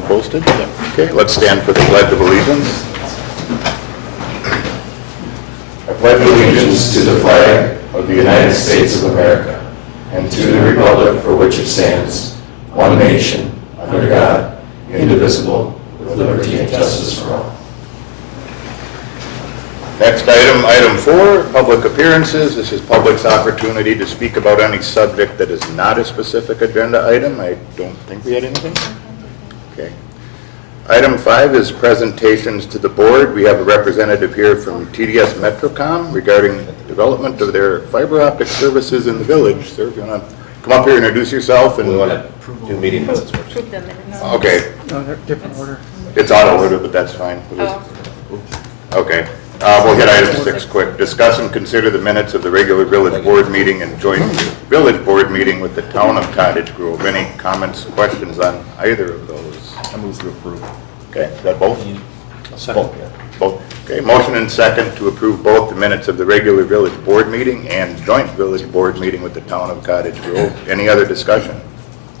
properly posted? Okay, let's stand for the Pledge of Allegiance. I pledge allegiance to the flag of the United States of America and to the republic for which it stands, one nation, under God, indivisible, with liberty and justice for all. Next item, item 4, public appearances. This is public's opportunity to speak about any subject that is not a specific agenda item. I don't think we had anything. Okay. Item 5 is presentations to the board. We have a representative here from TDS Metrocom regarding development of their fiber optic services in the village. Sir, if you want to come up here and introduce yourself. And we want to do meeting minutes. Okay. No, they're different order. It's auto order, but that's fine. Okay. We'll hit item 6 quick. Discuss and consider the minutes of the regular village board meeting and joint village board meeting with the town of Cottage Grove. Any comments, questions on either of those? I move to approve. Okay, is that both? Second. Both. Okay, motion and second to approve both the minutes of the regular village board meeting and joint village board meeting with the town of Cottage Grove. Any other discussion?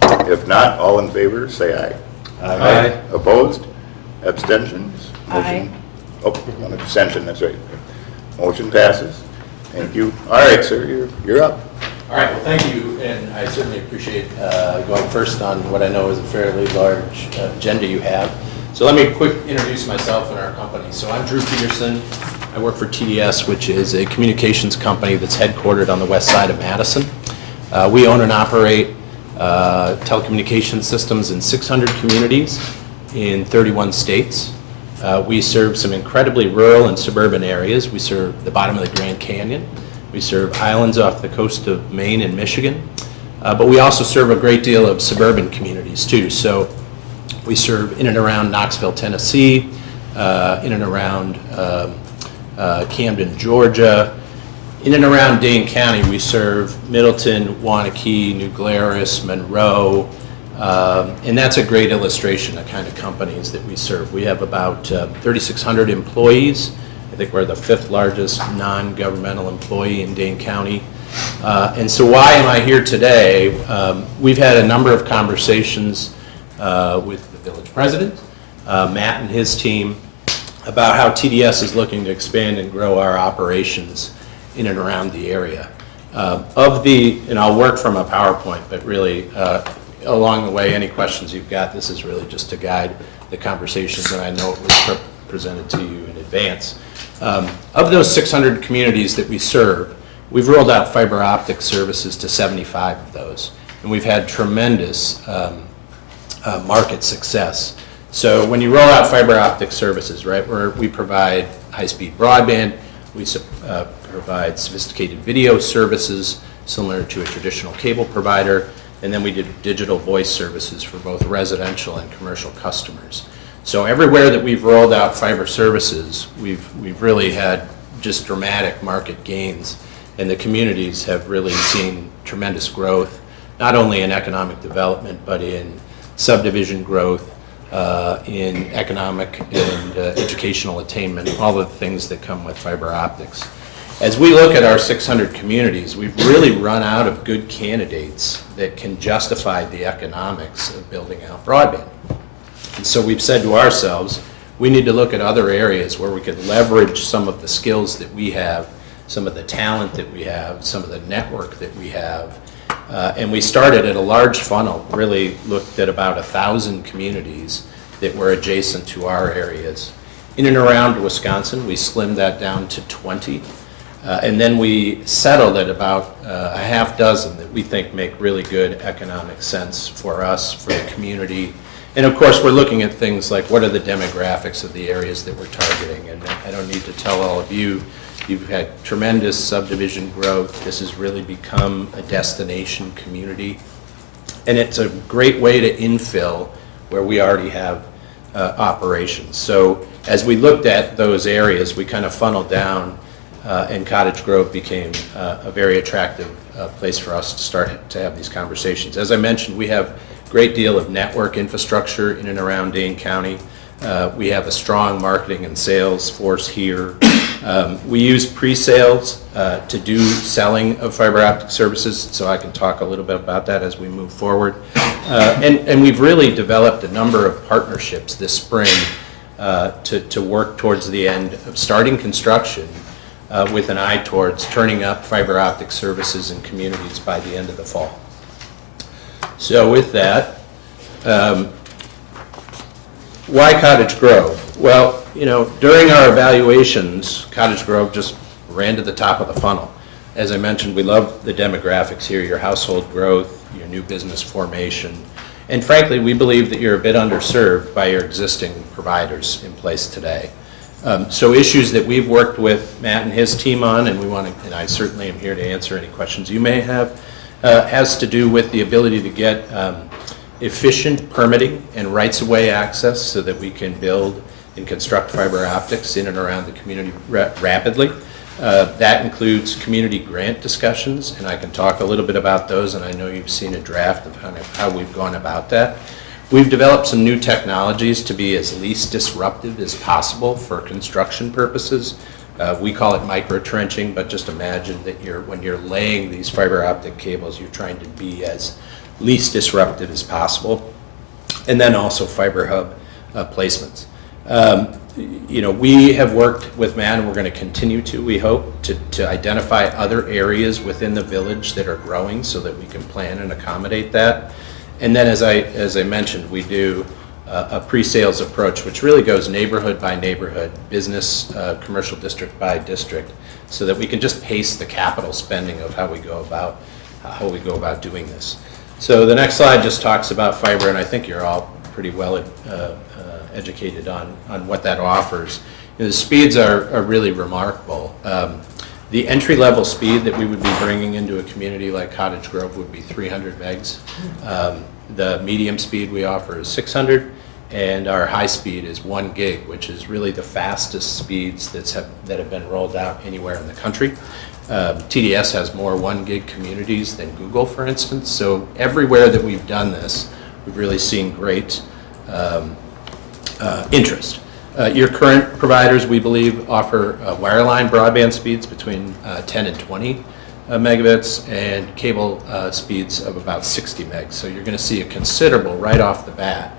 If not, all in favor, say aye. Aye. Opposed? Abstentions? Aye. Oh, one abstention, that's right. Motion passes. Thank you. All right, sir, you're up. All right, well, thank you, and I certainly appreciate going first on what I know is a fairly large agenda you have. So let me quick introduce myself and our company. So I'm Drew Peterson. I work for TDS, which is a communications company that's headquartered on the west side of Madison. We own and operate telecommunications systems in 600 communities in 31 states. We serve some incredibly rural and suburban areas. We serve the bottom of the Grand Canyon. We serve islands off the coast of Maine and Michigan. But we also serve a great deal of suburban communities too. So we serve in and around Knoxville, Tennessee, in and around Camden, Georgia. In and around Dane County, we serve Middleton, Waunakee, New Glarus, Monroe, and that's a great illustration of kind of companies that we serve. We have about 3,600 employees. I think we're the 5th largest non-governmental employee in Dane County. And so why am I here today? We've had a number of conversations with the village president, Matt and his team, about how TDS is looking to expand and grow our operations in and around the area. And I'll work from a PowerPoint, but really along the way, any questions you've got, this is really just to guide the conversations, and I know it was presented to you in advance. Of those 600 communities that we serve, we've rolled out fiber optic services to 75 of those, and we've had tremendous market success. So when you roll out fiber optic services, right, we provide high-speed broadband, we provide sophisticated video services similar to a traditional cable provider, and then we did digital voice services for both residential and commercial customers. So everywhere that we've rolled out fiber services, we've really had just dramatic market gains, and the communities have really seen tremendous growth, not only in economic development, but in subdivision growth, in economic and educational attainment, all the things that come with fiber optics. As we look at our 600 communities, we've really run out of good candidates that can justify the economics of building out broadband. And so we've said to ourselves, we need to look at other areas where we could leverage some of the skills that we have, some of the talent that we have, some of the network that we have. And we started at a large funnel, really looked at about 1,000 communities that were adjacent to our areas. In and around Wisconsin, we slimmed that down to 20. And then we settled at about a half dozen that we think make really good economic sense for us, for the community. And of course, we're looking at things like what are the demographics of the areas that we're targeting. And I don't need to tell all of you, you've had tremendous subdivision growth. This has really become a destination community. And it's a great way to infill where we already have operations. So as we looked at those areas, we kind of funneled down and Cottage Grove became a very attractive place for us to start to have these conversations. As I mentioned, we have a great deal of network infrastructure in and around Dane County. We have a strong marketing and sales force here. We use pre-sales to do selling of fiber optic services, so I can talk a little bit about that as we move forward. And we've really developed a number of partnerships this spring to work towards the end of starting construction with an eye towards turning up fiber optic services in communities by the end of the fall. So with that, why Cottage Grove? Well, you know, during our evaluations, Cottage Grove just ran to the top of the funnel. As I mentioned, we love the demographics here, your household growth, your new business formation, and frankly, we believe that you're a bit underserved by your existing providers in place today. So issues that we've worked with Matt and his team on, and and I certainly am here to answer any questions you may have, has to do with the ability to get efficient permitting and rights-of-way access so that we can build and construct fiber optics in and around the community rapidly. That includes community grant discussions, and I can talk a little bit about those, and I know you've seen a draft of how we've gone about that. We've developed some new technologies to be as least disruptive as possible for construction purposes. We call it micro-trenching, but just imagine that when you're laying these fiber optic cables, you're trying to be as least disruptive as possible. And then also fiber hub placements. You know, we have worked with Matt, and we're going to continue to, we hope, to identify other areas within the village that are growing so that we can plan and accommodate that. And then as I mentioned, we do a pre-sales approach, which really goes neighborhood by neighborhood, business, commercial district by district, so that we can just pace the capital spending of how we go about doing this. So the next slide just talks about fiber, and I think you're all pretty well educated on what that offers. You know, the speeds are really remarkable. The entry-level speed that we would be bringing into a community like Cottage Grove would be 300 megs. The medium speed we offer is 600, and our high speed is 1 gig, which is really the fastest speeds that have been rolled out anywhere in the country. TDS has more 1 gig communities than Google, for instance. So everywhere that we've done this, we've really seen great interest. Your current providers, we believe, offer wireline broadband speeds between 10 and 20 megabits and cable speeds of about 60 megs. So you're going to see a considerable, right off the bat,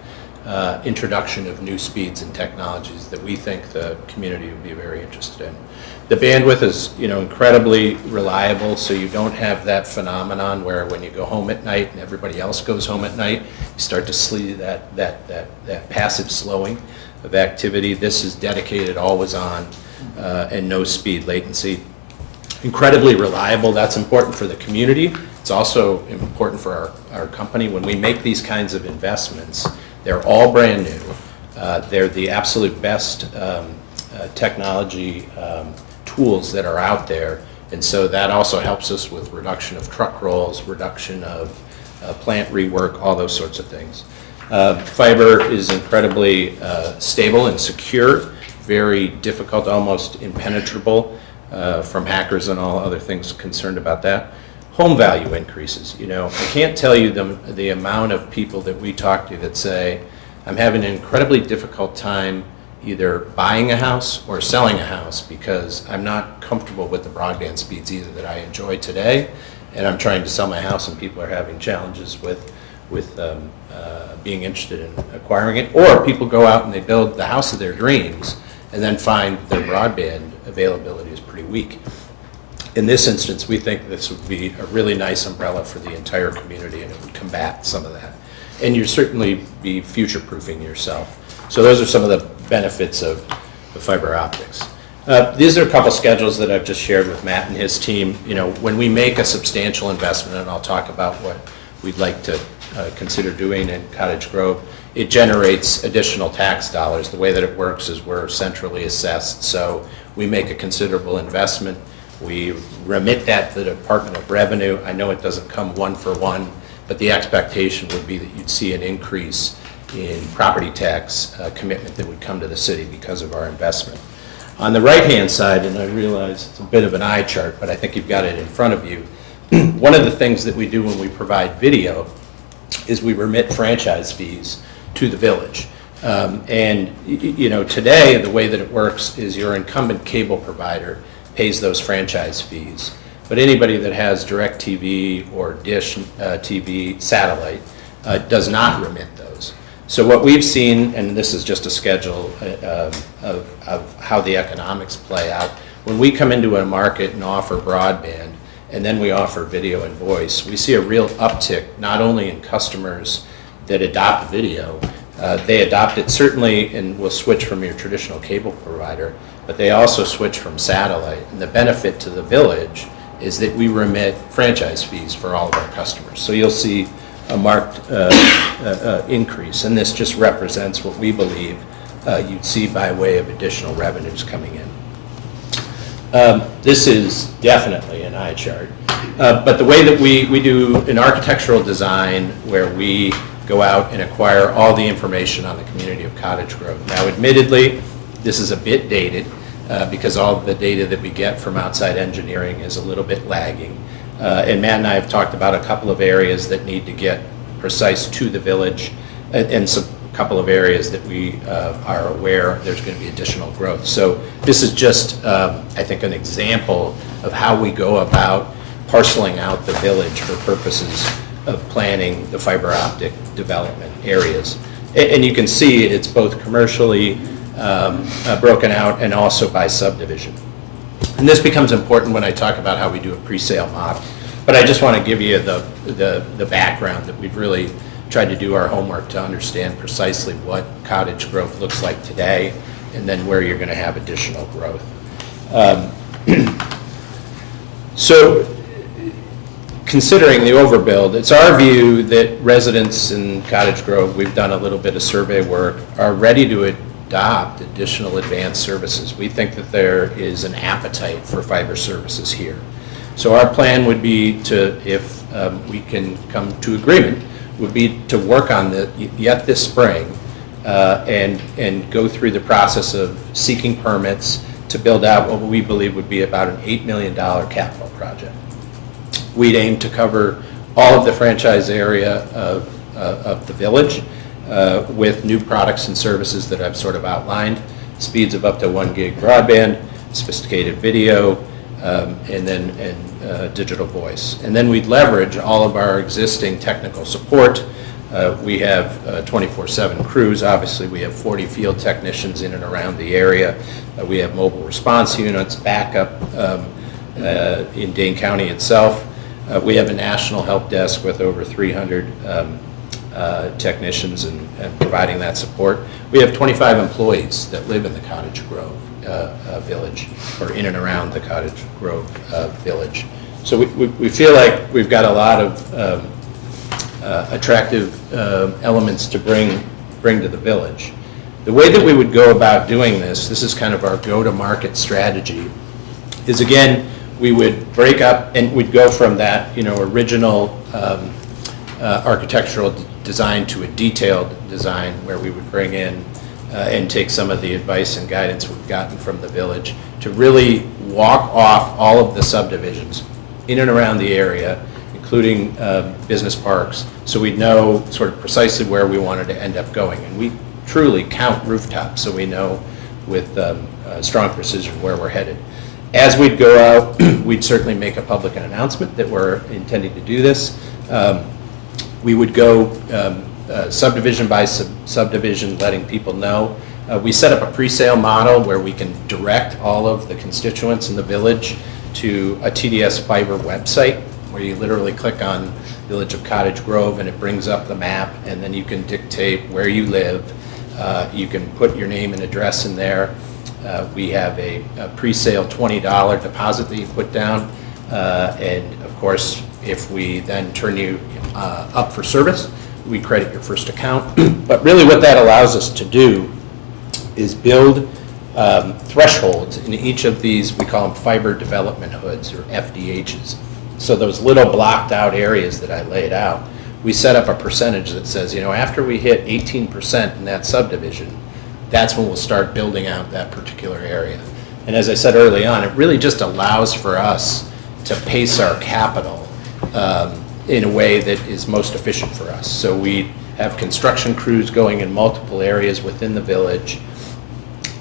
introduction of new speeds and technologies that we think the community would be very interested in. The bandwidth is, you know, incredibly reliable, so you don't have that phenomenon where when you go home at night and everybody else goes home at night, you start to see that passive slowing of activity. This is dedicated, always on, and no speed latency. Incredibly reliable. That's important for the community. It's also important for our company. When we make these kinds of investments, they're all brand new. They're the absolute best technology tools that are out there, and so that also helps us with reduction of truck rolls, reduction of plant rework, all those sorts of things. Fiber is incredibly stable and secure, very difficult, almost impenetrable from hackers and all other things concerned about that. Home value increases. You know, I can't tell you the amount of people that we talk to that say, I'm having an incredibly difficult time either buying a house or selling a house because I'm not comfortable with the broadband speeds either that I enjoy today, and I'm trying to sell my house and people are having challenges with being interested in acquiring it, or people go out and they build the house of their dreams and then find their broadband availability is pretty weak. In this instance, we think this would be a really nice umbrella for the entire community, and it would combat some of that. And you'd certainly be future-proofing yourself. So those are some of the benefits of the fiber optics. These are a couple schedules that I've just shared with Matt and his team. You know, when we make a substantial investment, and I'll talk about what we'd like to consider doing in Cottage Grove, it generates additional tax dollars. The way that it works is we're centrally assessed, so we make a considerable investment. We remit that to the Department of Revenue. I know it doesn't come one for one, but the expectation would be that you'd see an increase in property tax commitment that would come to the city because of our investment. On the right-hand side, and I realize it's a bit of an eye chart, but I think you've got it in front of you, one of the things that we do when we provide video is we remit franchise fees to the village. And you know, today, the way that it works is your incumbent cable provider pays those franchise fees. But anybody that has DirecTV or Dish TV satellite does not remit those. So what we've seen, and this is just a schedule of how the economics play out, when we come into a market and offer broadband, and then we offer video and voice, we see a real uptick, not only in customers that adopt video, they adopt it certainly and will switch from your traditional cable provider, but they also switch from satellite. And the benefit to the village is that we remit franchise fees for all of our customers. So you'll see a marked increase, and this just represents what we believe you'd see by way of additional revenues coming in. This is definitely an eye chart, but the way that we do an architectural design where we go out and acquire all the information on the community of Cottage Grove. Now, admittedly, this is a bit dated because all of the data that we get from outside engineering is a little bit lagging. And Matt and I have talked about a couple of areas that need to get precise to the village, and some couple of areas that we are aware there's going to be additional growth. So this is just, I think, an example of how we go about parceling out the village for purposes of planning the fiber optic development areas. And you can see it's both commercially broken out and also by subdivision. And this becomes important when I talk about how we do a pre-sale model. But I just want to give you the background that we've really tried to do our homework to understand precisely what Cottage Grove looks like today, and then where you're going to have additional growth. So, considering the overbuild, it's our view that residents in Cottage Grove, we've done a little bit of survey work, are ready to adopt additional advanced services. We think that there is an appetite for fiber services here. So our plan would be to, if we can come to agreement, would be to work on yet this spring and go through the process of seeking permits to build out what we believe would be about an $8 million capital project. We'd aim to cover all of the franchise area of the village with new products and services that I've sort of outlined, speeds of up to 1 gig broadband, sophisticated video, and then digital voice. And then we'd leverage all of our existing technical support. We have 24/7 crews. Obviously, we have 40 field technicians in and around the area. We have mobile response units, backup in Dane County itself. We have a national help desk with over 300 technicians and providing that support. We have 25 employees that live in the Cottage Grove village, or in and around the Cottage Grove village. So we feel like we've got a lot of attractive elements to bring to the village. The way that we would go about doing this is kind of our go-to-market strategy, is again, we would break up and we'd go from that, you know, original architectural design to a detailed design where we would bring in and take some of the advice and guidance we've gotten from the village to really walk off all of the subdivisions in and around the area, including business parks, so we'd know sort of precisely where we wanted to end up going. And we truly count rooftops, so we know with strong precision where we're headed. As we'd go out, we'd certainly make a public announcement that we're intending to do this. We would go subdivision by subdivision, letting people know. We set up a pre-sale model where we can direct all of the constituents in the village to a TDS Fiber website, where you literally click on Village of Cottage Grove and it brings up the map, and then you can dictate where you live. You can put your name and address in there. We have a pre-sale $20 deposit that you put down, and of course, if we then turn you up for service, we credit your first account. But really what that allows us to do is build thresholds in each of these, we call them fiber development hoods, or FDHs. So those little blocked out areas that I laid out, we set up a percentage that says, you know, after we hit 18% in that subdivision, that's when we'll start building out that particular area. And as I said early on, it really just allows for us to pace our capital in a way that is most efficient for us. So we have construction crews going in multiple areas within the village.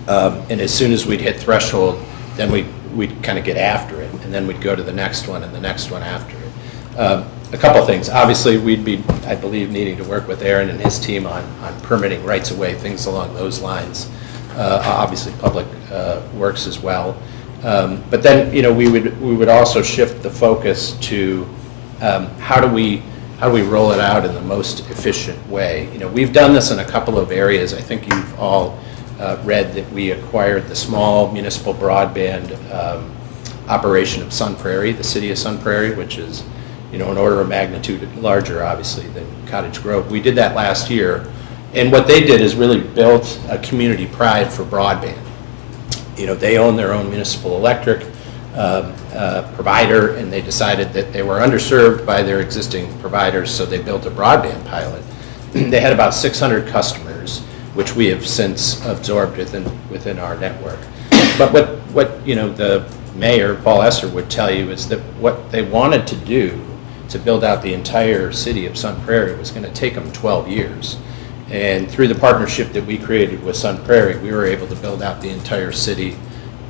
And as soon as we'd hit threshold, then we'd kind of get after it, and then we'd go to the next one and the next one after it. A couple things. Obviously, we'd be, I believe, needing to work with Aaron and his team on permitting rights of way, things along those lines. Obviously, public works as well. But then, we would also shift the focus to how do we roll it out in the most efficient way. We've done this in a couple of areas. I think you've all read that we acquired the small municipal broadband operation of Sun Prairie, the city of Sun Prairie, which is an order of magnitude larger, obviously, than Cottage Grove. We did that last year, and what they did is really built a community pride for broadband. They own their own municipal electric provider, and they decided that they were underserved by their existing providers, so they built a broadband pilot. They had about 600 customers, which we have since absorbed within our network. But what the mayor, Paul Esser, would tell you is that what they wanted to do to build out the entire city of Sun Prairie was going to take them 12 years. And through the partnership that we created with Sun Prairie, we were able to build out the entire city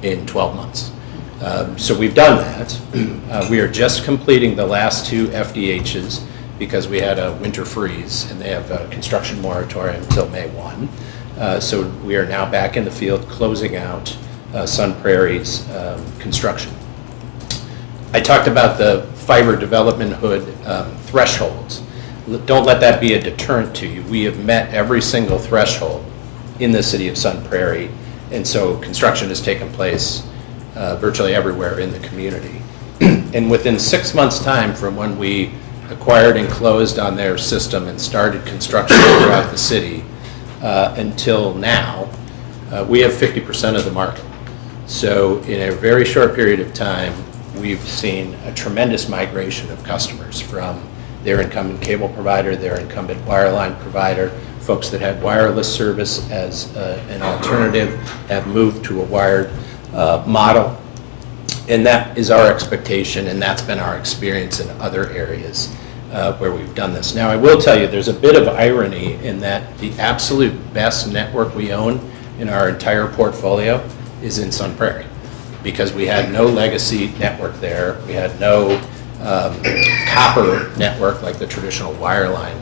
in 12 months. So we've done that. We are just completing the last 2 FDHs because we had a winter freeze, and they have a construction moratorium until May 1. So we are now back in the field closing out Sun Prairie's construction. I talked about the fiber development hood thresholds. Don't let that be a deterrent to you. We have met every single threshold in the city of Sun Prairie, and so construction has taken place virtually everywhere in the community. And within 6 months' time from when we acquired and closed on their system and started construction throughout the city until now, we have 50% of the market. So in a very short period of time, we've seen a tremendous migration of customers from their incumbent cable provider, their incumbent wireline provider. Folks that had wireless service as an alternative have moved to a wired model. And that is our expectation, and that's been our experience in other areas where we've done this. Now, I will tell you, there's a bit of irony in that the absolute best network we own in our entire portfolio is in Sun Prairie, because we had no legacy network there. We had no copper network like the traditional wireline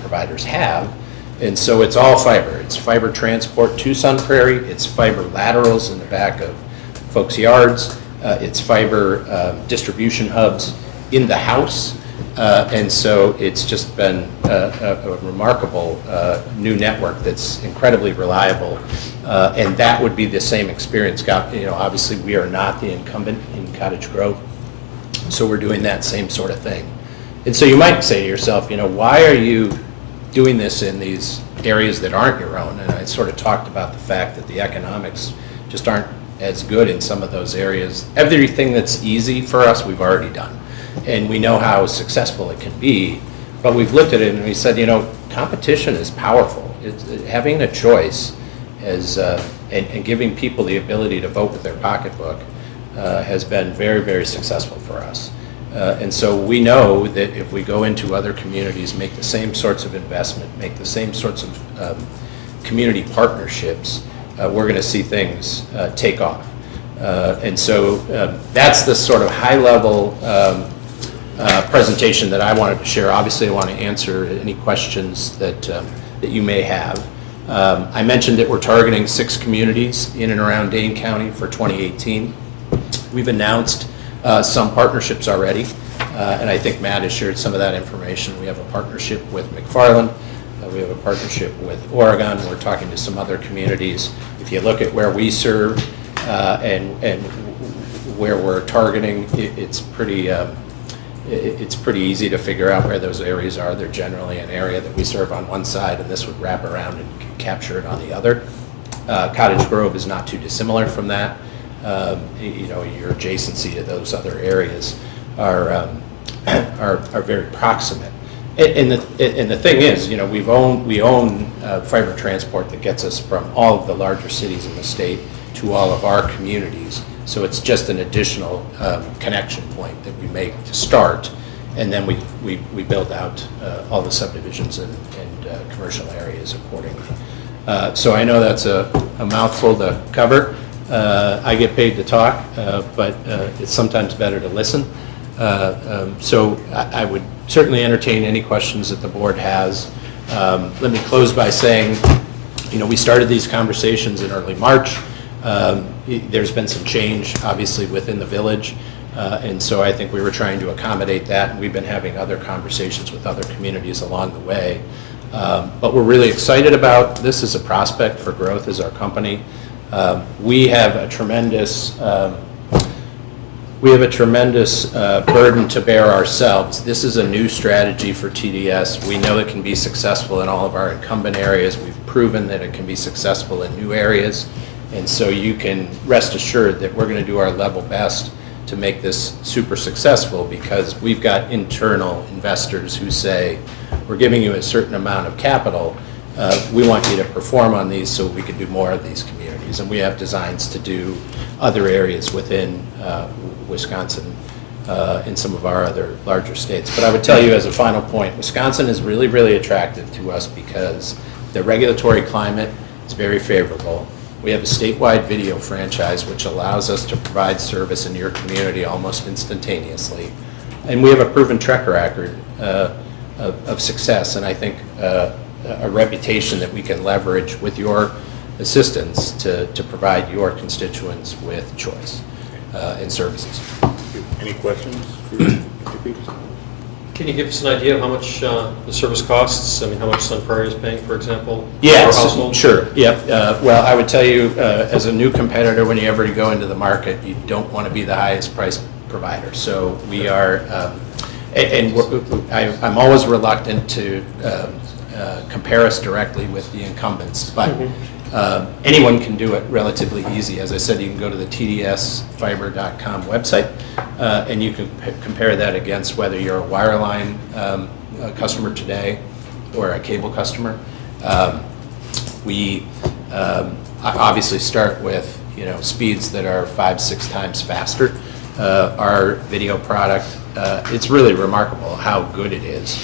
providers have. And so it's all fiber. It's fiber transport to Sun Prairie. It's fiber laterals in the back of folks' yards. It's fiber distribution hubs in the house. And so it's just been a remarkable new network that's incredibly reliable. And that would be the same experience. Obviously we are not the incumbent in Cottage Grove, so we're doing that same sort of thing. And so you might say to yourself, why are you doing this in these areas that aren't your own? And I sort of talked about the fact that the economics just aren't as good in some of those areas. Everything that's easy for us, we've already done. And we know how successful it can be, but we've looked at it and we said, competition is powerful. Having a choice and giving people the ability to vote with their pocketbook has been very, very successful for us. And so we know that if we go into other communities, make the same sorts of investment, make the same sorts of community partnerships, we're going to see things take off. And so that's the sort of high-level presentation that I wanted to share. Obviously, I want to answer any questions that you may have. I mentioned that we're targeting 6 communities in and around Dane County for 2018. We've announced some partnerships already, and I think Matt has shared some of that information. We have a partnership with McFarland. We have a partnership with Oregon. We're talking to some other communities. If you look at where we serve and where we're targeting, it's pretty easy to figure out where those areas are. They're generally an area that we serve on one side, and this would wrap around and capture it on the other. Cottage Grove is not too dissimilar from that. Your adjacency to those other areas are very proximate. And the thing is, we own fiber transport that gets us from all of the larger cities in the state to all of our communities. So it's just an additional connection point that we make to start. And then we build out all the subdivisions and commercial areas accordingly. So I know that's a mouthful to cover. I get paid to talk, but it's sometimes better to listen. So I would certainly entertain any questions that the board has. Let me close by saying, we started these conversations in early March. There's been some change, obviously, within the village. And so I think we were trying to accommodate that, and we've been having other conversations with other communities along the way. But we're really excited about this as a prospect for growth as our company. We have a tremendous burden to bear ourselves. This is a new strategy for TDS. We know it can be successful in all of our incumbent areas. We've proven that it can be successful in new areas. And so you can rest assured that we're going to do our level best to make this super successful, because we've got internal investors who say, we're giving you a certain amount of capital. We want you to perform on these so we can do more of these communities. And we have designs to do other areas within Wisconsin and some of our other larger states. But I would tell you as a final point, Wisconsin is really, really attractive to us because the regulatory climate is very favorable. We have a statewide video franchise which allows us to provide service in your community almost instantaneously. And we have a proven track record of success, and I think a reputation that we can leverage with your assistance to provide your constituents with choice and services. Any questions for Mr. Peterson? Can you give us an idea of how much the service costs? I mean, how much Sun Prairie is paying, for example? Yes, per household? sure. Yep. Well, I would tell you, as a new competitor, when you ever go into the market, you don't want to be the highest price provider. So we are, I'm always reluctant to compare us directly with the incumbents, but anyone can do it relatively easy. As I said, you can go to the tdsfiber.com website, and you can compare that against whether you're a wireline customer today or a cable customer. We obviously start with speeds that are 5-6 times faster. Our video product, it's really remarkable how good it is.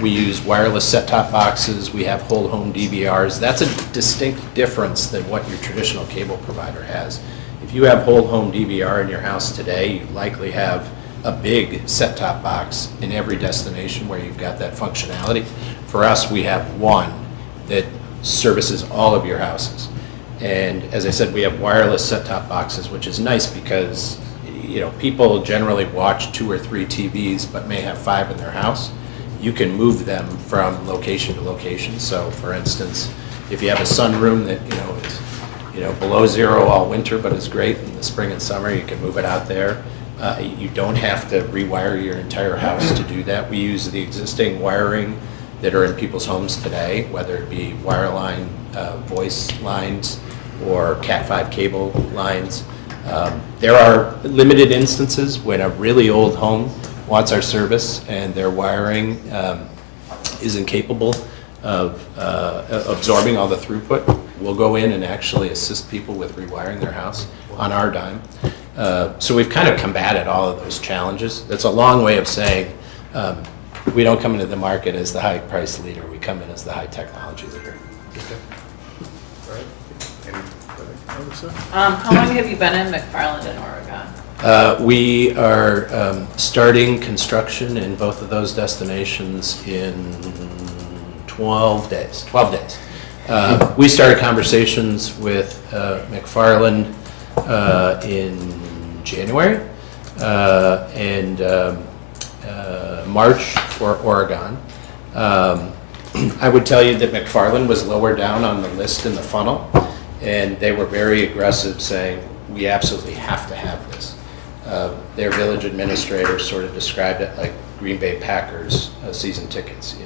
We use wireless set-top boxes. We have whole home DVRs. That's a distinct difference than what your traditional cable provider has. If you have whole home DVR in your house today, you likely have a big set-top box in every destination where you've got that functionality. For us, we have one that services all of your houses. And as I said, we have wireless set-top boxes, which is nice because people generally watch 2 or 3 TVs but may have 5 in their house. You can move them from location to location. So for instance, if you have a sunroom that is below 0 all winter but is great in the spring and summer, you can move it out there. You don't have to rewire your entire house to do that. We use the existing wiring that are in people's homes today, whether it be wireline voice lines or Cat5 cable lines. There are limited instances when a really old home wants our service and their wiring isn't capable of absorbing all the throughput. We'll go in and actually assist people with rewiring their house on our dime. So we've kind of combated all of those challenges. That's a long way of saying we don't come into the market as the high price leader, we come in as the high technology leader. How long have you been in McFarland and Oregon? We are starting construction in both of those destinations in 12 days. We started conversations with McFarland in January and March for Oregon. I would tell you that McFarland was lower down on the list in the funnel, and they were very aggressive, saying, we absolutely have to have this. Their village administrator sort of described it like Green Bay Packers season tickets.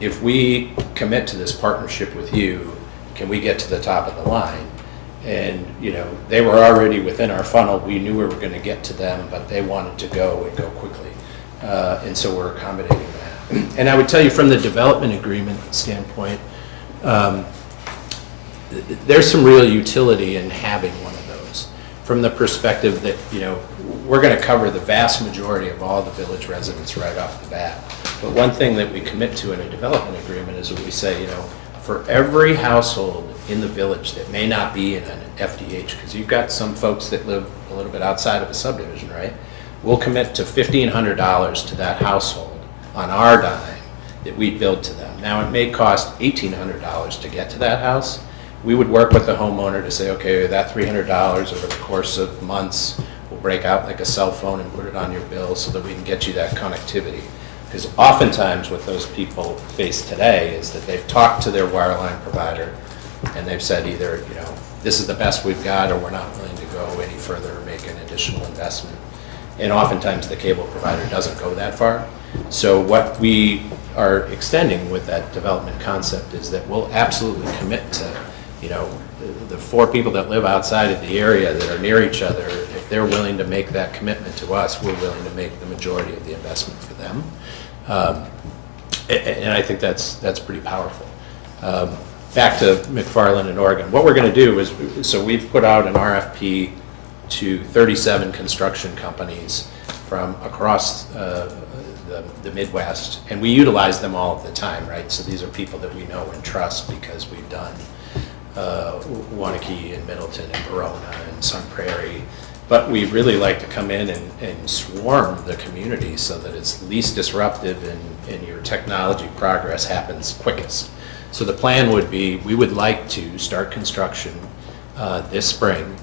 If we commit to this partnership with you, can we get to the top of the line? And they were already within our funnel. We knew we were going to get to them, but they wanted to go and go quickly, and so we're accommodating that. And I would tell you, from the development agreement standpoint, there's some real utility in having one of those. from the perspective that, we're going to cover the vast majority of all the village residents right off the bat. But one thing that we commit to in a development agreement is what we say, for every household in the village that may not be in an FDH, because you've got some folks that live a little bit outside of a subdivision, right? We'll commit to $1,500 to that household on our dime that we build to them. Now, it may cost $1,800 to get to that house. We would work with the homeowner to say, okay, that $300 over the course of months, we'll break out like a cell phone and put it on your bill so that we can get you that connectivity. Because oftentimes what those people face today is that they've talked to their wireline provider and they've said either, this is the best we've got, or we're not willing to go any further or make an additional investment. And oftentimes the cable provider doesn't go that far. So what we are extending with that development concept is that we'll absolutely commit to, the 4 people that live outside of the area that are near each other. If they're willing to make that commitment to us, we're willing to make the majority of the investment for them. And I think that's pretty powerful. Back to McFarland and Oregon. What we're going to do is, so we've put out an RFP to 37 construction companies from across the Midwest, and we utilize them all the time, right? So these are people that we know and trust because we've done Waunakee and Middleton and Verona and Sun Prairie. But we really like to come in and swarm the community so that it's least disruptive and your technology progress happens quickest. So the plan would be, we would like to start construction this spring,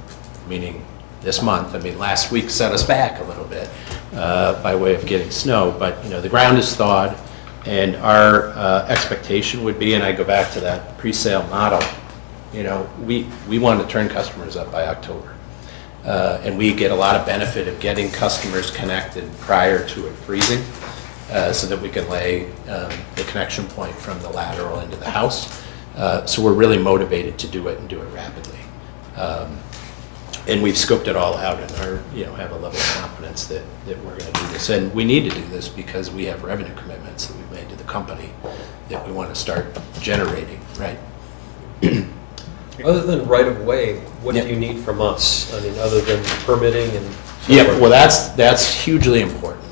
meaning this month. I mean, last week set us back a little bit by way of getting snow, but the ground is thawed, and our expectation would be, and I go back to that pre-sale model, we want to turn customers up by October. And we get a lot of benefit of getting customers connected prior to it freezing, so that we can lay the connection point from the lateral into the house. So we're really motivated to do it and do it rapidly. And we've scoped it all out and have a level of confidence that we're going to do this. And we need to do this because we have revenue commitments that we've made to the company that we want to start generating, right? Other than right-of-way, what do you need from us? I mean, other than permitting and so Yeah, forth? well, that's hugely important.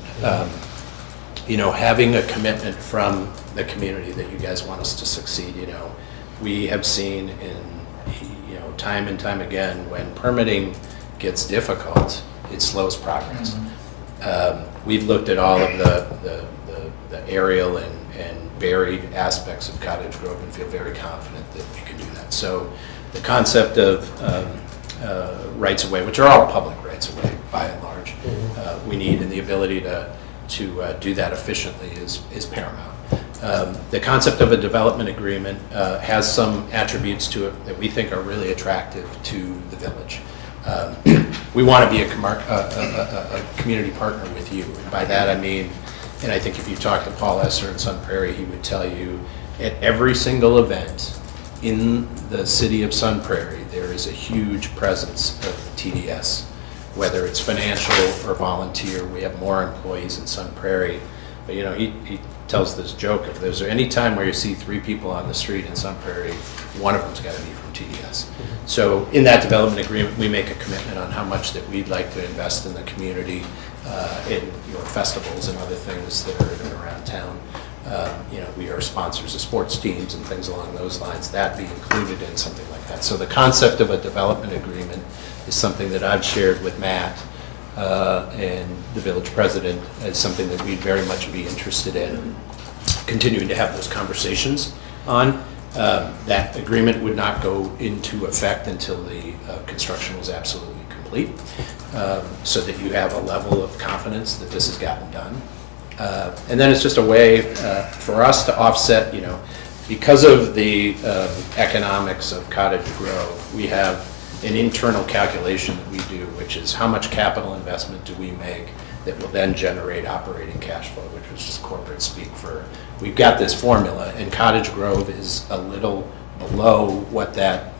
Having a commitment from the community that you guys want us to succeed. We have seen in time and time again, when permitting gets difficult, it slows progress. We've looked at all of the aerial and buried aspects of Cottage Grove and feel very confident that we can do that. So the concept of rights of way, which are all public rights of way by and large, we need, and the ability to do that efficiently is paramount. The concept of a development agreement has some attributes to it that we think are really attractive to the village. We want to be a community partner with you. And by that I mean, and I think if you talk to Paul Esser in Sun Prairie, he would tell you at every single event in the city of Sun Prairie, there is a huge presence of TDS, whether it's financial or volunteer. We have more employees in Sun Prairie. But he tells this joke, if there's any time where you see 3 people on the street in Sun Prairie, one of them's got to be from TDS. So in that development agreement, we make a commitment on how much that we'd like to invest in the community, in festivals and other things that are in and around town. We are sponsors of sports teams and things along those lines. That be included in something like that. So the concept of a development agreement is something that I've shared with Matt and the village president as something that we'd very much be interested in continuing to have those conversations on. That agreement would not go into effect until the construction was absolutely complete, so that you have a level of confidence that this has gotten done. And then it's just a way for us to offset, because of the economics of Cottage Grove, we have an internal calculation that we do, which is how much capital investment do we make that will then generate operating cash flow, which was just corporate speak for, we've got this formula, and Cottage Grove is a little below what that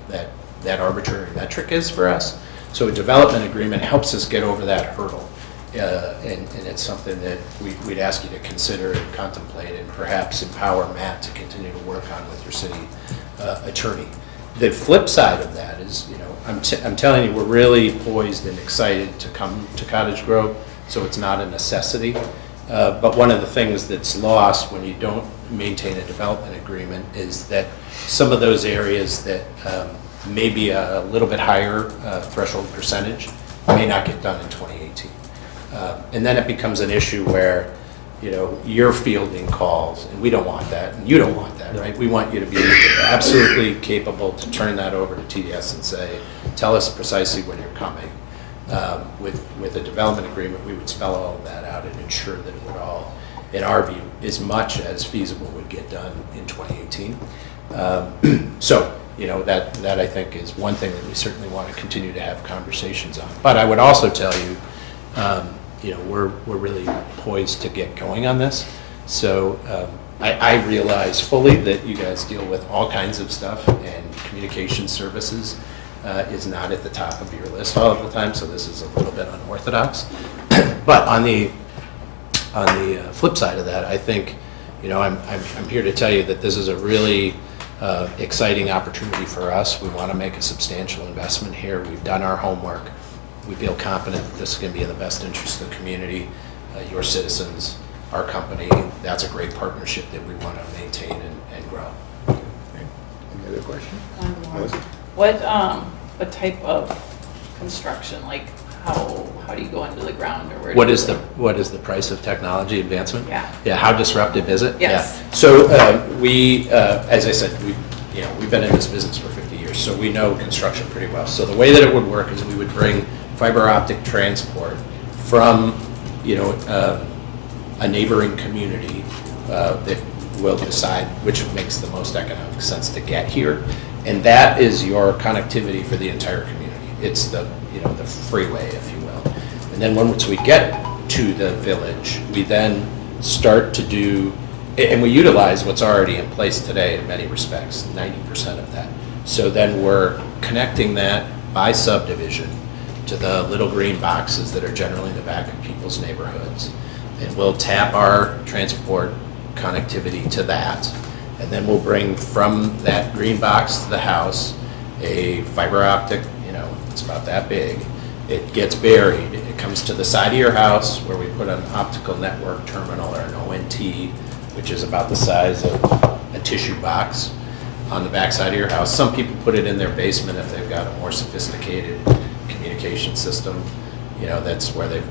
arbitrary metric is for us. So a development agreement helps us get over that hurdle. And it's something that we'd ask you to consider and contemplate, and perhaps empower Matt to continue to work on with your city attorney. The flip side of that is, I'm telling you, we're really poised and excited to come to Cottage Grove, so it's not a necessity. But one of the things that's lost when you don't maintain a development agreement is that some of those areas that may be a little bit higher threshold percentage may not get done in 2018. And then it becomes an issue where, you know, you're fielding calls, and we don't want that, and you don't want that, right? We want you to be absolutely capable to turn that over to TDS and say, tell us precisely when you're coming. With a development agreement, we would spell all of that out and ensure that it would all, in our view, as much as feasible would get done in 2018. So, you know, that I think is one thing that we certainly want to continue to have conversations on. But I would also tell you, you know, we're really poised to get going on this. So I realize fully that you guys deal with all kinds of stuff, and communication services is not at the top of your list all of the time, so this is a little bit unorthodox. But on the flip side of that, I think, you know, I'm here to tell you that this is a really exciting opportunity for us. We want to make a substantial investment here. We've done our homework. We feel confident that this is going to be in the best interest of the community, your citizens, our company. That's a great partnership that we want to maintain and grow. Any other questions? One more. Melissa? What type of construction, like how do you go into the ground, or where? What is the price of technology advancement? Yeah. Yeah. How disruptive is it? Yes. Yeah. So we, as I said, we've been in this business for 50 years, so we know construction pretty well. So the way that it would work is we would bring fiber optic transport from, you know, a neighboring community that will decide which makes the most economic sense to get here, and that is your connectivity for the entire community. It's the, you know, the freeway, if you will. And then once we get to the village, we then start to do, and we utilize what's already in place today in many respects, 90% of that. So then we're connecting that by subdivision to the little green boxes that are generally in the back of people's neighborhoods. And we'll tap our transport connectivity to that. And then we'll bring from that green box to the house a fiber optic, you know, it's about that big. It gets buried. It comes to the side of your house where we put an optical network terminal, or an ONT, which is about the size of a tissue box on the back side of your house. Some people put it in their basement if they've got a more sophisticated communication system. You know, that's where they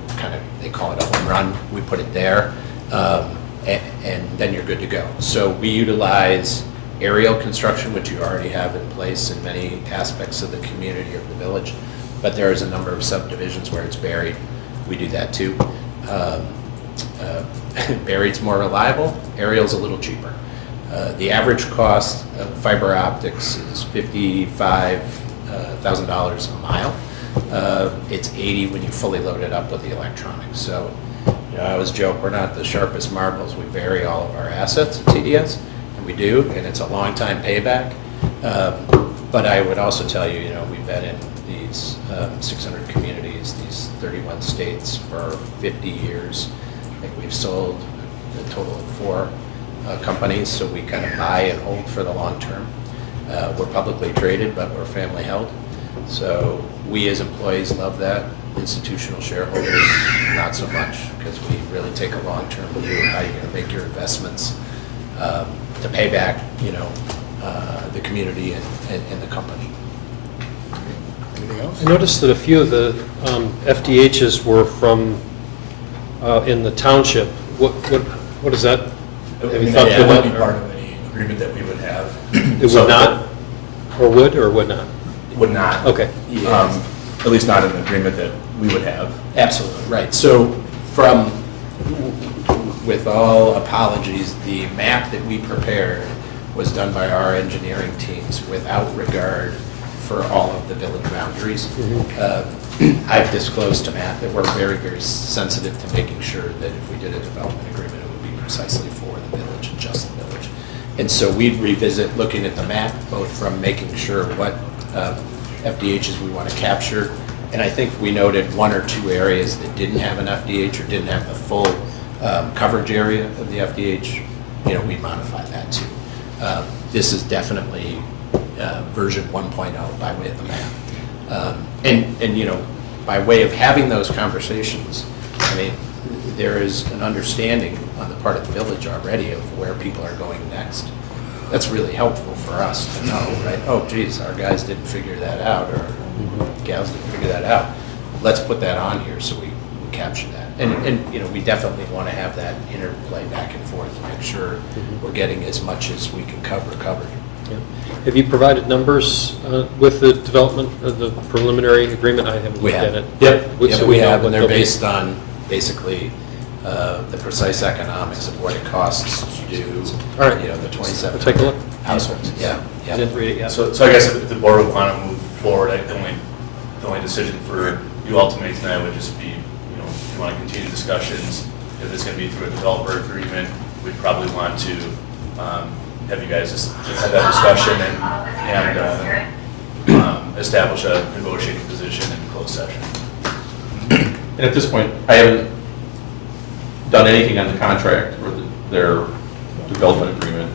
call it a home run. We put it there, and then you're good to go. So we utilize aerial construction, which you already have in place in many aspects of the community of the village, but there is a number of subdivisions where it's buried. We do that too. Buried's more reliable, aerial's a little cheaper. The average cost of fiber optics is $55,000 a mile. It's $80,000 when you fully load it up with the electronics. So, you know, I always joke, we're not the sharpest marbles. We bury all of our assets at TDS, and we do, and it's a long time payback. But I would also tell you, you know, we've been in these 600 communities, these 31 states for 50 years. I think we've sold a total of 4 companies, so we kind of buy and hold for the long term. We're publicly traded, but we're family held. So we as employees love that. Institutional shareholders, not so much, because we really take a long-term view of how you're going to make your investments to pay back, you know, the community and the company. Anything else? I noticed that a few of the FDHs were from in the township. What is that? Have you thought That through would be that? part of any agreement that we would have. It So would not, or would not? Would not. Okay. At least not an agreement that we would have. Absolutely, right. So with all apologies, the map that we prepared was done by our engineering teams without regard for all of the village boundaries. I've disclosed to Matt that we're very, very sensitive to making sure that if we did a development agreement, it would be precisely for the village and just the village. And so we'd revisit looking at the map, both from making sure what FDHs we want to capture. And I think we noted 1 or 2 areas that didn't have an FDH or didn't have the full coverage area of the FDH. You know, we modified that too. This is definitely version 1.0 by way of the map. And, you know, by way of having those conversations, I mean, there is an understanding on the part of the village already of where people are going next. That's really helpful for us to know, right? Oh, geez, our guys didn't figure that out, or gals didn't figure that out. Let's put that on here so we capture that. And, you know, we definitely want to have that interplay back and forth to make sure we're getting as much as we can covered. Yeah. Have you provided numbers with the development of the preliminary agreement? I haven't We looked at have. it. Yep, So yep, we know have, what and they're they'll be. based on basically the precise economics of what it costs to do, All right. you know, the 27 We'll take a look. households. Yeah, I yeah. didn't read it yet. So I guess if the board would want to move forward, the only decision for you all to make tonight would just be, you know, if you want to continue discussions, if it's going to be through a developer agreement, we'd probably want to have you guys just have that discussion and establish a negotiating position in closed session. And at this point, I haven't done anything on the contract or their development agreement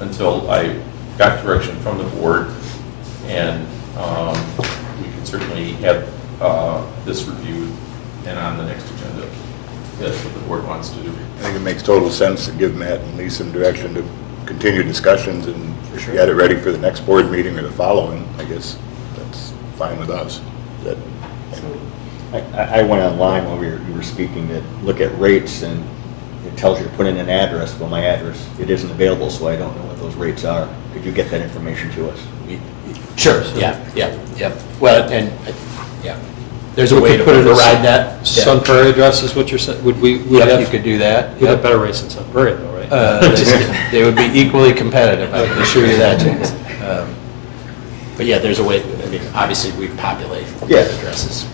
until I got direction from the board, and we can certainly have this reviewed and on the next agenda. That's what the board wants to do. I think it makes total sense to give Matt and Lee some direction to continue discussions and get it ready for the next board meeting or the following. I guess that's fine with us. That, I went online while you were speaking to look at rates, and it tells you to put in an address. Well, my address, it isn't available, so I don't know what those rates are. Could you get that information to us? Sure, yeah. Well, and, yeah, there's a We way could to put it as override that. Yeah. Sun Prairie address is what you're saying? Would we, we'd Yep, you have, could do that. we'd have Yep. better rates than Sun Prairie though, right? They would be equally competitive, I can assure you that, James. But yeah, there's a way, I mean, obviously we populate Yeah. addresses.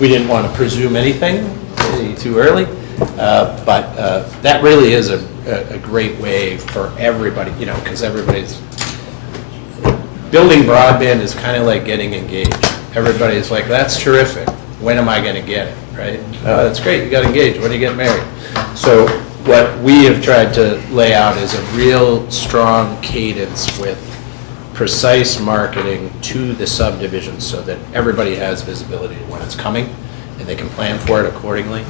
We didn't want to presume anything any too early, but that really is a great way for everybody, you know, because everybody's, building broadband is kind of like getting engaged. Everybody's like, that's terrific, when am I going to get it, right? Oh, that's great, you got engaged, when do you get married? So what we have tried to lay out is a real strong cadence with precise marketing to the subdivision so that everybody has visibility to when it's coming and they can plan for it accordingly.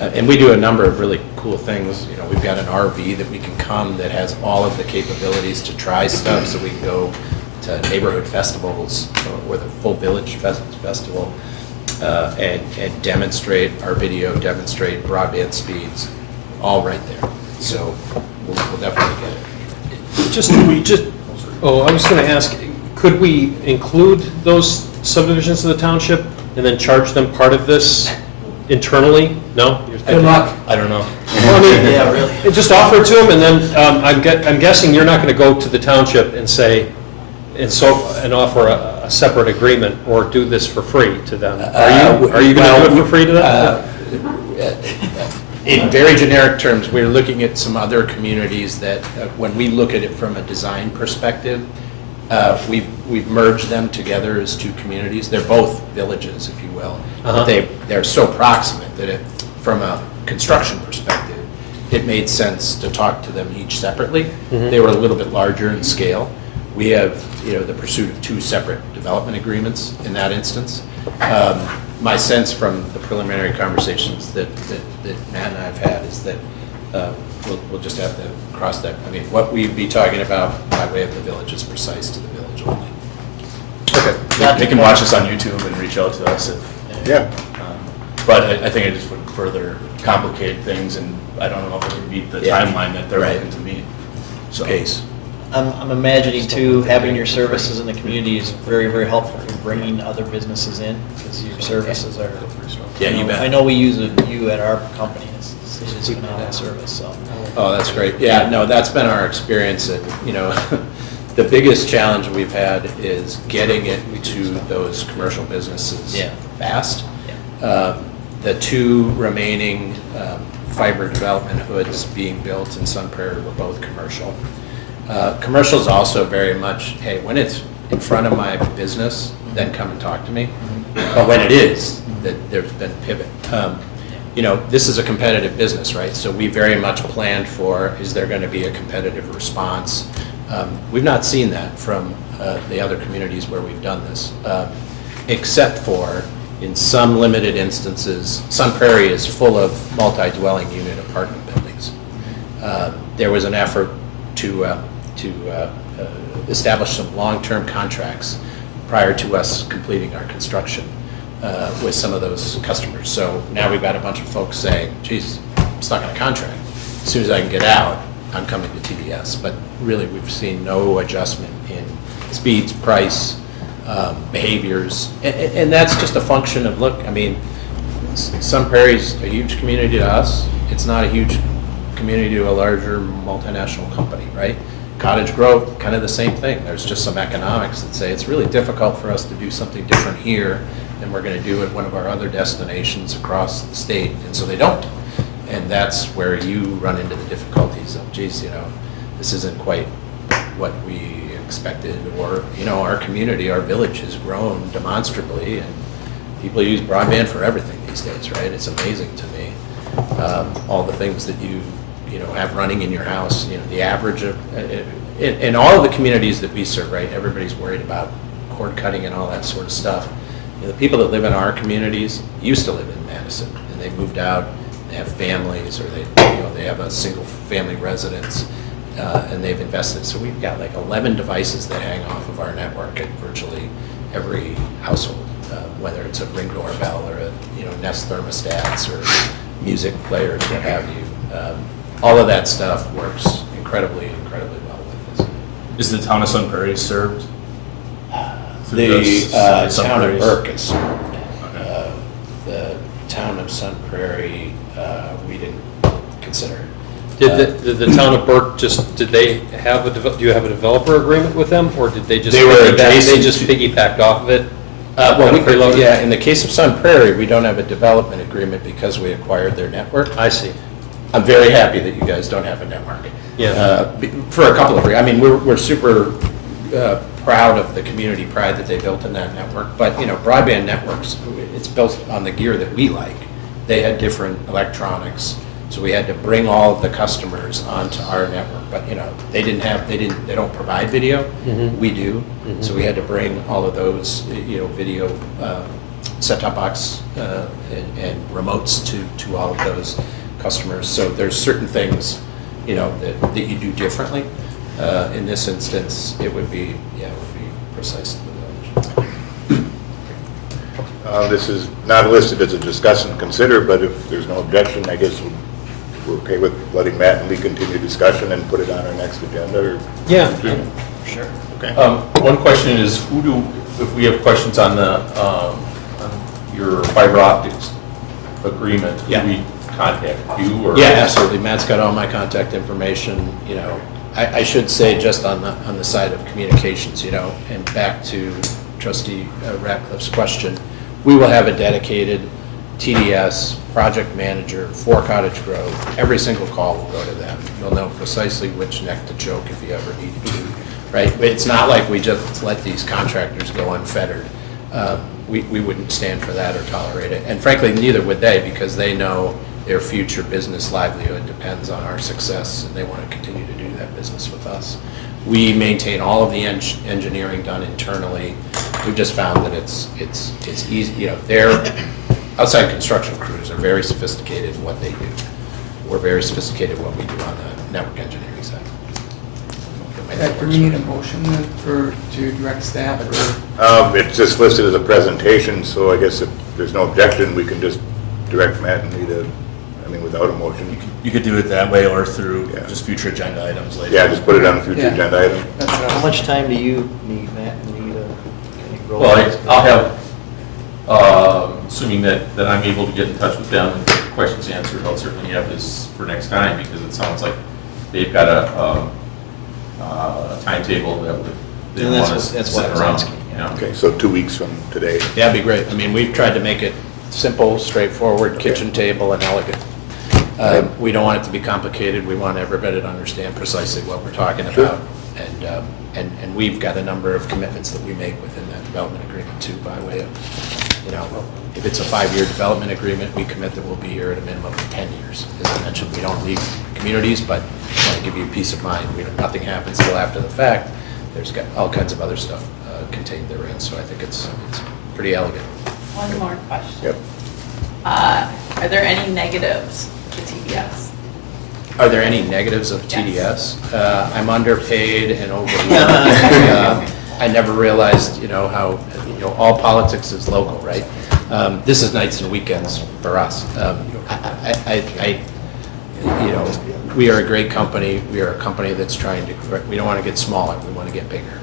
And we do a number of really cool things. You know, we've got an RV that we can come that has all of the capabilities to try stuff, so we can go to neighborhood festivals or the full village festival and demonstrate our video, demonstrate broadband speeds, all right there. So we'll definitely get it. Just, I was going to ask, could we include those subdivisions of the township and then charge them part of this internally? No? Good luck. I don't know. Well, I mean, Yeah, really. just offer it to them, and then I'm guessing you're not going to go to the township and say, and offer a separate agreement or do this for free to them. Are you going to do it for free to them? In very generic terms, we're looking at some other communities that, when we look at it from a design perspective, we've merged them together as two communities. They're both villages, if you will. Uh-huh. But they're so proximate that from a construction perspective, it made sense to talk to them each separately. Mhm. They were a little bit larger in scale. We have, you know, the pursuit of two separate development agreements in that instance. My sense from the preliminary conversations that Matt and I have had is that we'll just have to cross that. I mean, what we'd be talking about by way of the village is precise to the village only. Okay. They can watch us on YouTube and reach out to us if, yeah. but I think it just would further complicate things, and I don't know if it would meet the Yeah. timeline that they're Right. looking to meet. So, Pace. I'm imagining too, having your services in the community is very, very helpful for bringing other businesses in, because your services are. Yeah, you bet. I know we use you at our company, it's phenomenal service, so. Oh, that's great. Yeah, no, that's been our experience, and, you know, the biggest challenge we've had is getting it to those commercial businesses Yeah. fast. The two remaining fiber development hoods being built in Sun Prairie were both commercial. Commercial is also very much, hey, when it's in front of my business, then come and talk to me. But when it is, that there's been a pivot. You know, this is a competitive business, right? So we very much planned for, is there going to be a competitive response? We've not seen that from the other communities where we've done this. except for, in some limited instances, Sun Prairie is full of multi-dwelling unit apartment buildings. There was an effort to establish some long-term contracts prior to us completing our construction with some of those customers. So now we've got a bunch of folks saying, geez, I'm stuck on a contract. As soon as I can get out, I'm coming to TDS. But really, we've seen no adjustment in speeds, price, behaviors. And that's just a function of, look, I mean, Sun Prairie's a huge community to us. It's not a huge community to a larger multinational company, right? Cottage Grove, kind of the same thing. There's just some economics that say it's really difficult for us to do something different here than we're going to do at one of our other destinations across the state, and so they don't. And that's where you run into the difficulties of, geez, you know, this isn't quite what we expected, or, you know, our community, our village has grown demonstrably, and people use broadband for everything these days, right? It's amazing to me, all the things that you know, have running in your house. You know, the average of, in all of the communities that we serve, right, everybody's worried about cord cutting and all that sort of stuff. You know, the people that live in our communities used to live in Madison, and they moved out, they have families, or they, you know, they have a single family residence, and they've invested. So we've got like 11 devices that hang off of our network at virtually every household, whether it's a Ring doorbell or a, you know, Nest thermostats or music players, what have you. All of that stuff works incredibly well with this. Is the town of Sun Prairie served? through The this, Sun town of Prairie's? Burke is served. The town of Sun Prairie, we didn't consider. Did the town of Burke just, did they have do you have a developer agreement with them, or did they just? They were adjacent They just to- piggybacked off of it? Well, we Preloaded? yeah, in the case of Sun Prairie, we don't have a development agreement because we acquired their network. I see. I'm very happy that you guys don't have a network. Yeah. For a couple of reasons. I mean, we're super proud of the community pride that they built in that network, but, you know, broadband networks, it's built on the gear that we like. They had different electronics, so we had to bring all of the customers onto our network. But, you know, they don't provide video. We do. So we had to bring all of those, you know, video set-top box and remotes to all of those customers. So there's certain things, you know, that you do differently. In this instance, it would be precise to the village. This is not listed as a discuss and consider, but if there's no objection, I guess we're okay with letting Matt and Lee continue discussion and put it on our next agenda, or? Yeah. Sure. Okay. One question is, if we have questions on on your fiber optics agreement, Yeah. do we contact you, or? Yeah, absolutely. Matt's got all my contact information, you know. I should say, just on the side of communications, you know, and back to Trustee Ratcliffe's question, we will have a dedicated TDS project manager for Cottage Grove. Every single call will go to them. You'll know precisely which neck to choke if you ever need to, right? It's not like we just let these contractors go unfettered. We wouldn't stand for that or tolerate it. And frankly, neither would they, because they know their future business livelihood depends on our success, and they want to continue to do that business with us. We maintain all of the engineering done internally. We've just found that it's easy, you know, their outside construction crews are very sophisticated in what they do. We're very sophisticated in what we do on the network engineering side. Do we need a motion to direct staff, or? It's just listed as a presentation, so I guess if there's no objection, we can just direct Matt and Lee to, I mean, without a motion. You could do it that way, or through Yeah. just future agenda items later. Yeah, just put it on a future Yeah. agenda item. That's what I How was- much time do you need, Matt, and you to kind of roll? Well, I'll have, assuming that I'm able to get in touch with them and get the questions answered, I'll certainly have this for next time, because it sounds like they've got a timetable that they And want that's us what- to that's what I sit was around. asking, You know? Okay, so 2 weeks from today. Yeah, it'd be great. I mean, we've tried to make it simple, straightforward, kitchen table, and elegant. We don't want it to be complicated. We want everybody to understand precisely what we're talking Sure. about. And we've got a number of commitments that we make within that development agreement too, by way of, you know, if it's a 5-year development agreement, we commit that we'll be here at a minimum of 10 years. As I mentioned, we don't leave communities, but I want to give you peace of mind. Nothing happens till after the fact. There's got all kinds of other stuff contained therein, so I think it's pretty elegant. One more question. Yep. Are there any negatives to TDS? Are there any negatives of TDS? I'm underpaid and overworked. I never realized, how, all politics is local, right? This is nights and weekends for us. We are a great company. We are a company that's trying to, we don't want to get smaller, we want to get bigger.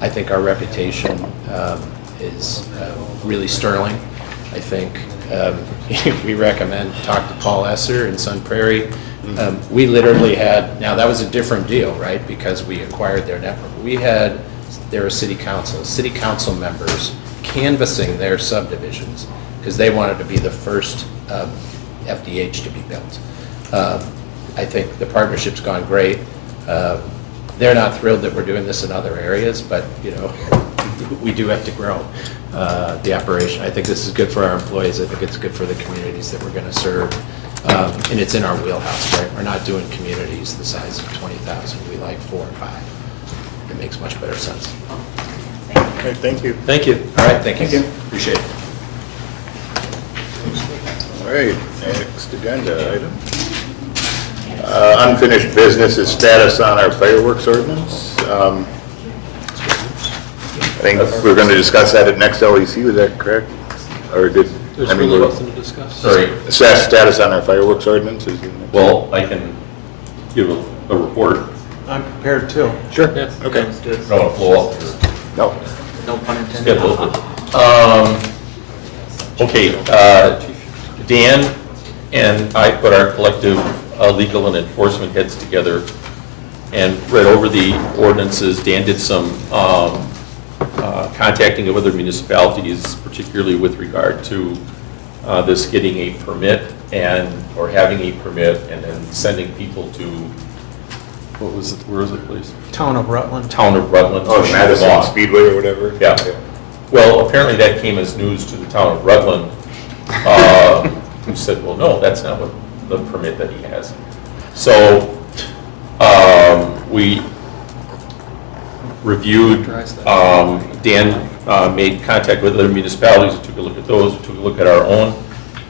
I think our reputation is really sterling. I think we recommend talk to Paul Esser in Sun Prairie. We literally had, now that was a different deal, right? Because we acquired their network. We had their city council members canvassing their subdivisions because they wanted to be the first FDH to be built. I think the partnership's gone great. They're not thrilled that we're doing this in other areas, but we do have to grow the operation. I think this is good for our employees. I think it's good for the communities that we're going to serve. And it's in our wheelhouse, right? We're not doing communities the size of 20,000. We like 4 or 5. It makes much better sense. Okay, thank you. Thank you. All right, thank you. Appreciate it. All right, next agenda item. Unfinished business is status on our fireworks ordinance. I think we're going to discuss that at next LEC, was that correct? Or did, There's I mean, really we're- nothing to discuss. Sorry. status on our fireworks ordinance is. Well, I can give a report. I'm prepared too. Sure, Yeah. okay. I don't want to blow up your No, No pun intended. schedule. Okay, Dan and I put our collective legal and enforcement heads together and read over the ordinances. Dan did some contacting of other municipalities, particularly with regard to this getting a permit or having a permit and then sending people to, where is it, please? Town of Rutland. Town of Rutland. oh, to show Madison law. Speedway or whatever? Yeah. Well, apparently that came as news to the town of Rutland, who said, well, no, that's not what the permit that he has. So we reviewed, Dan made contact with other municipalities, took a look at those, took a look at our own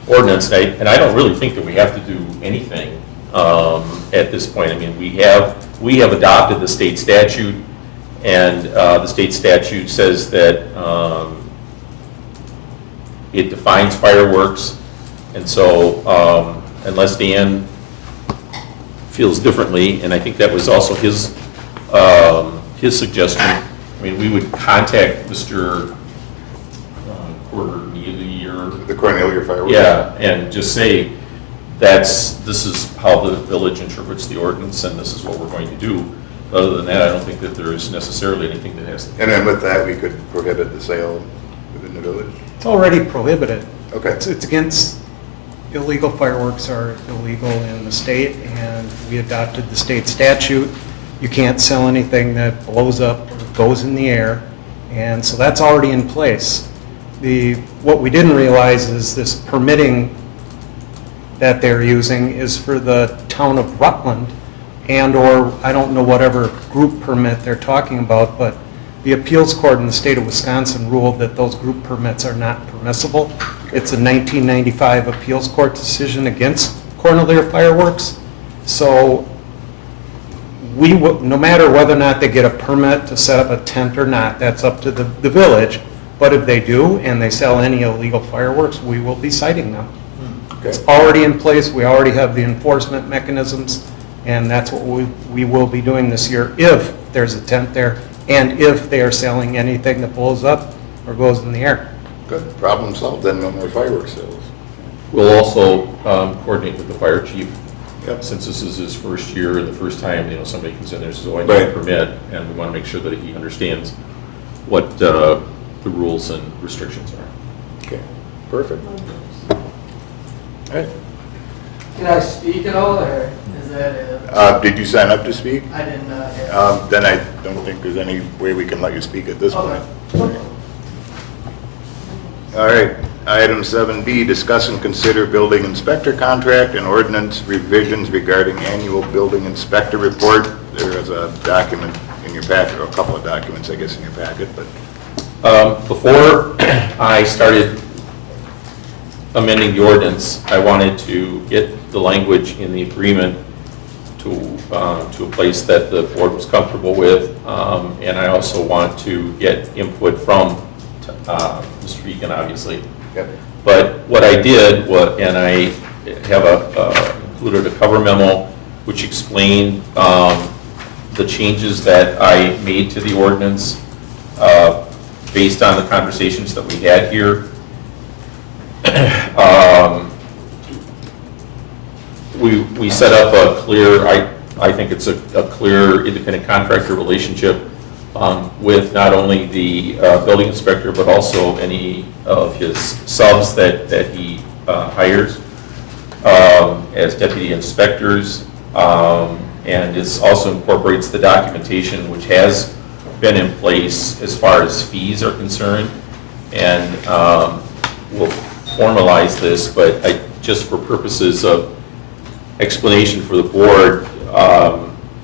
ordinance, and I don't really think that we have to do anything at this point. I mean, we have adopted the state statute, and the state statute says that it defines fireworks, and so unless Dan feels differently, and I think that was also his suggestion, I mean, we would contact Mr. Cornelius, The Cornelia fireworks? yeah, and just say, this is how the village interprets the ordinance, and this is what we're going to do. Other than that, I don't think that there is necessarily anything that has to. And then with that, we could prohibit the sale within the village? It's already prohibited. Okay. It's against, illegal fireworks are illegal in the state, and we adopted the state statute. You can't sell anything that blows up or goes in the air, and so that's already in place. What we didn't realize is this permitting that they're using is for the town of Rutland, and/or, I don't know whatever group permit they're talking about, but the appeals court in the state of Wisconsin ruled that those group permits are not permissible. It's a 1995 appeals court decision against Cornelia Fireworks. So no matter whether or not they get a permit to set up a tent or not, that's up to the village. But if they do and they sell any illegal fireworks, we will be citing them. Okay. It's already in place. We already have the enforcement mechanisms, and that's what we will be doing this year if there's a tent there and if they are selling anything that blows up or goes in the air. Good, problem solved, then no more fireworks sales. We'll also coordinate with the fire chief, Yep. since this is his first year and the first time, somebody comes in there and says, oh, I need a Right. permit, and we want to make sure that he understands what the rules and restrictions are. Okay, perfect. All right. Can I speak at all, or is that it? Did you sign up to speak? I didn't, yeah. Then I don't think there's any way we can let you speak at this point. Okay. All right, item 7B, discuss and consider building inspector contract and ordinance revisions regarding annual building inspector report. There is a document in your packet, or a couple of documents, I guess, in your packet, but Before I started amending the ordinance, I wanted to get the language in the agreement to a place that the board was comfortable with, and I also want to get input from Mr. Beacon, obviously. Yep. But what I did was, and I have included a cover memo which explained the changes that I made to the ordinance based on the conversations that we had here. We set up a clear, I think it's a clear independent contractor relationship with not only the building inspector, but also any of his subs that he hires as deputy inspectors. And it also incorporates the documentation which has been in place as far as fees are concerned. And we'll formalize this, but just for purposes of explanation for the board,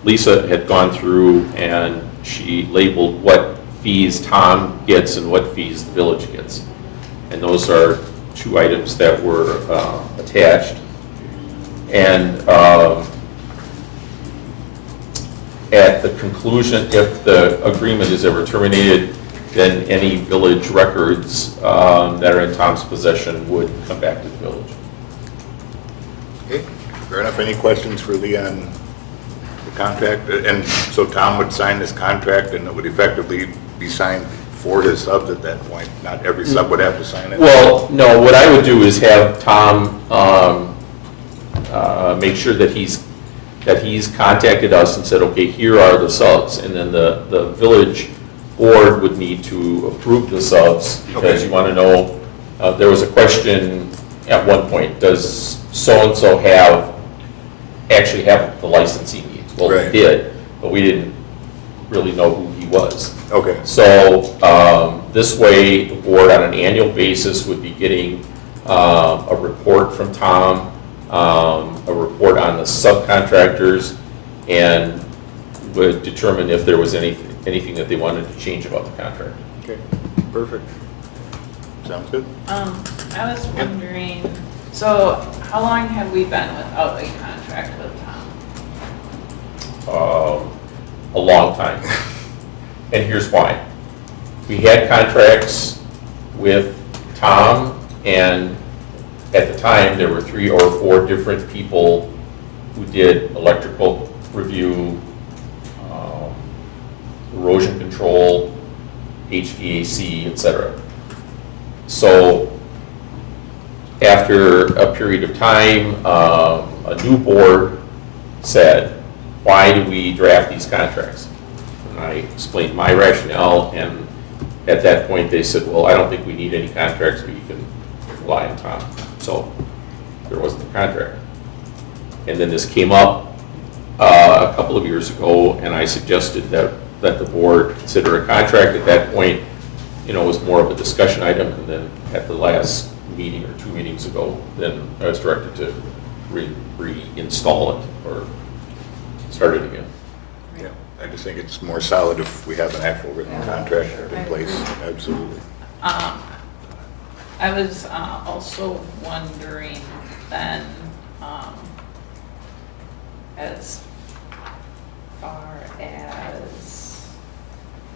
Lisa had gone through and she labeled what fees Tom gets and what fees the village gets. And those are two items that were attached. And at the conclusion, if the agreement is ever terminated, then any village records that are in Tom's possession would come back to the village. Okay, fair enough. Any questions for Lee on the contract? And so Tom would sign this contract and it would effectively be signed for his subs at that point? Not every sub would have to sign it? Well, no, what I would do is have Tom make sure that he's contacted us and said, okay, here are the subs, and then the village board would need to approve the subs, because Okay. you want to know, there was a question at one point, does so-and-so actually have the license he needs? Well, Right. he did, but we didn't really know who he was. Okay, So this way, the board on an annual basis would be getting a report from Tom, a report on the subcontractors, and would determine if there was anything that they wanted to change about the contract. okay, perfect. Sounds good. I was wondering, so how long have we been without a contract with Tom? A long time. And here's why. We had contracts with Tom, and at the time, there were 3 or 4 different people who did electrical review, erosion control, HVAC, etc. So after a period of time, a new board said, why do we draft these contracts? And I explained my rationale, and at that point they said, well, I don't think we need any contracts, but you can rely on Tom. So there wasn't a contract. And then this came up a couple of years ago, and I suggested that the board consider a contract. At that point, it was more of a discussion item, and then at the last meeting or 2 meetings ago, then I was directed to reinstall it or start it again. Yeah, I just think it's more solid if we have an actual written contract in place, absolutely. I was also wondering then, as far as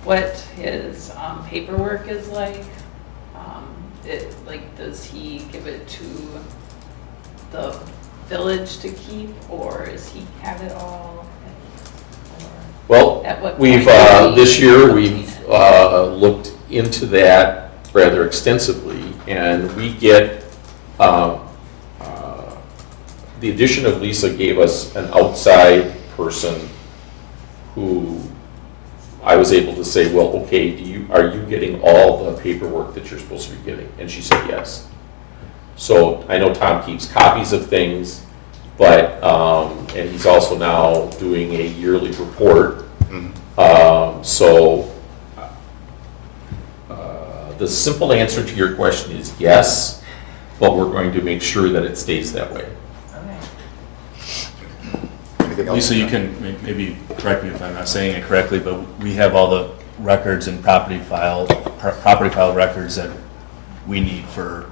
what his paperwork is like. Does he give it to the village to keep, or does he have it all? Well, At what we've, point do this year, obtain we've it? looked into that rather extensively, and we get, the addition of Lisa gave us an outside person who I was able to say, well, okay, are you getting all the paperwork that you're supposed to be getting? And she said yes. So I know Tom keeps copies of things, but, and he's also now doing a yearly report. So the simple answer to your question is yes, but we're going to make sure that it stays that way. Anything else? Lisa, you can maybe correct me if I'm not saying it correctly, but we have all the records and property file records that we need for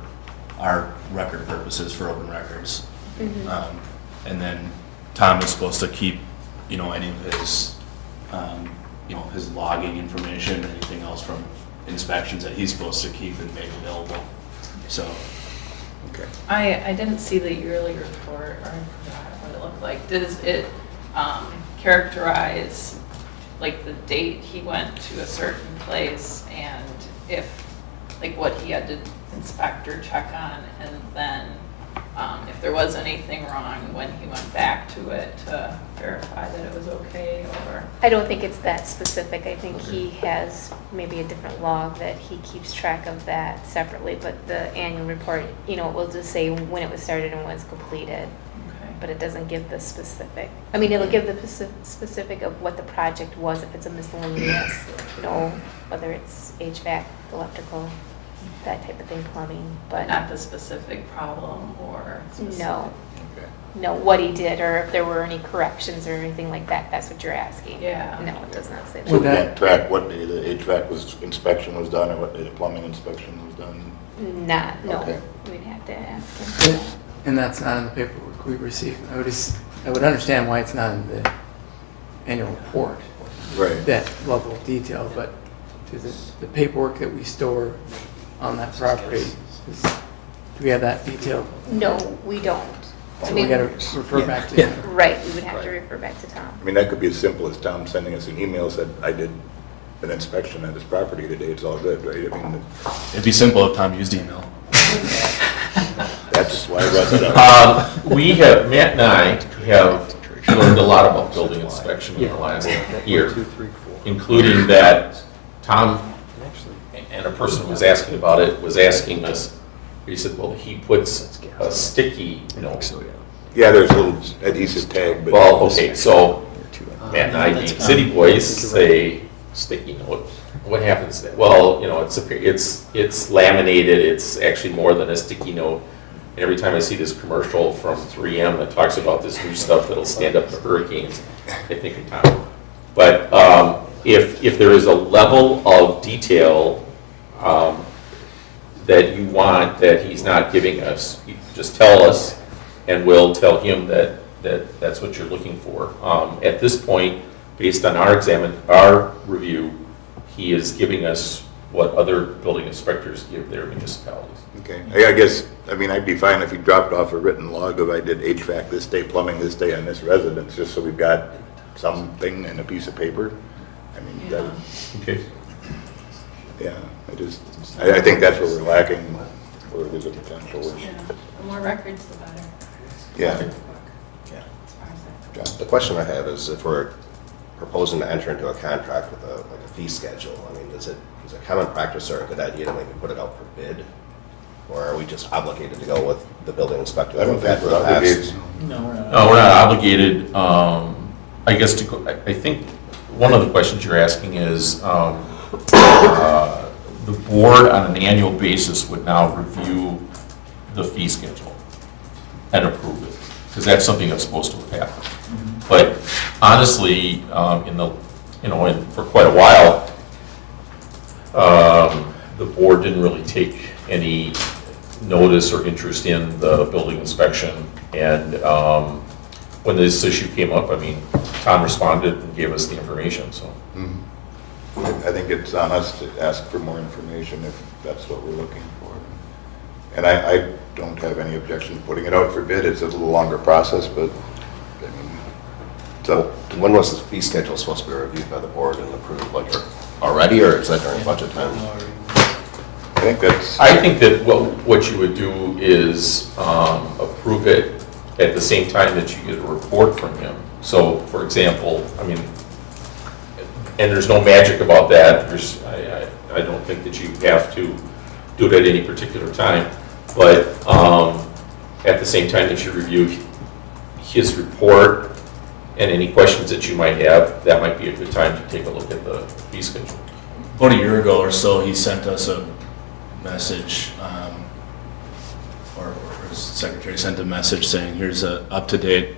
our record purposes for open records. And then Tom is supposed to keep, you know, any of his, you know, his logging information, anything else from inspections that he's supposed to keep and make available. So, Okay. I didn't see the yearly report, or I forgot what it looked like. Does it characterize, like, the date he went to a certain place and if, like, what he had to inspect or check on, and then if there was anything wrong when he went back to it to verify that it was okay, or? I don't think it's that specific. I think he has maybe a different log that he keeps track of that separately, but the annual report, you know, will just say when it was started and when it's completed, Okay. but it doesn't give the specific. I mean, it'll give the specific of what the project was, if it's a miscellaneous, you know, whether it's HVAC, electrical, that type of thing, plumbing, but Not the specific problem or specific? no. Okay. No, what he did, or if there were any corrections or anything like that, that's what you're asking. Yeah. No, it does not say So we that. can't track what day the HVAC inspection was done or what day the plumbing inspection was done? No, Okay. we'd have to ask him. And that's not in the paperwork we received. I would understand why it's not in the annual report, Right. that level of detail, but to the paperwork that we store on that property, do we have that detail? No, we don't. I So we mean, gotta refer back to him. right, we would have to refer back to Tom. I mean, that could be as simple as Tom sending us an email, said, I did an inspection at his property today, it's all good, right? I mean, it'd be simple if Tom used email. that's why I brought that up. Matt and I have learned a lot about building inspection in the last year, including that Tom, and a person who was asking about it, was asking us, he said, well, he puts a sticky note. Yeah, there's a little adhesive tag, but. Well, okay, so Matt and I, being city boys, say sticky note. What happens then? Well, you know, it's laminated, it's actually more than a sticky note. And every time I see this commercial from 3M that talks about this new stuff that'll stand up to hurricanes, I think of Tom. But if there is a level of detail that you want that he's not giving us, you just tell us, and we'll tell him that that's what you're looking for. At this point, based on our review, he is giving us what other building inspectors give their municipalities. Okay, I guess, I mean, I'd be fine if you dropped off a written log of I did HVAC this day, plumbing this day on this residence, just so we've got something in a piece of paper. I mean, that, Okay. yeah, I think that's what we're lacking, or there's a potential. Yeah, the more records, the better. Yeah. As far as that. The question I have is if we're proposing to enter into a contract with a fee schedule, I mean, is it common practice or a good idea to maybe put it out for bid? Or are we just obligated to go with the building inspector? I don't think we're obligated. No, we're not. No, we're not obligated, I guess, to go, I think one of the questions you're asking is, the board on an annual basis would now review the fee schedule and approve it, because that's something that's supposed to have happened. But honestly, for quite a while, the board didn't really take any notice or interest in the building inspection. And when this issue came up, I mean, Tom responded and gave us the information, so. Mhm. I think it's on us to ask for more information if that's what we're looking for. And I don't have any objection to putting it out for bid. It's a little longer process, but, I mean, So when was the fee schedule supposed to be reviewed by the board and approved, like already, or is that during budget time? I think that's. I think that what you would do is approve it at the same time that you get a report from him. So, for example, I mean, and there's no magic about that. I don't think that you have to do it at any particular time. But at the same time that you review his report and any questions that you might have, that might be a good time to take a look at the fee schedule. About a year ago or so, he sent us a message, or his secretary sent a message saying, here's up-to-date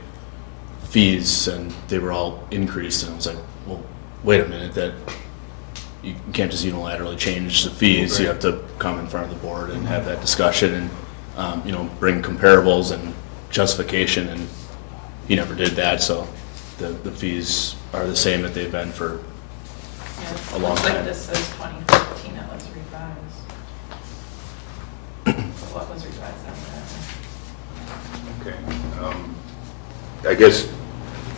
fees, and they were all increased, and I was like, well, wait a minute, you can't just unilaterally change the fees. You have to come in front of the board and have that discussion and, you know, bring comparables and justification, and he never did that, so the fees are the same that they've been for a long Looks time. like this says 2015, it was revised. So what was revised after that? Okay. I guess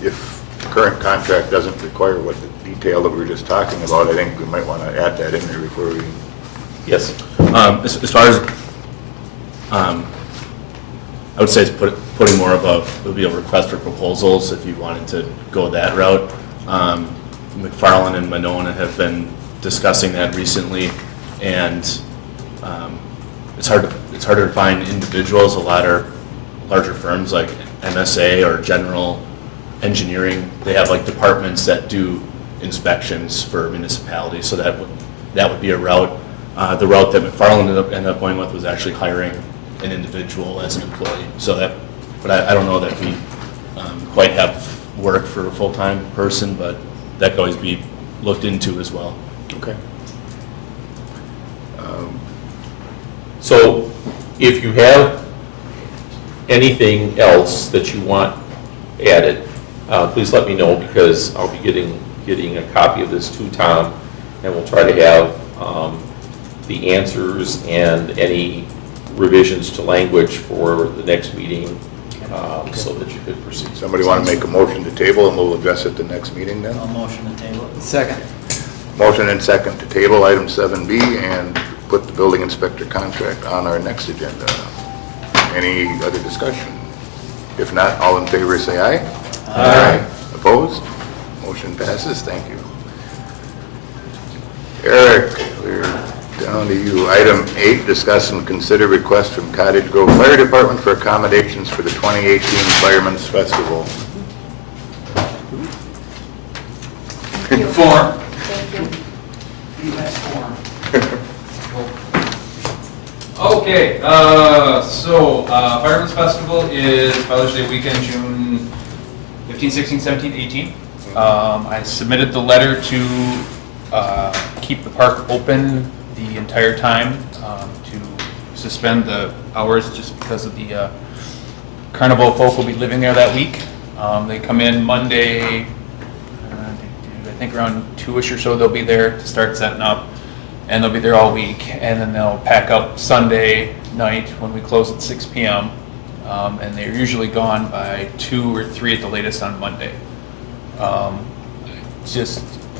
if the current contract doesn't require what the detail that we were just talking about, I think we might want to add that in there before we... Yes. As far as, I would say it's putting more of a, it would be a request for proposals if you wanted to go that route. McFarland and Monona have been discussing that recently, and it's harder to find individuals. A lot are larger firms like MSA or General Engineering. They have like departments that do inspections for municipalities, so that would be a route. The route that McFarland ended up going with was actually hiring an individual as an employee. So that, but I don't know that we quite have work for a full-time person, but that could always be looked into as well. Okay. So if you have anything else that you want added, please let me know, because I'll be getting a copy of this to Tom, and we'll try to have the answers and any revisions to language for the next meeting, so that you could proceed. Somebody want to make a motion to table, and we'll address it the next meeting then? I'll motion to table it. Second. Motion and second to table item 7B and put the building inspector contract on our next agenda. Any other discussion? If not, all in favor say aye. Aye. Opposed? Motion passes. Thank you. Eric, we're down to you. Item 8, discuss and consider request from Cottage Grove Fire Department for accommodations for the 2018 Fireman's Festival. Form. Thank you. Okay, so Fireman's Festival is Father's Day weekend, June 15, 16, 17, 18. I submitted the letter to keep the park open the entire time, to suspend the hours just because of the carnival folk will be living there that week. They come in Monday, I think around 2-ish or so they'll be there to start setting up, and they'll be there all week, and then they'll pack up Sunday night when we close at 6 p.m. And they're usually gone by 2 or 3 at the latest on Monday. I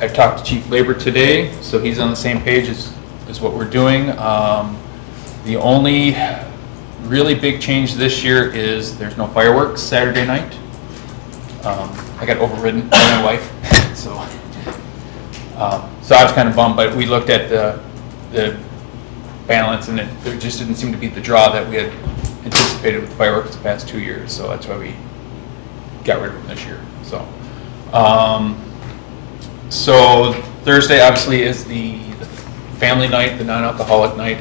talked to Chief Labor today, so he's on the same page as what we're doing. The only really big change this year is there's no fireworks Saturday night. I got overridden by my wife, so I was kind of bummed, but we looked at the balance, and there just didn't seem to be the draw that we had anticipated with fireworks the past 2 years, so that's why we got rid of them this year. So Thursday obviously is the family night, the non-alcoholic night.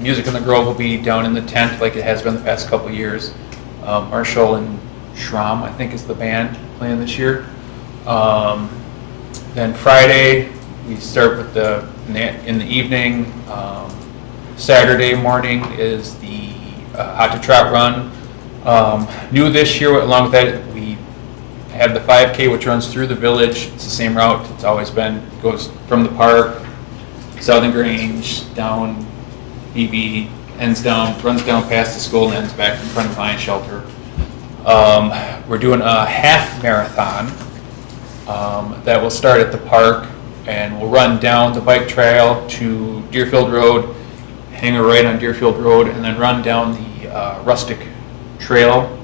Music in the Grove will be down in the tent like it has been the past couple of years. Marshall and Schramm, I think, is the band playing this year. Then Friday, we start with in the evening. Saturday morning is the Hot to Trot run. New this year, along with that, we have the 5K, which runs through the village. It's the same route it's always been. It goes from the park, Southern Grange, down BB, runs down past the school, and ends back in front of the Lion Shelter. We're doing a half marathon that will start at the park, and we'll run down the bike trail to Deerfield Road, hang a right on Deerfield Road, and then run down the rustic trail.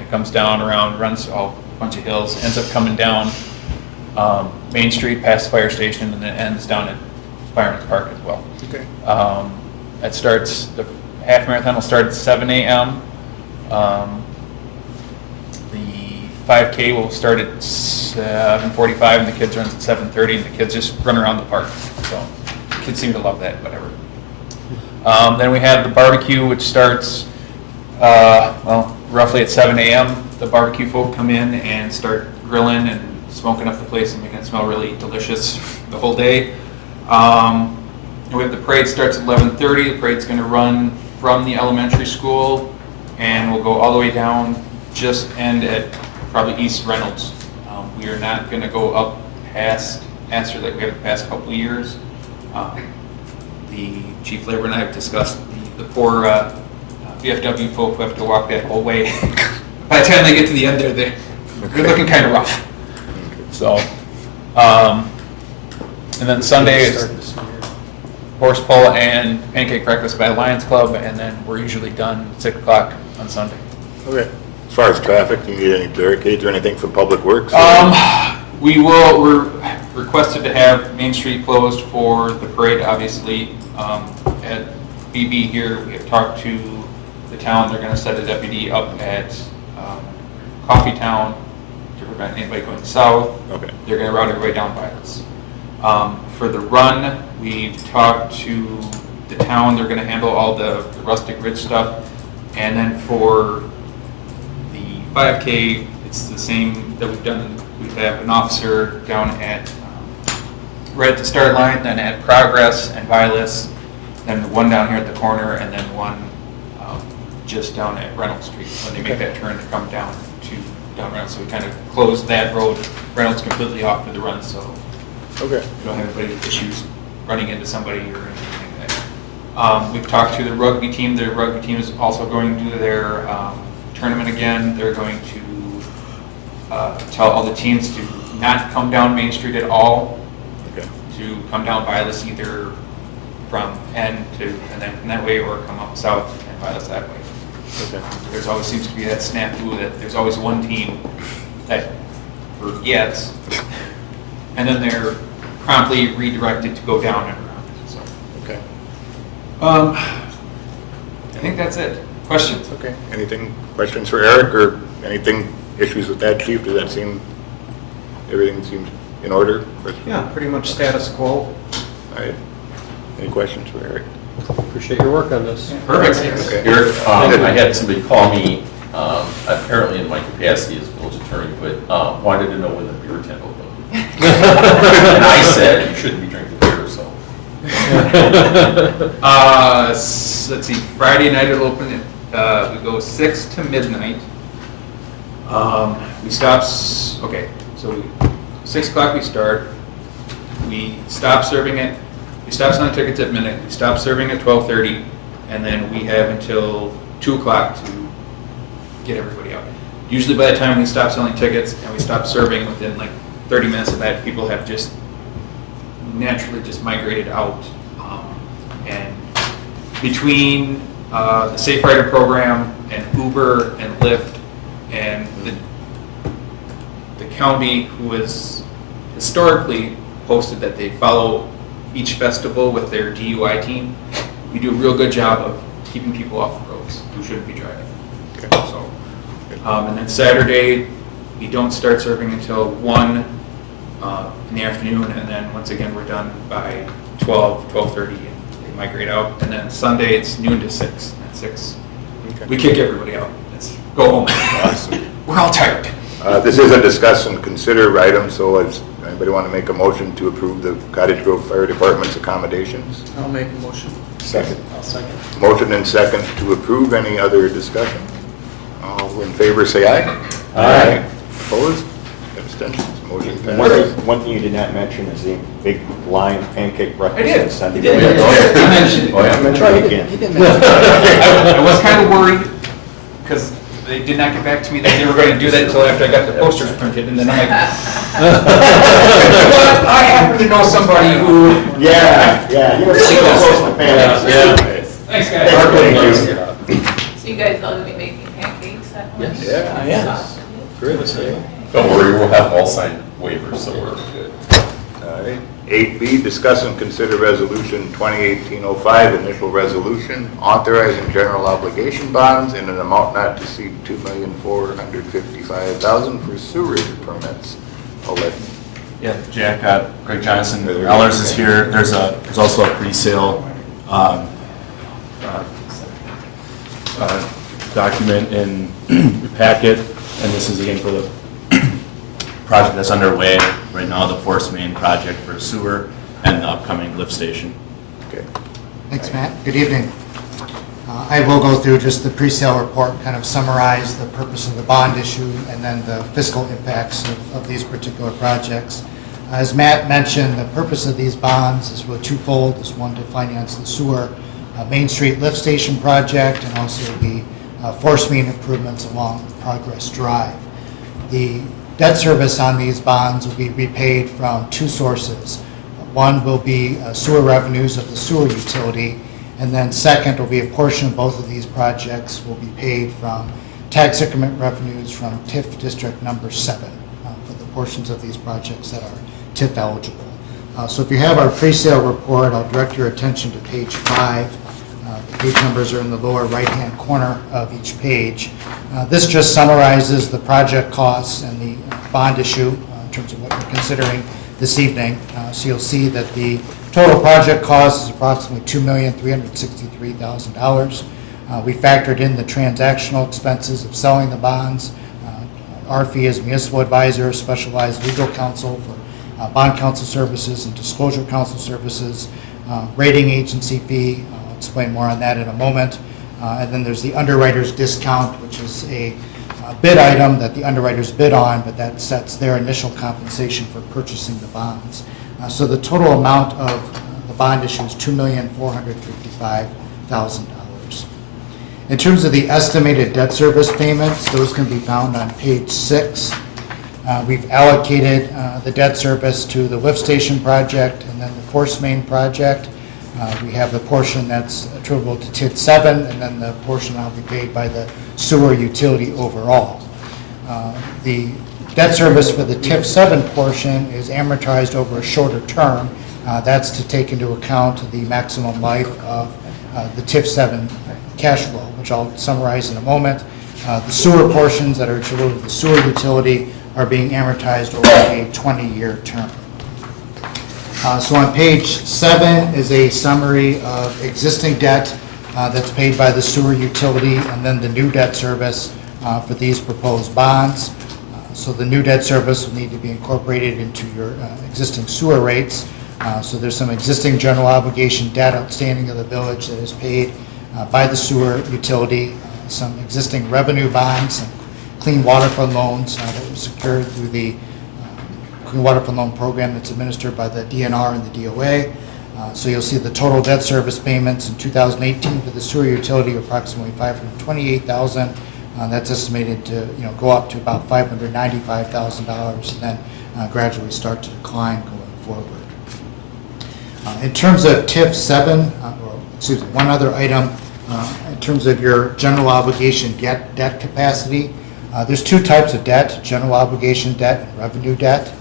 It comes down around, runs a bunch of hills, ends up coming down Main Street past the fire station, and then ends down at Fireman's Park as well. Okay. The half marathon will start at 7 a.m. The 5K will start at 7:45, and the kids runs at 7:30, and the kids just run around the park. So kids seem to love that, whatever. Then we have the barbecue, which starts roughly at 7 a.m. The barbecue folk come in and start grilling and smoking up the place and making it smell really delicious the whole day. And we have the parade starts at 11:30. The parade's going to run from the elementary school, and we'll go all the way down, just end at probably East Reynolds. We are not going to go up past Astor like we have the past couple of years. The Chief Labor and I have discussed the poor VFW folk who have to walk that whole way. By the time they get to the end there, they're looking kind of rough. So, and then Sunday is horse pull and pancake breakfast by Lions Club, and then we're usually done 6 o'clock on Sunday. Okay. As far as traffic, do you need any barricades or anything from Public Works? We're requested to have Main Street closed for the parade, obviously. At BB here, we have talked to the town. They're going to set a deputy up at Coffee Town to prevent anybody going south. Okay. They're going to route everybody down by us. For the run, we've talked to the town. They're going to handle all the Rustic Ridge stuff. And then for the 5K, it's the same that we've done. We have an officer down at right at the start line, then at Progress and Vilas, then one down here at the corner, and then one just down at Reynolds Street when they make that turn to come down Reynolds. So we kind of closed that road, Reynolds completely off for the run, so Okay. we don't have anybody with issues running into somebody or anything like that. We've talked to the rugby team. The rugby team is also going to do their tournament again. They're going to tell all the teams to not come down Main Street at all, Okay. to come down Vilas either from N to, and then from that way, or come up south and Vilas that way. Okay. There's always seems to be that snafu that there's always one team that forgets, and then they're promptly redirected to go down and around. So, Okay. I think that's it. Questions? Okay. Anything, questions for Eric or anything, issues with that, Chief? Does that seem, everything seems in order? Yeah, pretty much status quo. All right. Any questions for Eric? Appreciate your work on this. Perfect. Okay. Eric, I had somebody call me, apparently in my capacity as village attorney, but wanted to know when the beer tent opened. And I said, you shouldn't be drinking beer, so. Let's see, Friday night it'll open at, we go 6 to midnight. We stop, okay, so 6 o'clock we start. We stop serving it, we stop selling tickets at midnight, we stop serving at 12:30, and then we have until 2 o'clock to get everybody out. Usually by the time we stop selling tickets and we stop serving, within like 30 minutes of that, people have just naturally just migrated out. And between the Safe Rider program and Uber and Lyft and the county, who has historically posted that they follow each festival with their DUI team, we do a real good job of keeping people off the roads who shouldn't be driving. Okay. So, and then Saturday, we don't start serving until 1 in the afternoon, and then once again, we're done by 12:30, and they migrate out. And then Sunday, it's noon to 6. At 6, Okay. we kick everybody out. Let's go home. Awesome. We're all tired. This is a discuss and consider item, so does anybody want to make a motion to approve the Cottage Grove Fire Department's accommodations? I'll make a motion. Second. I'll second. Motion and second to approve. Any other discussion? All in favor, say aye. Aye. Opposed? Abstentions? Motion passes. One thing you did not mention is the big Lions pancake breakfast. I did. on Sunday. You did. I mentioned it. Oh, yeah. Try it again. I was kind of worried because they did not get back to me that they were going to do that until after I got the posters printed, and then I'm like, but I happen to know somebody who. Yeah. You were so close to pancakes. Thanks, guys. Thank you. So you guys all gonna be making pancakes at home? Yeah. Yeah. Don't worry, we'll have all signed waivers, so we're good. All right. 8B, discuss and consider resolution 2018-05, initial resolution authorizing general obligation bonds in an amount not to exceed $2,455,000 for sewerage permits. I'll let Yeah, Jack, Greg Johnson, Ellers is here. There's also a pre-sale document in your packet, and this is again for the project that's underway right now, the Force Main project for sewer and the upcoming lift station. Okay. Thanks, Matt. Good evening. I will go through just the pre-sale report, kind of summarize the purpose of the bond issue and then the fiscal impacts of these particular projects. As Matt mentioned, the purpose of these bonds is really twofold. Is one, to finance the sewer Main Street lift station project and also the force main improvements along Progress Drive. The debt service on these bonds will be repaid from two sources. One will be sewer revenues of the sewer utility, and then second will be a portion of both of these projects will be paid from tax increment revenues from TIF District Number 7 for the portions of these projects that are TIF eligible. So if you have our pre-sale report, I'll direct your attention to page 5. The page numbers are in the lower right-hand corner of each page. This just summarizes the project costs and the bond issue in terms of what we're considering this evening. So you'll see that the total project cost is approximately $2,363,000. We factored in the transactional expenses of selling the bonds. Our fee as municipal advisor, specialized legal counsel for bond counsel services and disclosure counsel services, rating agency fee. I'll explain more on that in a moment. And then there's the underwriter's discount, which is a bid item that the underwriters bid on, but that sets their initial compensation for purchasing the bonds. So the total amount of the bond issue is $2,455,000. In terms of the estimated debt service payments, those can be found on page 6. We've allocated the debt service to the lift station project and then the force main project. We have the portion that's attributable to TID 7 and then the portion that will be paid by the sewer utility overall. The debt service for the TIF 7 portion is amortized over a shorter term. That's to take into account the maximum life of the TIF 7 cash flow, which I'll summarize in a moment. The sewer portions that are attributable to the sewer utility are being amortized over a 20-year term. So on page 7 is a summary of existing debt that's paid by the sewer utility and then the new debt service for these proposed bonds. So the new debt service will need to be incorporated into your existing sewer rates. So there's some existing general obligation debt outstanding of the village that is paid by the sewer utility, some existing revenue bonds, some clean water fund loans that were secured through the Clean Water Fund Loan Program that's administered by the DNR and the DOA. So you'll see the total debt service payments in 2018 for the sewer utility are approximately $528,000. That's estimated to go up to about $595,000 and then gradually start to decline going forward. In terms of TIF 7, one other item, in terms of your general obligation debt capacity, there's two types of debt, general obligation debt and revenue debt.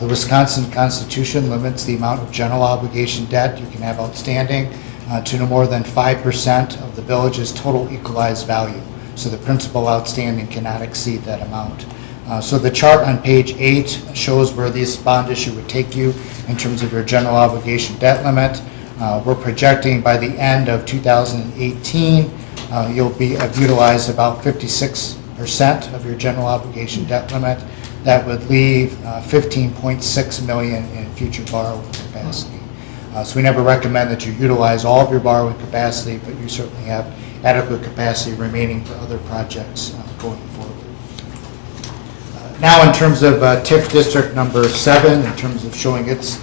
The Wisconsin Constitution limits the amount of general obligation debt you can have outstanding to no more than 5% of the village's total equalized value. So the principal outstanding cannot exceed that amount. So the chart on page 8 shows where this bond issue would take you in terms of your general obligation debt limit. We're projecting by the end of 2018, you'll have utilized about 56% of your general obligation debt limit. That would leave $15.6 million in future borrowing capacity. So we never recommend that you utilize all of your borrowing capacity, but you certainly have adequate capacity remaining for other projects going forward. Now in terms of TIF District Number 7, in terms of showing its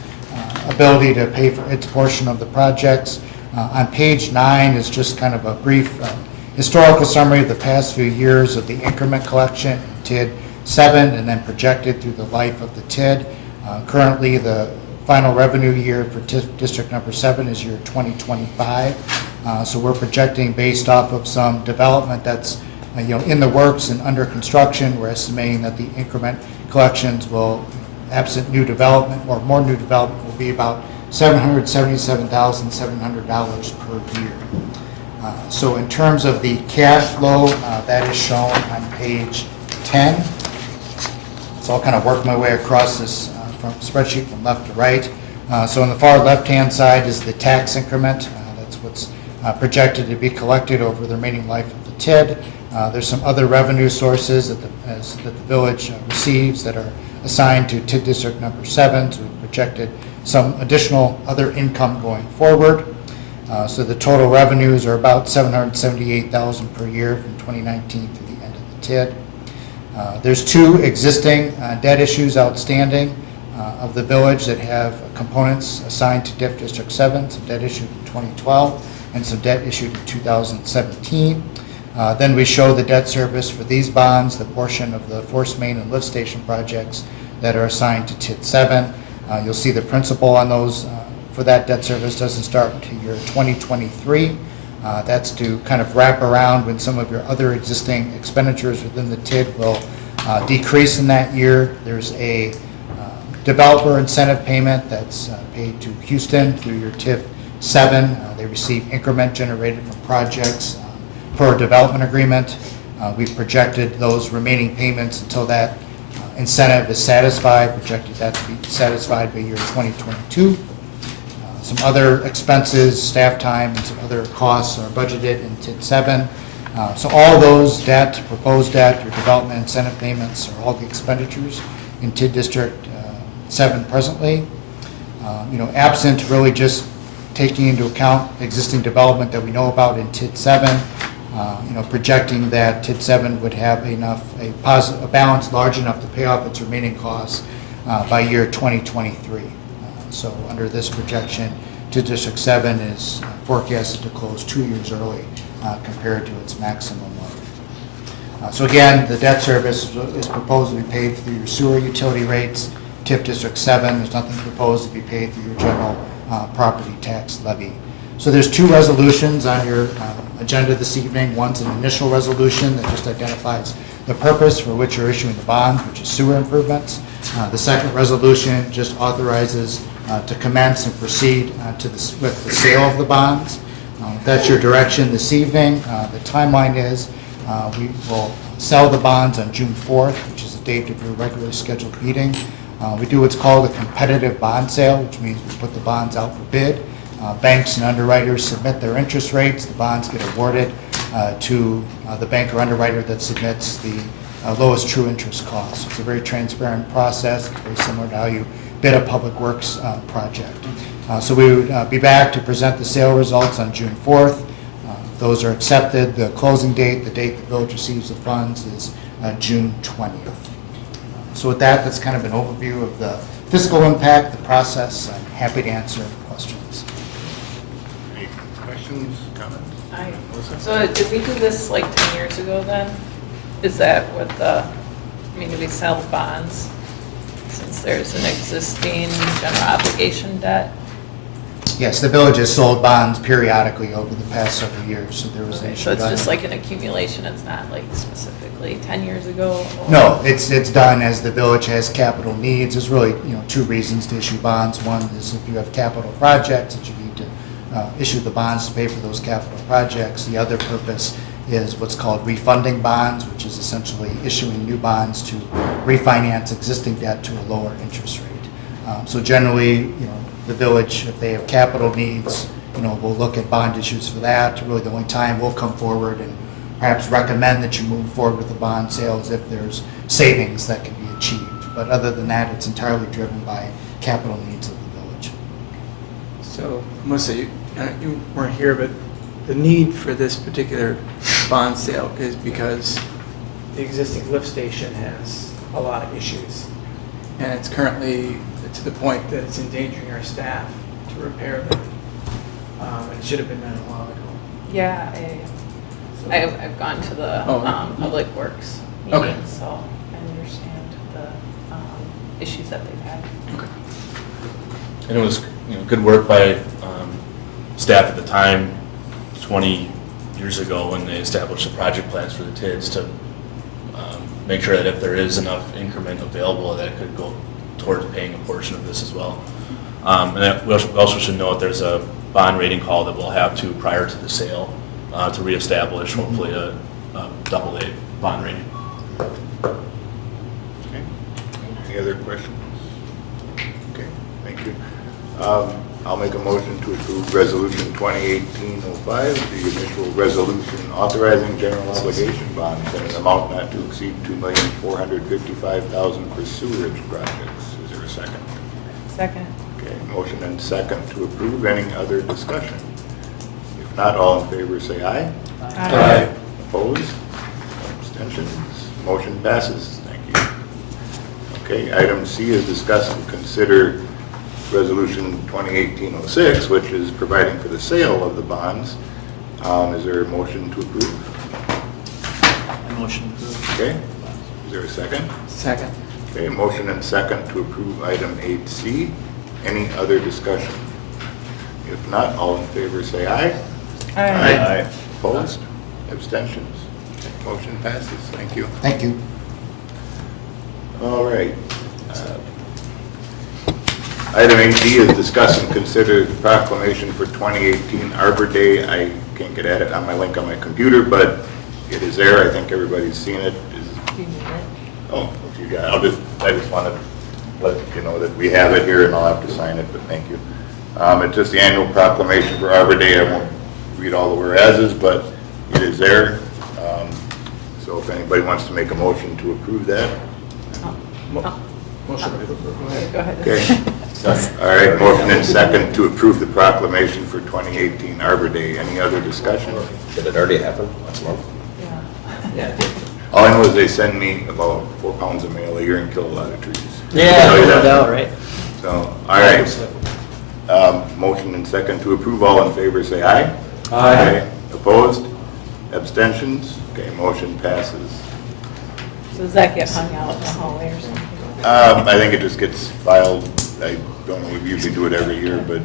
ability to pay for its portion of the projects, on page 9 is just kind of a brief historical summary of the past few years of the increment collection in TID 7 and then projected through the life of the TID. Currently, the final revenue year for TIF District Number 7 is year 2025. So we're projecting based off of some development that's in the works and under construction. We're estimating that the increment collections will, absent new development or more new development, will be about $777,700 per year. So in terms of the cash flow, that is shown on page 10. So I'll kind of work my way across this from spreadsheet from left to right. So on the far left-hand side is the tax increment. That's what's projected to be collected over the remaining life of the TID. There's some other revenue sources that the village receives that are assigned to TID District number 7, so we've projected some additional other income going forward. So the total revenues are about $778,000 per year from 2019 to the end of the TID. There's 2 existing debt issues outstanding of the village that have components assigned to DIF District 7, some debt issued in 2012 and some debt issued in 2017. Then we show the debt service for these bonds, the portion of the force main and lift station projects that are assigned to TID 7. You'll see the principal on those for that debt service doesn't start until year 2023. That's to kind of wrap around when some of your other existing expenditures within the TID will decrease in that year. There's a developer incentive payment that's paid to Houston through your TIF 7. They receive increment generated from projects per development agreement. We've projected those remaining payments until that incentive is satisfied, projected that to be satisfied by year 2022. Some other expenses, staff time, and some other costs are budgeted in TID 7. So all those debt, proposed debt, your development incentive payments are all the expenditures in TID District 7 presently. Absent really just taking into account existing development that we know about in TID 7, projecting that TID 7 would have a balance large enough to pay off its remaining costs by year 2023. So under this projection, TID District 7 is forecasted to close 2 years early compared to its maximum load. So again, the debt service is proposed to be paid through your sewer utility rates. TIF District 7, there's nothing proposed to be paid through your general property tax levy. So there's 2 resolutions on your agenda this evening. One's an initial resolution that just identifies the purpose for which you're issuing the bonds, which is sewer improvements. The second resolution just authorizes to commence and proceed with the sale of the bonds. That's your direction this evening. The timeline is we will sell the bonds on June 4th, which is the date of your regularly scheduled meeting. We do what's called a competitive bond sale, which means we put the bonds out for bid. Banks and underwriters submit their interest rates. The bonds get awarded to the bank or underwriter that submits the lowest true interest cost. It's a very transparent process. It's very similar to how you bid a public works project. So we would be back to present the sale results on June 4th. If those are accepted, the closing date, the date the village receives the funds, is June 20th. So with that, that's kind of an overview of the fiscal impact, the process. I'm happy to answer questions. Any questions, comments? So did we do this like 10 years ago then? Is that what do we sell bonds since there's an existing general obligation debt? Yes, the village has sold bonds periodically over the past several years, so there was an Okay, issue. so it's done. just like an accumulation, it's not like specifically 10 years ago? Or- No, it's done as the village has capital needs. There's really, 2 reasons to issue bonds. One is if you have capital projects that you need to issue the bonds to pay for those capital projects. The other purpose is what's called refunding bonds, which is essentially issuing new bonds to refinance existing debt to a lower interest rate. So generally, the village, if they have capital needs, we'll look at bond issues for that. Really, the only time we'll come forward and perhaps recommend that you move forward with the bond sales if there's savings that can be achieved. But other than that, it's entirely driven by capital needs of the village. So, Melissa, you weren't here, but the need for this particular bond sale is because the existing lift station has a lot of issues. And it's currently to the point that it's endangering our staff to repair them. And it should have been done a while ago. Yeah, I've gone to the Public Works Okay. meetings, so I understand the issues that they've had. And it was, good work by staff at the time, 20 years ago, when they established the project plans for the TIDs to make sure that if there is enough increment available, that it could go towards paying a portion of this as well. And then we also should note there's a bond rating call that we'll have to prior to the sale to reestablish hopefully a AA bond rating. Okay. Any other questions? Okay, thank you. I'll make a motion to approve Resolution 2018-05, the initial resolution authorizing general obligation bonds in an amount not to exceed $2,455,000 for sewerage projects. Is there a second? Second. Okay, motion and second to approve. Any other discussion? If not, all in favor say aye. Aye. Opposed? Abstentions? Motion passes. Thank you. Okay, item C is discuss and consider Resolution 2018-06, which is providing for the sale of the bonds. Is there a motion to approve? Motion approved. Okay. Is there a second? Second. Okay, motion and second to approve item 8C. Any other discussion? If not, all in favor say aye. Aye. Opposed? Abstentions? Okay, motion passes. Thank you. Thank you. All right. Item 8D is discuss and consider the proclamation for 2018 Arbor Day. I can't get at it on my link on my computer, but it is there. I think everybody's seen it. Do you need it? Oh, if you got, I just want to let you know that we have it here and I'll have to sign it, but thank you. It's just the annual proclamation for Arbor Day. I won't read all the whereases, but it is there. So if anybody wants to make a motion to approve that. Motion approved. Go ahead. Go ahead. Okay. All right, motion and second to approve the proclamation for 2018 Arbor Day. Any other discussion? Did it already happen last month? Yeah. Yeah, it did. All I know is they send me about 4 pounds of mail a year and kill a lot of trees. Yeah, Tell you no that. doubt, right? So, all right. Motion and second to approve. All in favor, say aye. Aye. Opposed? Abstentions? Okay, motion passes. So does that get hung out in the hallway or something? I think it just gets filed. I don't know, we usually do it every year, but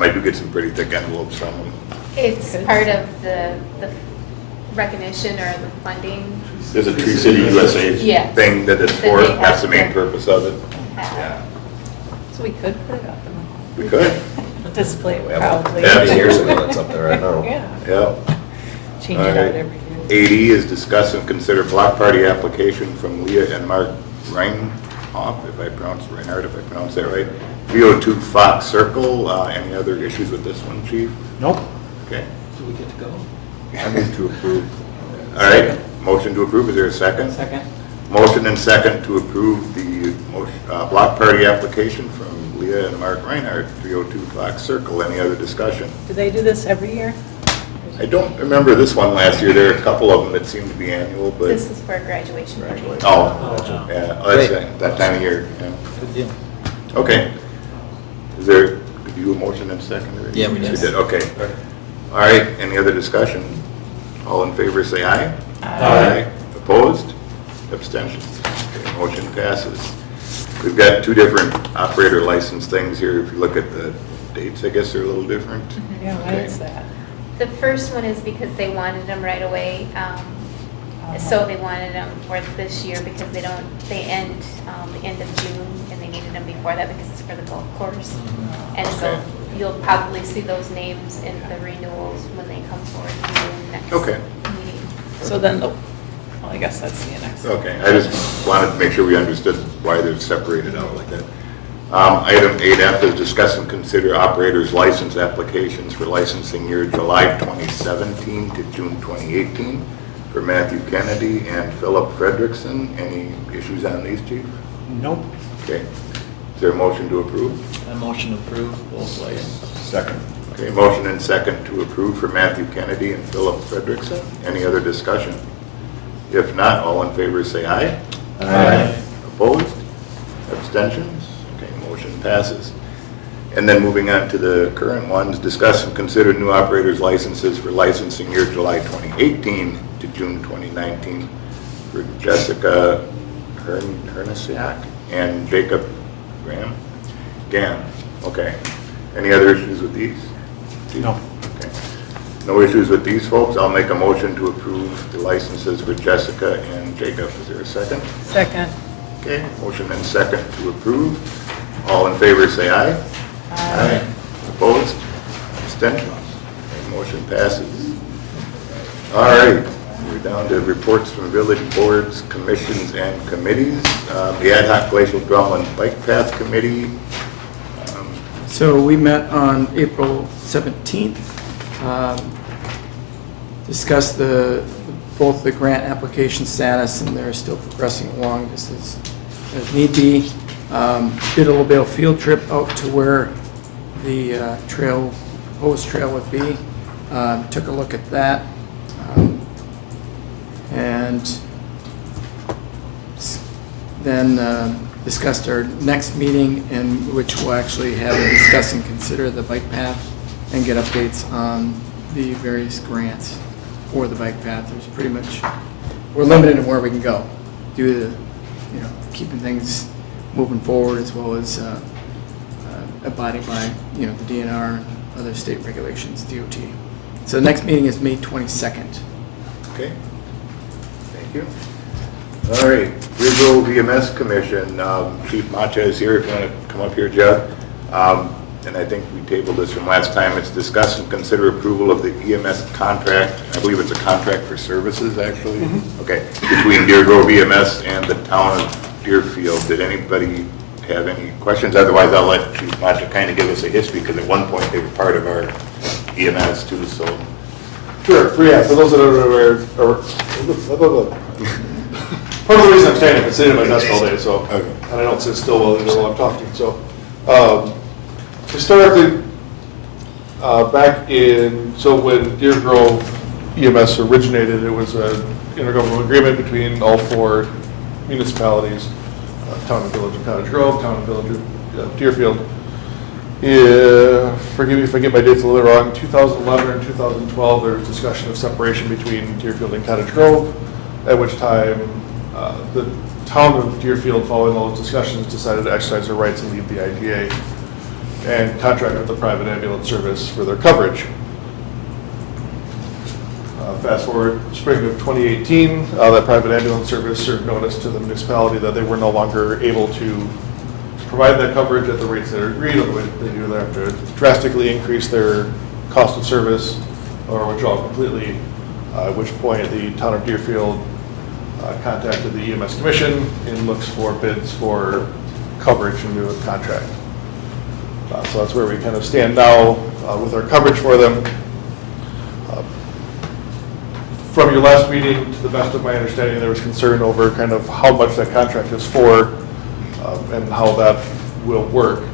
I do get some pretty thick envelopes from them. It's part of the recognition or the funding. There's a Tree City USA Yes. thing that it's That for. they have That's the main to purpose of it. have. So we could put it up in We could. the display it We have proudly. 50 years ago, it's up there right now. Yeah, Yeah. change All it out right. every year. 80 is discuss and consider block party application from Leah and Mark Reinhoff, if I pronounce that right. 302 Fox Circle. Any other issues with this one, Chief? Nope. Okay. Do we get to go? I move to approve. All right. Motion to approve. Is there a second? Second. Motion and second to approve the block party application from Leah and Mark Reinhardt, 302 Fox Circle. Any other discussion? Do they do this every year? I don't remember this one last year. There are a couple of them that seem to be annual, but. This is for graduation. party. Oh, yeah, oh, that's that time of year, yeah. Good deal. Okay. Is there, did you do a motion and second? or- Yeah, we did. You did, okay. All right, any other discussion? All in favor, say aye. Aye. Opposed? Abstentions? Okay, motion passes. We've got 2 different operator license things here. If you look at the dates, I guess they're a little different. Yeah, why Okay. is that? The first one is because they wanted them right away. So they wanted them for this year because they end the end of June and they needed them before that because it's for the golf course. And so Okay. you'll probably see those names in the renewals when they come forward to you in the next Okay. meeting. So then well, I guess that's the next. Okay, I just wanted to make sure we understood why they're separated out like that. Item 8F is discuss and consider operators' license applications for licensing year July 2017 to June 2018 for Matthew Kennedy and Philip Fredrickson. Any issues on these, Chief? Nope. Okay. Is there a motion to approve? A motion to approve both licenses. Second. Okay, motion and second to approve for Matthew Kennedy and Philip Fredrickson. Any other discussion? If not, all in favor say aye. Aye. Opposed? Abstentions? Okay, motion passes. And then moving on to the current ones, discuss and consider new operators' licenses for licensing year July 2018 to June 2019 for Jessica Hernasiak and Jacob Gann. Okay. Any other issues with these? No. Okay. No issues with these folks. I'll make a motion to approve the licenses for Jessica and Jacob. Is there a second? Second. Okay, motion and second to approve. All in favor say aye. Aye. Opposed? Abstentions? Okay, motion passes. All right, we're down to reports from village boards, commissions, and committees. The Ad hoc Glacial Drumlin Bike Path Committee. So we met on April 17th, discussed both the grant application status, and they're still progressing along just as need be. Did a little bit of field trip out to where the proposed trail would be. Took a look at that. And then discussed our next meeting, in which we'll actually have a discuss and consider the bike path and get updates on the various grants for the bike path. There's pretty much, we're limited in where we can go due to, keeping things moving forward, as well as abiding by, the DNR and other state regulations, DOT. So the next meeting is May 22nd. Okay. Thank you. All right, Deer Grove EMS Commission, Chief Mata is here, if you want to come up here, Jeff. And I think we tabled this from last time. It's discuss and consider approval of the EMS contract. I believe it's a contract for services, actually. Okay, between Deer Grove EMS and the town of Deerfield. Did anybody have any questions? Otherwise, I'll let Chief Mata kind of give us a history, because at one point they were part of our EMS too, so. Sure, for those that are aware, part of the reason I'm standing, I've been sitting at my desk all day, so, and I don't sit still while I'm talking, so. Historically, when Deer Grove EMS originated, it was an intergovernmental agreement between all 4 municipalities, Town and Village of Cottage Grove, Town and Village of Deerfield. Forgive me if I get my dates a little wrong, 2011 and 2012, there was discussion of separation between Deerfield and Cottage Grove, at which time the town of Deerfield, following all those discussions, decided to exercise their rights and leave the IGA and contract with the private ambulance service for their coverage. Fast forward spring of 2018, that private ambulance service served notice to the municipality that they were no longer able to provide that coverage at the rates that are agreed, otherwise they do have to drastically increase their cost of service or withdraw completely, at which point the town of Deerfield contacted the EMS Commission and looks for bids for coverage into a contract. So that's where we kind of stand now with our coverage for them. From your last meeting, to the best of my understanding, there was concern over kind of how much that contract is for and how that will work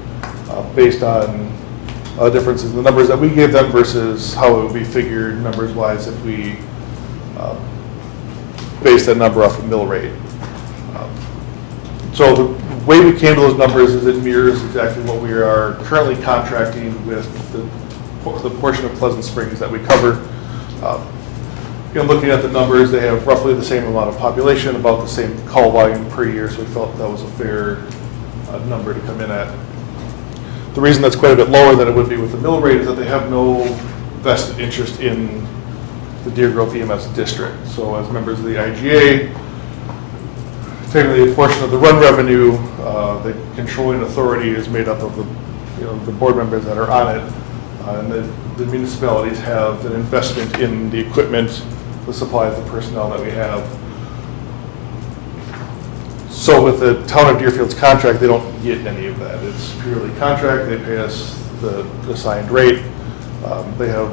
based on differences in the numbers that we gave them versus how it would be figured numbers-wise if we base that number off of mill rate. So the way we came to those numbers is it mirrors exactly what we are currently contracting with the portion of Pleasant Springs that we cover. Looking at the numbers, they have roughly the same amount of population, about the same call volume per year, so we felt that was a fair number to come in at. The reason that's quite a bit lower than it would be with the mill rate is that they have no vested interest in the Deer Grove EMS district. So as members of the IGA, technically a portion of the run revenue, the controlling authority is made up of the board members that are on it. And the municipalities have an investment in the equipment, the supplies, the personnel that we have. So with the town of Deerfield's contract, they don't get any of that. It's purely contract. They pay us the assigned rate. They have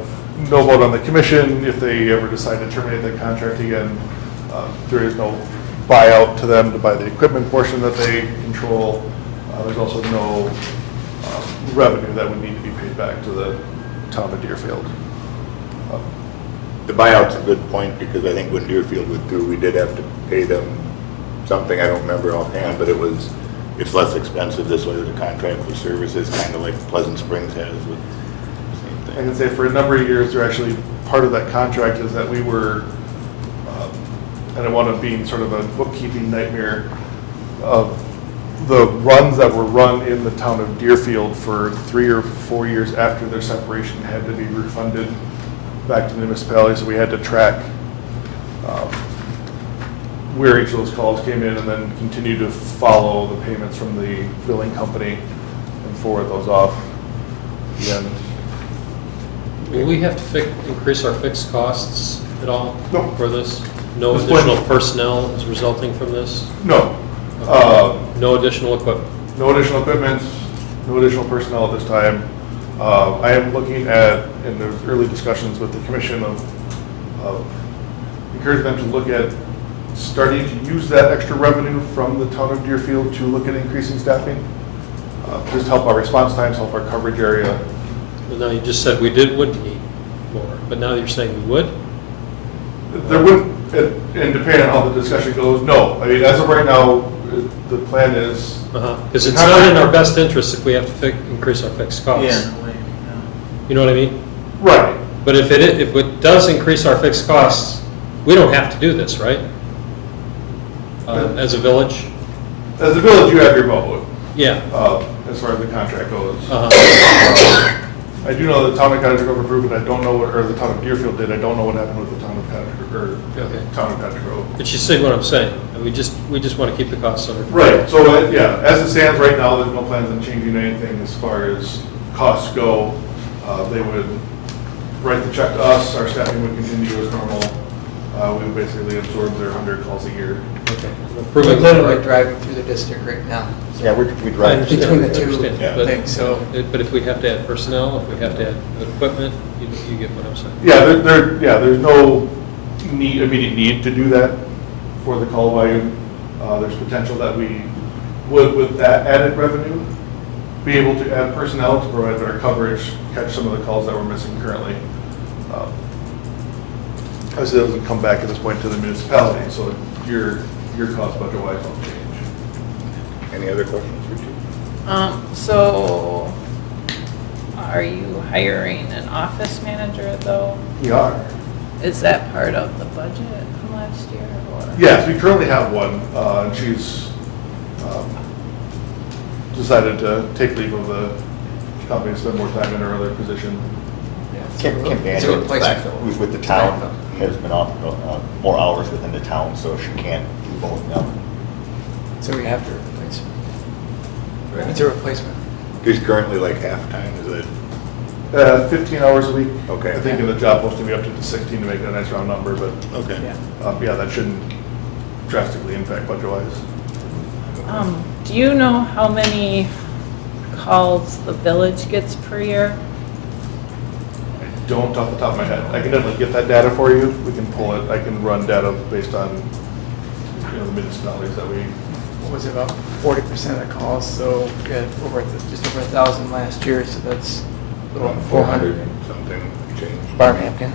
no vote on the commission. If they ever decide to terminate that contract again, there is no buyout to them to buy the equipment portion that they control. There's also no revenue that would need to be paid back to the town of Deerfield. The buyout's a good point, because I think when Deerfield went through, we did have to pay them something, I don't remember offhand, but it's less expensive this way with a contract for services, kind of like Pleasant Springs has with the same thing. I can say for a number of years, they're actually, part of that contract is that we were, and it wound up being sort of a bookkeeping nightmare of the runs that were run in the town of Deerfield for 3 or 4 years after their separation had to be refunded back to the municipality, so we had to track where each of those calls came in and then continue to follow the payments from the billing company and forward those off. Again, Will we have to increase our fixed costs at all No. for this? No This additional point- personnel is resulting from this? No. No additional equipment? No additional equipment. no additional personnel at this time. I am looking at, in those early discussions with the commission of encouraging them to look at starting to use that extra revenue from the town of Deerfield to look at increasing staffing. Just help our response times, help our coverage area. Well, now you just said we wouldn't need more, but now you're saying we would? There wouldn't, and depending on how the discussion goes, no. I mean, as of right now, the plan is. Because it's not in our best interest if we have to increase our fixed costs. Yeah, no way, You know what I mean? Right. But if it does increase our fixed costs, we don't have to do this, right? As a village? As a village, you have your vote. Yeah. As far as the contract goes. Uh-huh. I do know the town of Cottage Grove approved it. I don't know what, or the town of Deerfield did. I don't know what happened with the town of Cottage, or town of Cottage Grove. But you see what I'm saying? And we just want to keep the costs under control. Right, so, yeah, as it stands right now, there's no plans on changing anything as far as costs go. They would write the check to us, our staffing would continue as normal. We would basically absorb their 100 calls a year. Okay. We're literally driving through the district right now. Yeah, we I drive. understand, Between the I two understand. things, so. But if we have to add personnel, if we have to add equipment, you get what I'm saying? Yeah, there's no immediate need to do that for the call volume. There's potential that we would, with that added revenue, be able to add personnel to provide better coverage, catch some of the calls that we're missing currently. Obviously, it doesn't come back at this point to the municipality, so your cost budget-wise won't change. Any other questions for Chief? So are you hiring an office manager though? We are. Is that part of the budget from last year or? Yes, we currently have one, and she's decided to take leave of the company, spend more time in her other position. Kim It's a Bannigan, replacement. who's with the town, has been off more hours within the town, so she can't do both now. So we have to replace it. It's a replacement. He's currently like half-time, is it? 15 hours a week. Okay. I think in the job posting, we upped it to 16 to make that a nice round number, but Okay. Yeah. that shouldn't drastically impact budget-wise. Do you know how many calls the village gets per year? I don't off the top of my head. I can definitely get that data for you. We can pull it. I can run data based on, the municipalities that we. What was it, about 40% of the calls, so we had just over 1,000 last year, so that's a little over 400. and something change. Barnampkin.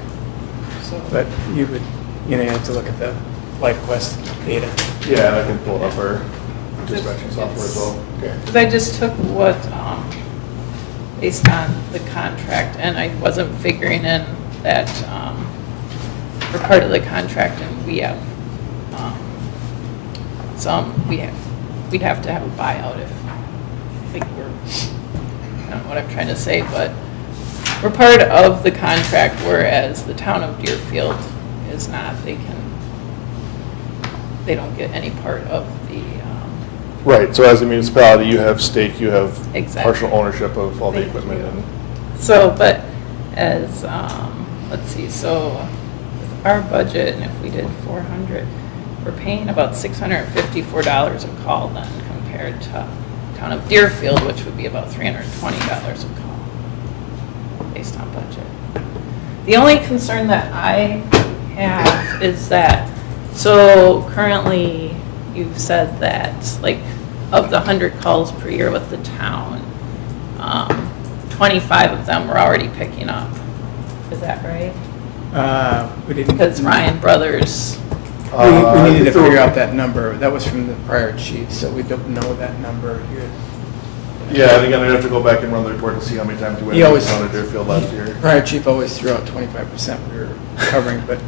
But you would, you have to look at the LifeQuest data. Yeah, and I can pull it up our dispatching software as well. Okay. Because I just took what, based on the contract, and I wasn't figuring in that we're part of the contract and we have we'd have to have a buyout if, like, I don't know what I'm trying to say, but we're part of the contract, whereas the town of Deerfield is not. They don't get any part of the, Right, so as a municipality, you have stake, you have Exactly. partial ownership of all the Thank equipment. you. And so, but as, let's see, so with our budget, and if we did 400, we're paying about $654 a call then compared to town of Deerfield, which would be about $320 a call based on budget. The only concern that I have is that, so currently you've said that, like, of the 100 calls per year with the town, 25 of them we're already picking up. Is that right? We didn't. Because Ryan Brothers, We needed to figure out that number. That was from the prior chief, so we don't know that number here. Yeah, and again, I'd have to go back and run the report and see how many times we went He to always- town of Deerfield last year. Prior chief always threw out 25% we were covering, but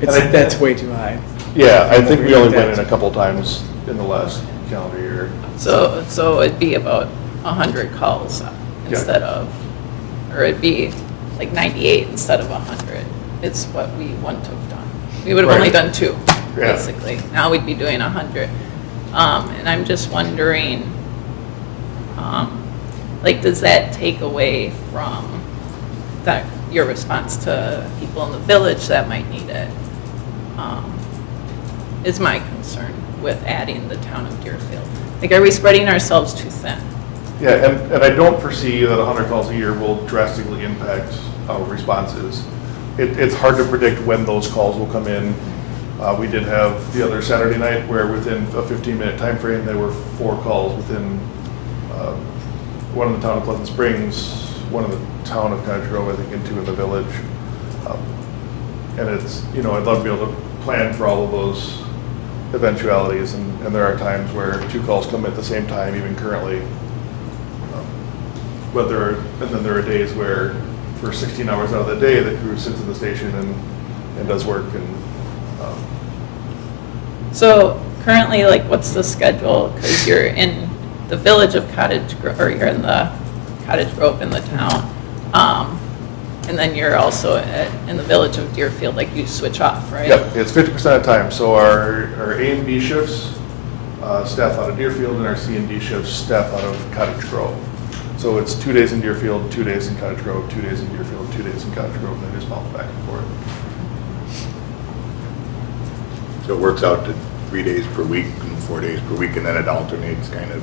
And I- that's way too high. Yeah, I think we only looked went at. in a couple times in the last calendar year. so it'd be about 100 calls instead of, or it'd be like 98 instead of 100 is what we wouldn't have done. We would have only Right. done 2, Yeah. basically. Now we'd be doing 100. And I'm just wondering, like, does that take away from your response to people in the village that might need it? Is my concern with adding the town of Deerfield. Like, are we spreading ourselves too thin? Yeah, and I don't foresee that 100 calls a year will drastically impact our responses. It's hard to predict when those calls will come in. We did have the other Saturday night where within a 15-minute time frame, there were 4 calls within one in the town of Pleasant Springs, one in the town of Cottage Grove, I think, and 2 in the village. And it's, you know, I'd love to be able to plan for all of those eventualities, and there are times where 2 calls come at the same time, even currently. And then there are days where for 16 hours out of the day, the crew sits in the station and does work. And So currently, like, what's the schedule? Because you're in the village of Cottage Grove, or you're in the Cottage Grove in the town. And then you're also in the village of Deerfield, like you switch off, right? Yep, it's 50% of the time. So our A and B shifts, staff out of Deerfield, and our C and D shifts, staff out of Cottage Grove. So it's 2 days in Deerfield, 2 days in Cottage Grove, 2 days in Deerfield, 2 days in Cottage Grove, and they just bounce back and forth. So it works out to 3 days per week and 4 days per week, and then it alternates kind of,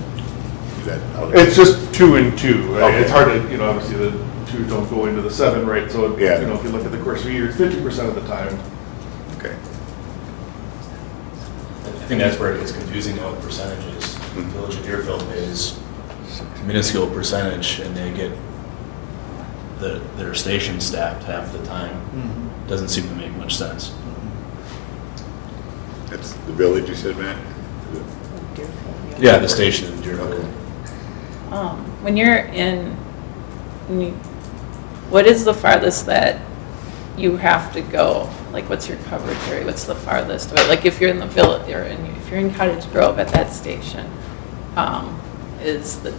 is that how? It's just 2 and 2. Okay. It's hard to, you know, obviously the 2 don't go into the 7, right? So, Yeah. you know, if you look at the course of a year, 50% of the time. Okay. I think that's where it gets confusing though with percentages. The Village of Deerfield pays a minuscule percentage and they get their station staffed half the time. Doesn't seem to make much sense. That's the village, you said, Matt? Yeah, the station in Deerfield. When you're what is the farthest that you have to go? Like, what's your coverage area? What's the farthest? Or like, if you're in the village, if you're in Cottage Grove at that station, is the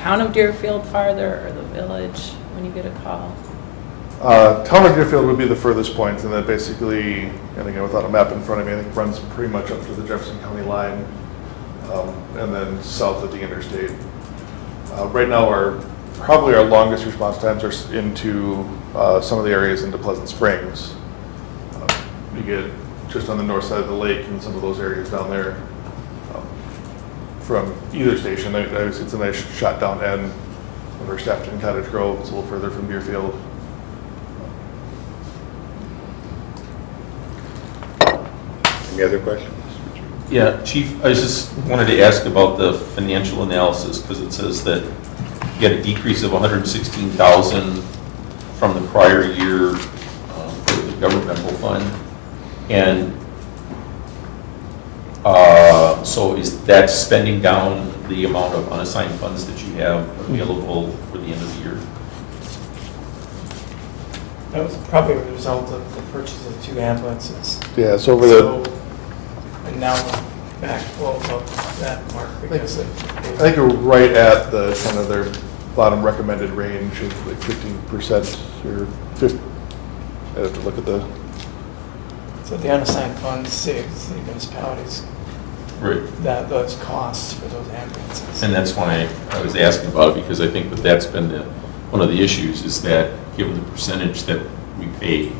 town of Deerfield farther or the village when you get a call? Town of Deerfield would be the furthest point, and that basically, and again, without a map in front of me, I think runs pretty much up to the Jefferson County line, and then south of the interstate. Right now, probably our longest response times are into some of the areas into Pleasant Springs. You get just on the north side of the lake and some of those areas down there from either station. It's a nice shot down end. When we're staffed in Cottage Grove, it's a little further from Deerfield. Any other questions? Yeah, Chief, I just wanted to ask about the financial analysis, because it says that you had a decrease of 116,000 from the prior year for the governmental fund. And so is that spending down the amount of unassigned funds that you have available for the end of the year? That was probably a result of the purchase of 2 ambulances. Yeah, so And now we're back well above that mark because I of. think we're right at the kind of their bottom recommended range of like 15% or 50. I have to look at the. So the unassigned funds saves the municipalities Right. those costs for those ambulances. And that's why I was asking about it, because I think that that's been one of the issues, is that given the percentage that we pay,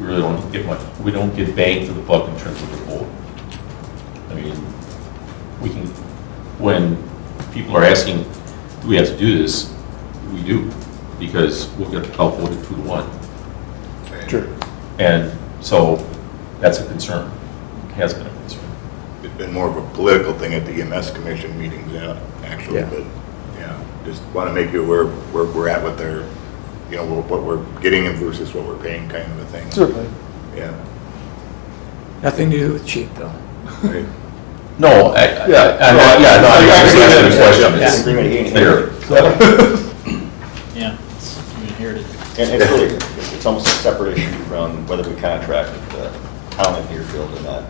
we really don't get much, we don't get bang for the buck in terms of the vote. I mean, we can, when people are asking, do we have to do this? We do, because we'll get outvoted 2-1. Sure. And so that's a concern, has been a concern. It's been more of a political thing at the EMS commission meetings, actually, Yeah. but, yeah, just want to make you aware of where we're at with their, you know, what we're getting in versus what we're paying, kind of a thing. Certainly. Yeah. Nothing to do with cheap though. Right. No, I just answered the question. Yeah. It's Agreement, he ain't fair. Yeah, it's inherited. And it's really, it's almost a separate issue from whether we contract with the town of Deerfield or not.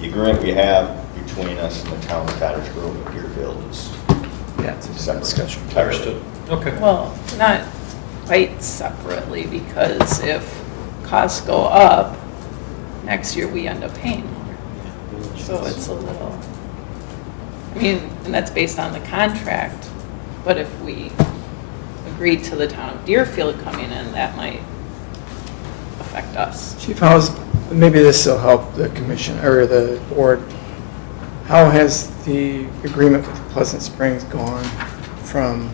The agreement we have between us and the town of Cottage Grove and Deerfield is Yeah, it's a separate. discussion. Understood. Okay. Well, not quite separately, because if costs go up, next year we end up paying more. So it's a little, I mean, and that's based on the contract, but if we agreed to the town of Deerfield coming in, that might affect us. Chief, maybe this will help the commission or the board. How has the agreement with Pleasant Springs gone from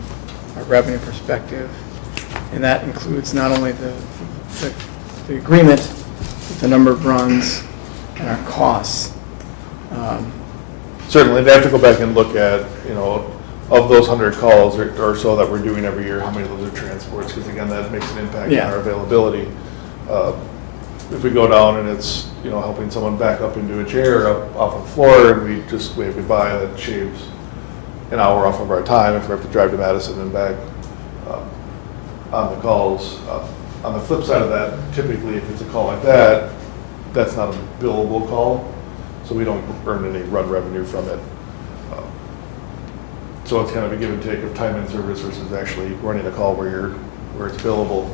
a revenue perspective, and that includes not only the agreement, but the number of runs and our costs. Certainly, they have to go back and look at, of those 100 calls or so that we're doing every year, how many of those are transports, because again, that makes an impact on Yeah. our availability. If we go down and it's, helping someone back up into a chair up off the floor and we just wave goodbye, that shaves an hour off of our time if we have to drive to Madison and back on the calls. On the flip side of that, typically if it's a call like that, that's not a billable call, so we don't earn any run revenue from it. So it's kind of a give and take of time and service versus actually running a call where it's billable.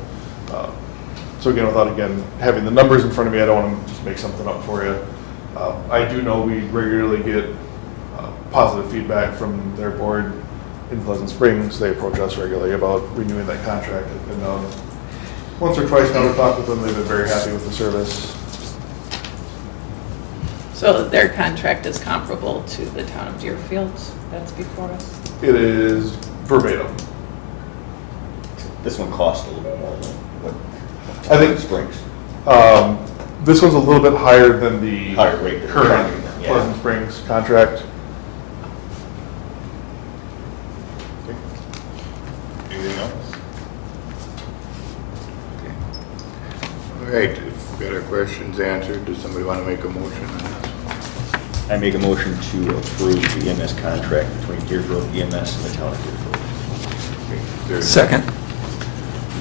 So again, without having the numbers in front of me, I don't want to just make something up for you. I do know we regularly get positive feedback from their board in Pleasant Springs. They approach us regularly about renewing that contract. I've been down once or twice now to talk with them. They've been very happy with the service. So their contract is comparable to the town of Deerfield that's before us? It is verbatim. This one costs a little bit more than what I think Springs. This one's a little bit higher than the Higher rate. current Yeah. Pleasant Springs contract. Anything else? Okay. All right, if we got our questions answered, does somebody want to make a motion on this? I make a motion to approve the EMS contract between Deerfield EMS and the town of Deerfield. Okay, is there a Second.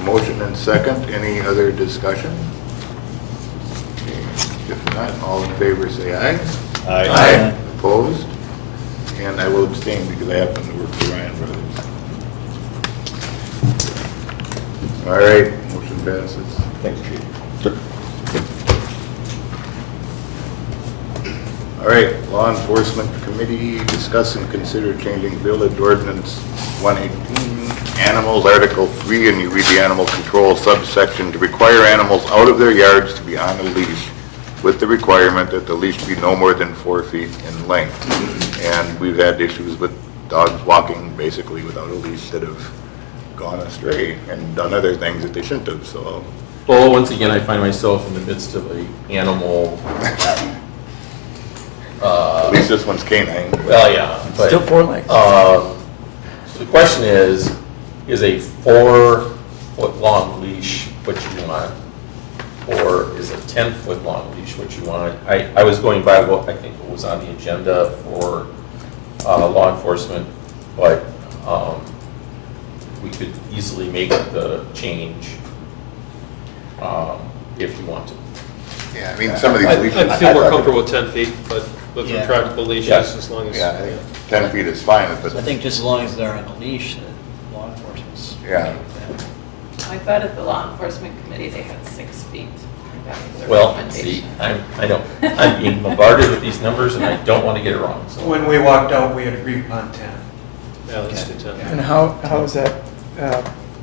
Motion and second, any other discussion? Okay, if not, all in favor say aye. Aye. Opposed? And I will abstain because I happen to work for Ryan Brothers. All right, motion passes. Thanks, Chief. All right, Law Enforcement Committee, discuss and consider changing Village Ordinance 118, Animals, Article 3, and you read the Animal Control subsection, to require animals out of their yards to be on a leash, with the requirement that the leash be no more than 4 feet in length. And we've had issues with dogs walking basically without a leash that have gone astray and done other things that they shouldn't have, so. Well, once again, I find myself in the midst of a animal. At least this one's canine. Well, yeah. But, Still 4 legs. So the question is a 4-foot-long leash what you want? Or is a 10-foot-long leash what you want? I was going by what I think was on the agenda for law enforcement, but we could easily make the change if you want to. Yeah, I mean, some of these leashes. I feel more comfortable with 10 feet, but with Yeah. retractable leashes, Yeah. as long as. Yeah, I think 10 feet is fine, but. I think just as long as they're on a leash, that law enforcement's. Yeah. I thought at the law enforcement committee, they had 6 feet. That was their Well, recommendation. see, I know, I'm being bombarded with these numbers and I don't want to get it wrong, so. When we walked out, we had agreed upon 10. Yeah, let's do 10. And how is that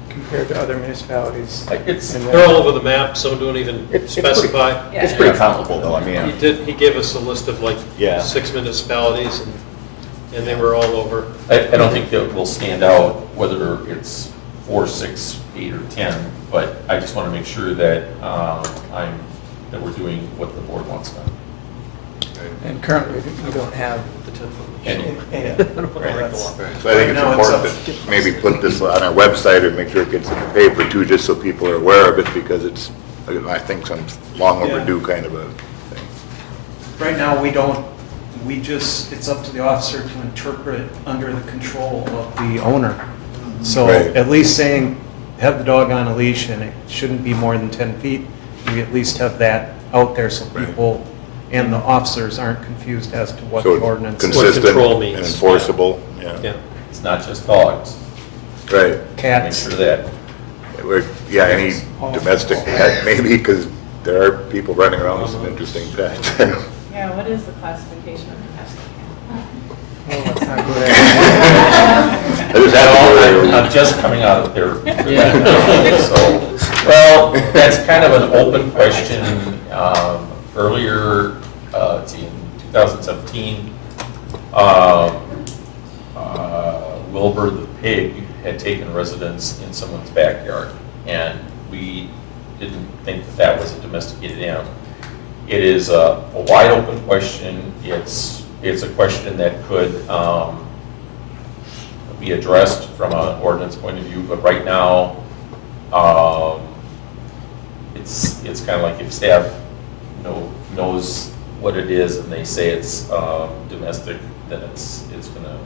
compared to other municipalities? It's, in They're all over the map, some don't even specify. Yeah, It's pretty yeah. comparable though, I He mean, gave us a list of like Yeah. 6 municipalities, and they were all over. I don't think that will stand out whether it's 4, 6, 8, or 10, but I just want to make sure that that we're doing what the board wants done. And currently, we don't have The 10-foot. And any. So I think it's important to maybe put this on our website or make sure it gets in the paper too, just so people are aware of it, because it's, I think, some long overdue kind of a thing. Right now, it's up to the officer to interpret under the control of the owner. So Right. at least saying, have the dog on a leash and it shouldn't be more than 10 feet, we at least have that out there so people and the officers aren't confused as to what So the it's ordinance is. consistent control and means. enforceable, yeah. Yeah. it's not just dogs. Right. Make Cats. sure that. Yeah, any domestic pet maybe, because there are people running around with some interesting pets. Yeah, what is the classification of domestic animal? Well, let's not go there. I just had to go there. I'm just coming out of therapy. So, well, that's kind of an open question. Earlier, let's see, in 2017, Wilbur the pig had taken residence in someone's backyard, and we didn't think that that was a domesticated animal. It is a wide open question. It's a question that could be addressed from an ordinance point of view, but right now, it's kind of like if staff knows what it is and they say it's domestic, then it's gonna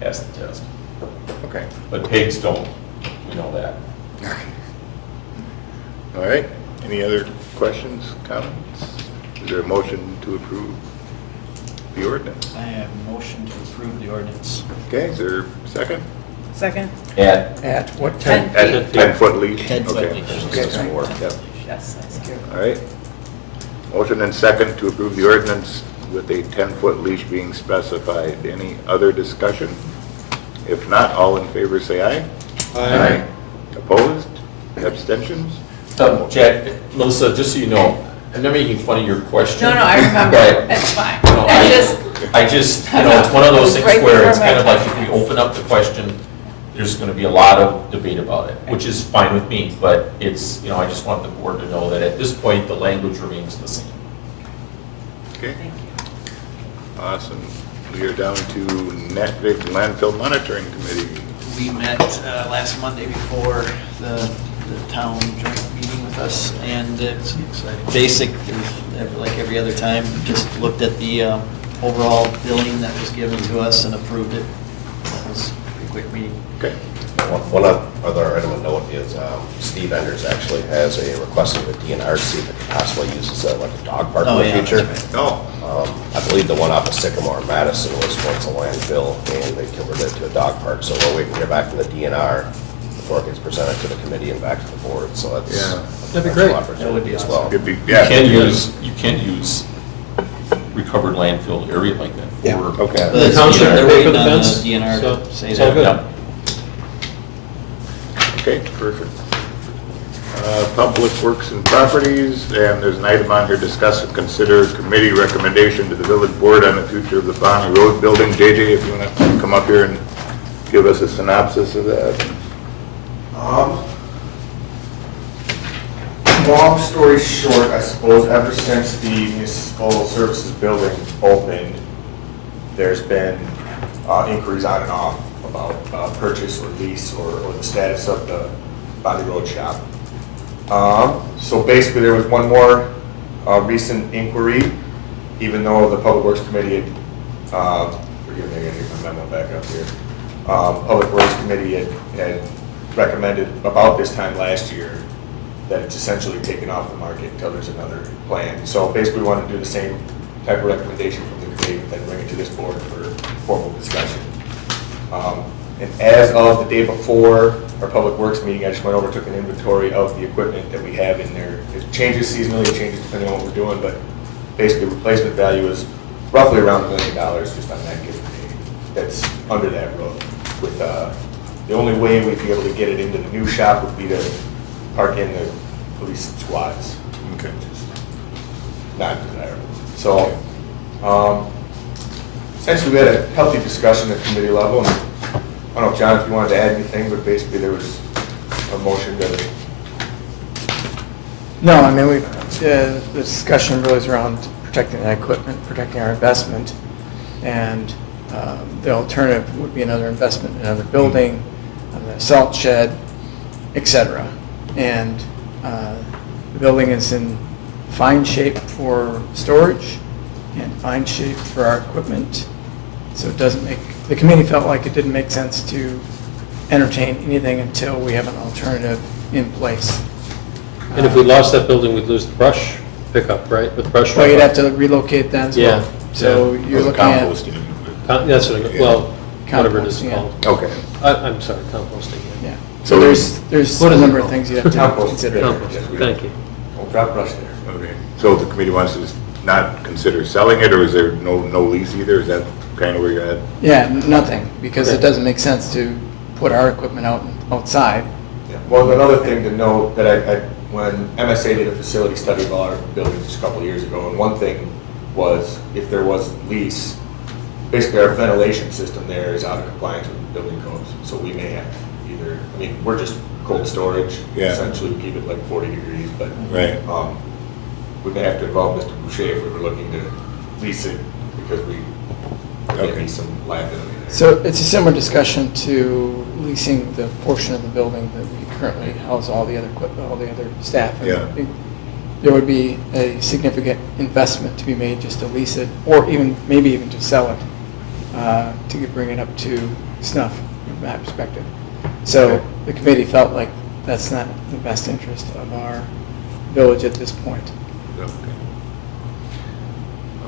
pass the test. Okay. But pigs don't, we know that. All right, any other questions, comments? Is there a motion to approve the ordinance? I have a motion to approve the ordinance. Okay, is there a second? Second? At what 10 time? At 10-foot leash? 10-foot Okay. leash. Okay, Okay. four, yep. Yes, that's good. All right. Motion and second to approve the ordinance with a 10-foot leash being specified. Any other discussion? If not, all in favor say aye. Aye. Opposed? Abstentions? Jack, Melissa, just so you know, I'm not making fun of your question. No, I remember, But, it's fine. you know, I just, it's one of those things Right where before it's my kind of like time. if we open up the question, there's going to be a lot of debate about it, which is fine with me, but it's, I just want the board to know that at this point, the language remains the same. Okay, Thank you. awesome. We are down to Natvic Landfill Monitoring Committee. We met last Monday before the town joint meeting with us, and it's basic, like every other time, just looked at the overall billing that was given to us and approved it. That was a pretty quick meeting. Okay. One other item of note is Steve Enders actually has a request of the DNR to see if it could possibly use as like a dog park in Oh, the yeah, future. that's Oh, I believe the one off of Sycamore and Madison was once a landfill, and they converted it to a dog park. So we're waiting to hear back from the DNR before it gets presented to the committee and back to the board. So that's Yeah. That'd be great. That would be as awesome. well. could be, You yeah. can't use recovered landfill area like that for. Okay. But The it's- township they're pay for waiting the on fence, DNR so to say it's all that. good. Yeah. Okay, perfect. Public Works and Properties, and there's an item on here, discuss and consider committee recommendation to the village board on the future of the Bonnie Road building. JJ, if you want to come up here and give us a synopsis of that. Long story short, I suppose, ever since the municipal services building opened, there's been inquiries on and off about purchase or lease or the status of the Bonnie Road shop. So basically, there was one more recent inquiry, even though the Public Works Committee had, forgive me, I gotta get my memo back up here. Public Works Committee had recommended about this time last year that it's essentially taken off the market until there's another plan. So basically, we want to do the same type of recommendation from the committee, then bring it to this board for formal discussion. And as of the day before our Public Works meeting, I just went over, took an inventory of the equipment that we have in there. It changes seasonally, it changes depending on what we're doing, but basically replacement value is roughly around $1 million just on that given day. That's under that roof. With the only way we'd be able to get it into the new shop would be to park in the police squads. Okay. Which is not desirable. So, essentially, we had a healthy discussion at committee level, and I don't know, John, if you wanted to add anything, but basically there was a motion to. No, I mean, the discussion really is around protecting that equipment, protecting our investment, and the alternative would be another investment in another building, a salt shed, et cetera. And the building is in fine shape for storage and fine shape for our equipment. So it doesn't make, the committee felt like it didn't make sense to entertain anything until we have an alternative in place. And if we lost that building, we'd lose the brush pickup, right, with brush. Well, you'd have to relocate then as well. Yeah. So Yeah. you're looking at Composting. That's what well, whatever it is Composting, yeah. called. Okay. I'm sorry, composting. Yeah, So so there's What a is it number of called? things you have to Compost. consider. Composting, thank you. Don't drop brush there. Okay. So the committee wants to not consider selling it, or is there no lease either? Is that kind of where you're at? Yeah, nothing, because it Okay. doesn't make sense to put our equipment outside. Yeah. Well, another thing to note that when MSA did a facility study of all our buildings just a couple of years ago, and one thing was if there was lease, basically our ventilation system there is out of compliance with building codes. So we may have to either, I mean, we're just cold storage. Yeah. Essentially, we keep it like 40 degrees, but Right. we may have to involve Mr. Boucher if we were looking to lease it because there may Okay. be some liability there. So it's a similar discussion to leasing the portion of the building that we currently house all the other all the other staff. And Yeah. there would be a significant investment to be made just to lease it, or even, maybe even to sell it, to bring it up to snuff from that perspective. So Okay. the committee felt like that's not the best interest of our village at this point. Okay.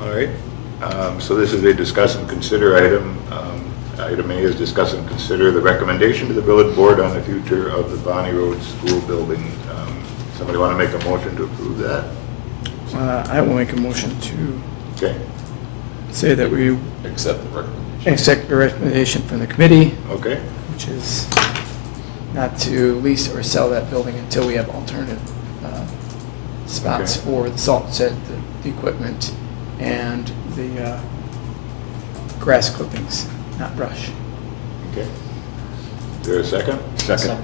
All right, so this is a discuss and consider item. Item A is discuss and consider the recommendation to the village board on the future of the Bonnie Road School building. Somebody want to make a motion to approve that? I will make a motion to Okay, say that we Accept the recommendation. accept the recommendation from the committee, okay, which is not to lease or sell that building until we have alternative spots Okay. for the salt shed, the equipment, and the grass clippings, not brush. okay. Is there a second? Second.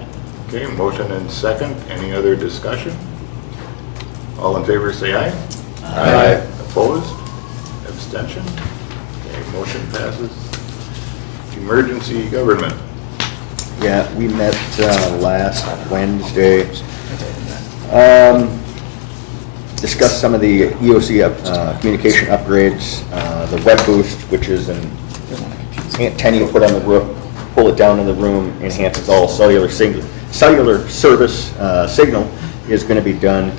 Okay, motion and second. Any other discussion? All in favor, say aye. Aye. Opposed? Abstention? Okay, motion passes. Emergency government. Yeah, we met last Wednesday. Discussed some of the EOC communication upgrades, the web boost, which is an antenna you put on the roof, pull it down in the room, enhances all cellular service signal is going to be done.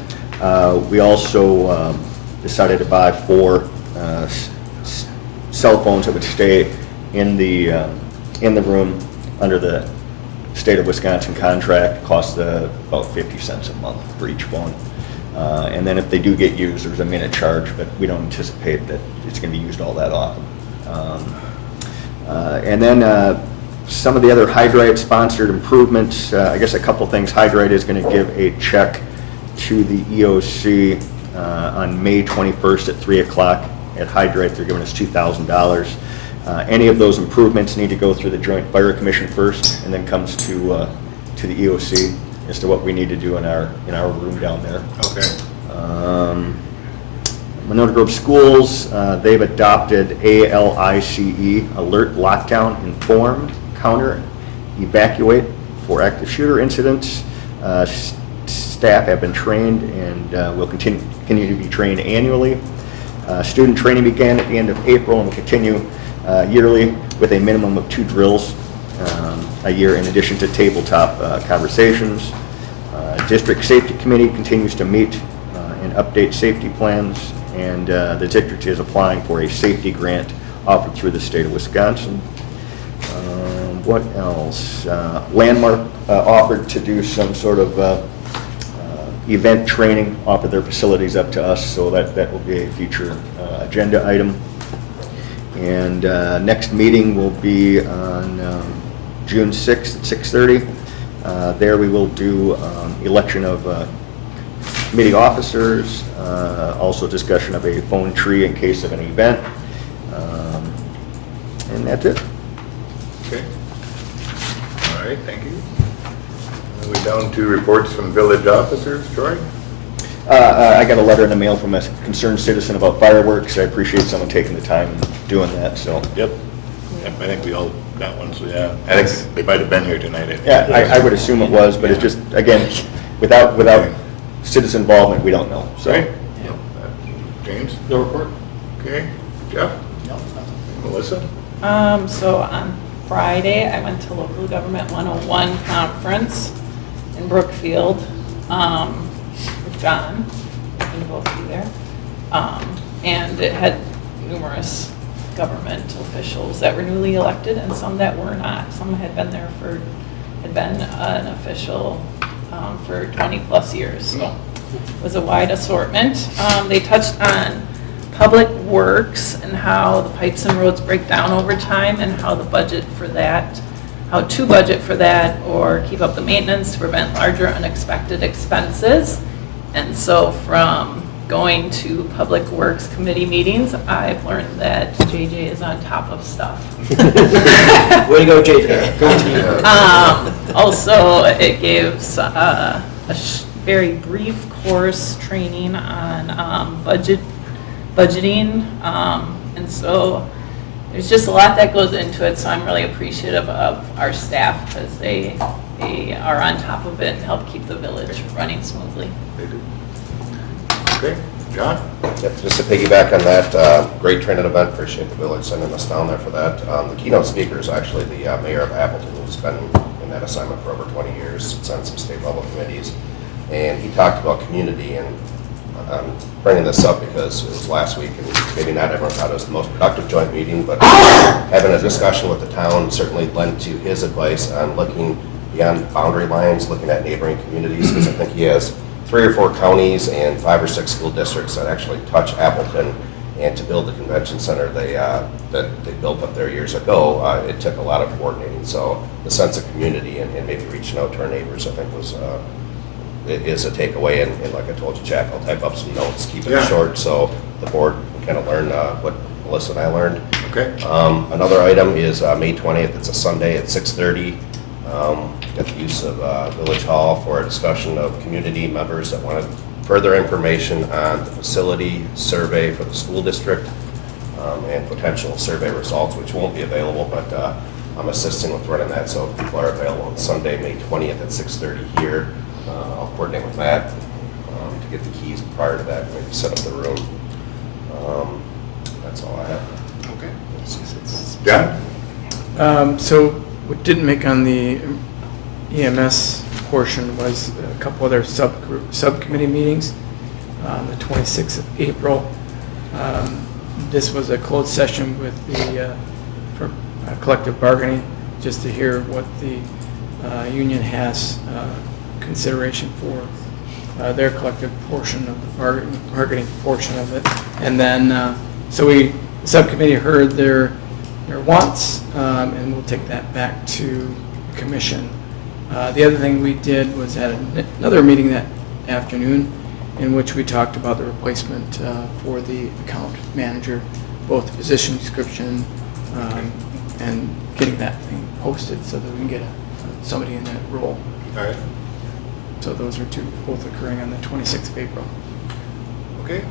We also decided to buy 4 cell phones that would stay in the room under the state of Wisconsin contract. Costs about 50 cents a month for each phone. And then if they do get used, there's a minute charge, but we don't anticipate that it's going to be used all that often. And then some of the other Hydrite sponsored improvements, I guess a couple things. Hydrite is going to give a check to the EOC on May 21st at 3 o'clock. At Hydrite, they're giving us $2,000. Any of those improvements need to go through the Joint Fire Commission first, and then comes to the EOC as to what we need to do in our room down there. Okay. Monona Grove Schools, they've adopted ALICE, Alert, Lockdown, Inform, Counter, Evacuate for active shooter incidents. Staff have been trained and will continue to be trained annually. Student training began at the end of April and will continue yearly with a minimum of 2 drills a year in addition to tabletop conversations. District Safety Committee continues to meet and update safety plans, and the district is applying for a safety grant offered through the state of Wisconsin. What else? Landmark offered to do some sort of event training, offer their facilities up to us, so that will be a future agenda item. And next meeting will be on June 6th at 6:30. There we will do election of committee officers, also discussion of a phone tree in case of an event. And that's it. Okay. All right, thank you. We're down to reports from village officers. Troy? I got a letter in the mail from a concerned citizen about fireworks. I appreciate someone taking the time and doing that, so. Yep. Yep, I think we all got one, so yeah. I think they might have been here tonight. I think. Yeah, I would assume it was, but it's just, again, without citizen involvement, we don't know, so. Right? James? No report? Okay. Jeff? Melissa? So on Friday, I went to Local Government 101 conference in Brookfield with John. We'll both be there. And it had numerous government officials that were newly elected and some that were not. Some had been there had been an official for 20 plus years. So it was a wide assortment. They touched on public works and how the pipes and roads break down over time and how to budget for that or keep up the maintenance to prevent larger unexpected expenses. And so from going to Public Works Committee meetings, I've learned that JJ is on top of stuff. Way to go, JJ. Go team. Also, it gives a very brief course training on budgeting, and so there's just a lot that goes into it, so I'm really appreciative of our staff because they are on top of it and help keep the village running smoothly. They do. Okay, John? Yep, just to piggyback on that, great training event, appreciate the village sending us down there for that. The keynote speaker is actually the mayor of Appleton, who's been in that assignment for over 20 years, sits on some state level committees, and he talked about community, and I'm bringing this up because it was last week, and maybe not everyone thought it was the most productive joint meeting, but having a discussion with the town certainly lent to his advice on looking beyond boundary lines, looking at neighboring communities, because I think he has 3 or 4 counties and 5 or 6 school districts that actually touch Appleton. And to build the convention center that they built up there years ago, it took a lot of coordinating. So the sense of community and maybe reaching out to our neighbors, I think is a takeaway. And like I told you, Jack, I'll type up some notes, keep it short, so the board can kind of learn what Melissa and I learned. Okay. Another item is May 20th. It's a Sunday at 6:30. Got the use of Village Hall for a discussion of community members that wanted further information on the facility survey for the school district and potential survey results, which won't be available, but I'm assisting with running that, so if people are available on Sunday, May 20th at 6:30 here, I'll coordinate with Matt to get the keys prior to that, maybe set up the room. That's all I have. Okay. John? So what didn't make on the EMS portion was a couple other subcommittee meetings on the 26th of April. This was a closed session with the for collective bargaining, just to hear what the union has consideration for their collective portion of the bargaining portion of it. And then, so the subcommittee heard their wants, and we'll take that back to the commission. The other thing we did was had another meeting that afternoon in which we talked about the replacement for the account manager, both the position description and getting that thing posted so that we can get somebody in that role. All right. So those are both occurring on the 26th of April. Okay.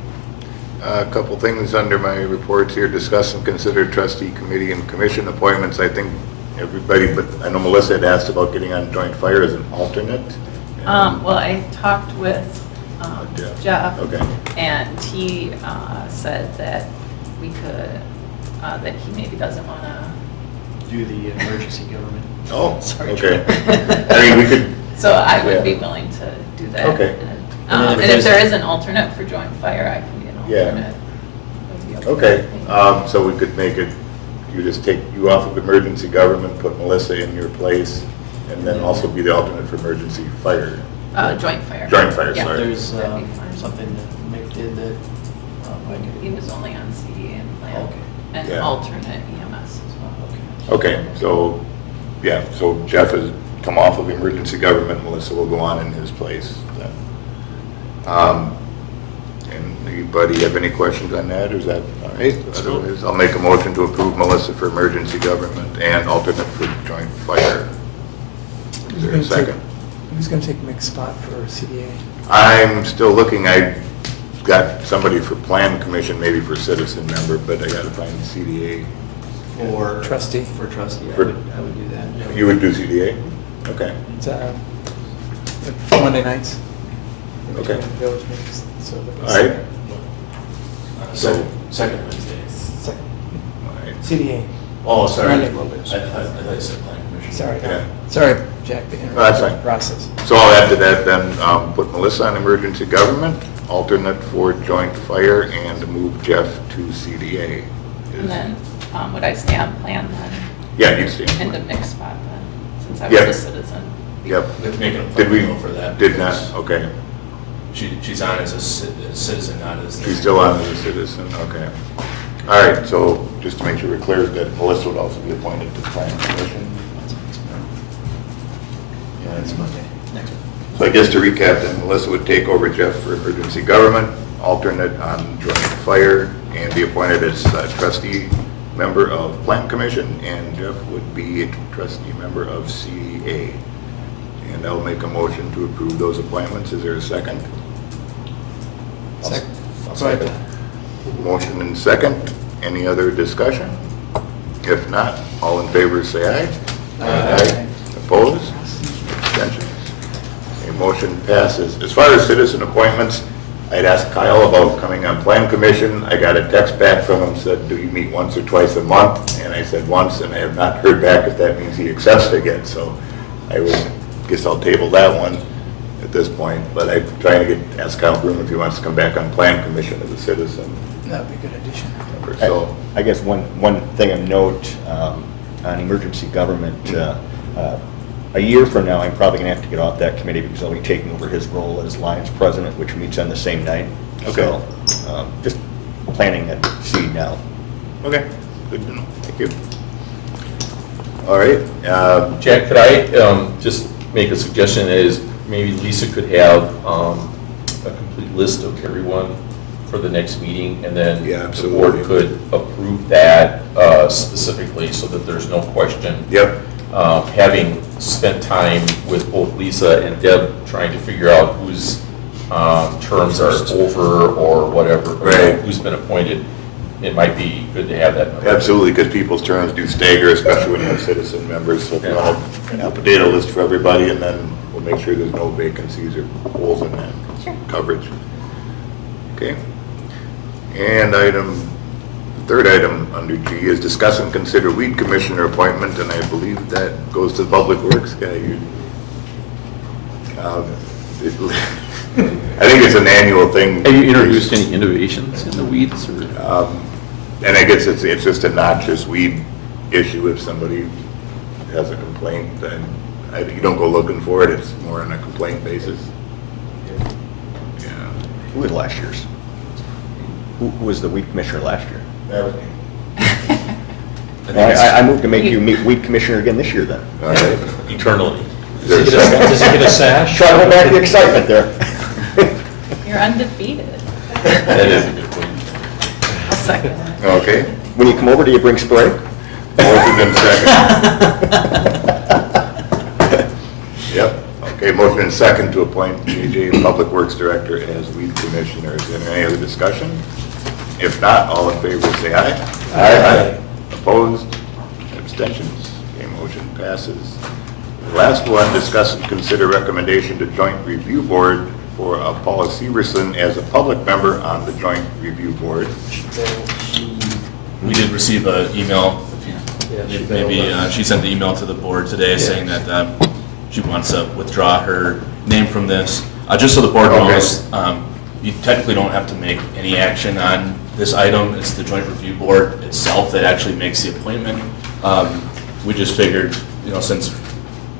A couple things under my reports here. Discuss and consider trustee committee and commission appointments. I think everybody, but I know Melissa had asked about getting on joint fire as an alternate. Well, I talked with Jeff, Okay. and he said that we could, that he maybe doesn't want to. Do the emergency government. Oh, Sorry, okay. Troy. I mean, we could. So I would be willing to do that. Okay. And if there is an alternate for joint fire, I can be an Yeah. alternate. Would be Okay, so we could make it, you just take you off of emergency government, put Melissa in your place, and then also be the alternate for emergency fire. Joint fire. Joint fire, Yeah. sorry. There's That'd be fine. something that Mick did that I He could. was only on CDA and plan, Okay. and Yeah. alternate EMS as well. Okay, so, yeah, so Jeff has come off of emergency government, Melissa will go on in his place. Anybody have any questions on that, or is that all right? Otherwise, I'll make a motion to approve Melissa for emergency government and alternate for joint fire. Is there a second? Who's going to take Mick's spot for CDA? I'm still looking, I got somebody for plan commission, maybe for citizen member, but I gotta find CDA. For Trustee. For trustee, I For- would do that. You would do CDA? Okay. It's Monday nights. in Okay. between Village meetings, so All right. So, Second Wednesday. Second. all right. CDA. Oh, sorry. Monday. I thought you said plan commission. Sorry. Yeah. Sorry, Jack, to No, that's interrupt the fine. process. So I'll add to that then, put Melissa on emergency government, alternate for joint fire, and move Jeff to CDA. And then, would I stay on plan then? Yeah, you stay. In the mixed spot then, since I Yeah. was a citizen? Yep. We have to make an Did we, appointment though for that. did not, because okay. She's on as a citizen, not as. She's still on as a citizen, okay. All right, so just to make sure we're clear, that Melissa would also be appointed to plan commission. Yeah, it's Monday. Next. So I guess to recap, then Melissa would take over Jeff for emergency government, alternate on joint fire, and be appointed as trustee member of Plant Commission, and Jeff would be a trustee member of CDA. And I'll make a motion to approve those appointments. Is there a second? I'll second. Motion and second. Any other discussion? If not, all in favor say aye. Aye. Opposed? Abstentions? A motion passes. As far as citizen appointments, I'd asked Kyle about coming on Plan Commission. I got a text back from him, said, do you meet once or twice a month? And I said once, and I have not heard back if that means he accepts it again. So I guess I'll table that one at this point. But I'm trying to ask Kyle Broom if he wants to come back on Plan Commission as a citizen. That'd be a good addition. So, I guess one thing of note on emergency government, a year from now, I'm probably going to have to get off that committee because I'll be taking over his role as Lions president, which meets on the same night. Okay. So, just planting that seed now. okay, good to know. Thank you. All right. Jack, could I just make a suggestion is maybe Lisa could have a complete list of everyone for the next meeting, and then Yeah, the absolutely. board could approve that specifically so that there's no question. Yep. Having spent time with both Lisa and Deb trying to figure out whose terms are over or whatever, or Right. who's been appointed, it might be good to have that. Absolutely, because people's terms do stagger, especially when you have citizen members. So if you want to update a list for everybody, and then we'll make sure there's no vacancies or holes in that coverage. Okay. And third item under G is discuss and consider weed commissioner appointment, and I believe that goes to the Public Works guy. I think it's an annual thing. Have you introduced any innovations in the weeds? Or? And I guess it's just a noxious weed issue. If somebody has a complaint, then you don't go looking for it. It's more on a complaint basis. Yeah. Who was last year's? Who was the weed commissioner last year? That was me. I moved to make you meet weed commissioner again this year then. All right. Eternally. Does he get a sash? Try to hold back the excitement there. You're undefeated. That is a good point. I'll second that. Okay. When you come over, do you bring spray? Motion and second. Yep. Okay, motion and second to appoint JJ Public Works Director as weed commissioner. Is there any other discussion? If not, all in favor say aye. Aye. Opposed? Abstentions? Okay, motion passes. The last one, discuss and consider recommendation to Joint Review Board for Paula Severson as a public member on the Joint Review Board. We did receive an email, maybe she sent the email to the board today saying that she wants to withdraw her name from this. Just so the board knows, you technically don't have to make any action on this item. It's the Joint Review Board itself that actually makes the appointment. We just figured, since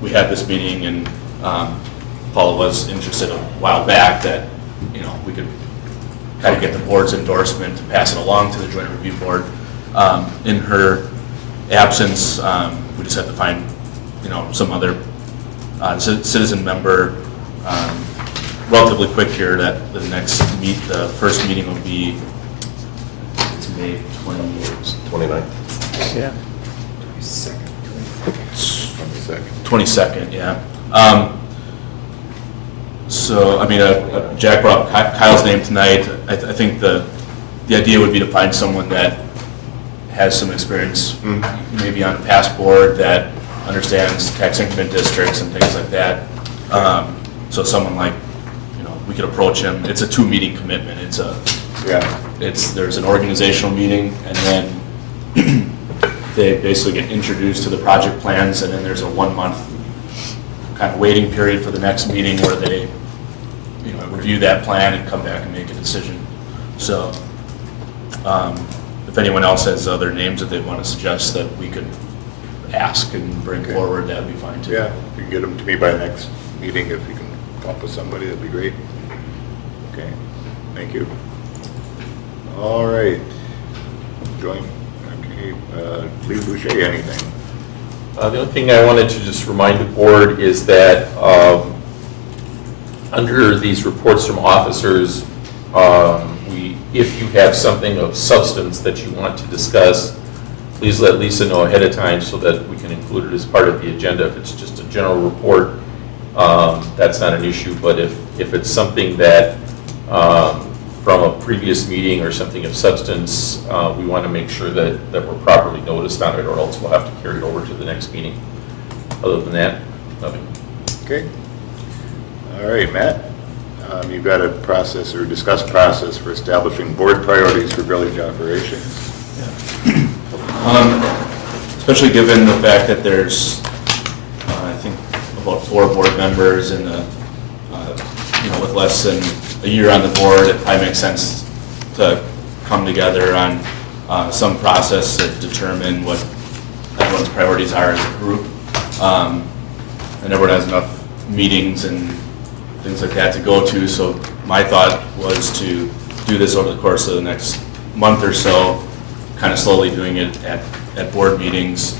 we had this meeting and Paula was interested a while back, that, we could kind of get the board's endorsement to pass it along to the Joint Review Board. In her absence, we just have to find, some other citizen member relatively quick here. That the first meeting will be, it's May 29th. Yeah. 22nd, yeah. So, Jack brought up Kyle's name tonight. I think the idea would be to find someone that has some experience, maybe on a past board, that understands tax increment districts and things like that. So someone like, we could approach him. It's a 2-meeting commitment. There's an organizational meeting, and then they basically get introduced to the project plans, and then there's a 1-month kind of waiting period for the next meeting where they, review that plan and come back and make a decision. So, if anyone else has other names that they want to suggest that we could ask and bring forward, that'd be fine too. Yeah, if you can get them to me by next meeting, if you can come up with somebody, that'd be great. Okay, thank you. All right. Lee Boucher, anything? The only thing I wanted to just remind the board is that under these reports from officers, if you have something of substance that you want to discuss, please let Lisa know ahead of time so that we can include it as part of the agenda. If it's just a general report, that's not an issue, but if it's something that from a previous meeting or something of substance, we want to make sure that we're properly noticed on it, or else we'll have to carry it over to the next meeting. Other than that, nothing. Okay. All right, Matt, you've got a process or discuss process for establishing board priorities for village operations. Especially given the fact that there's, I think, about 4 board members and, with less than a year on the board, it probably makes sense to come together on some process to determine what everyone's priorities are as a group. And everyone has enough meetings and things like that to go to, so my thought was to do this over the course of the next month or so, kind of slowly doing it at board meetings.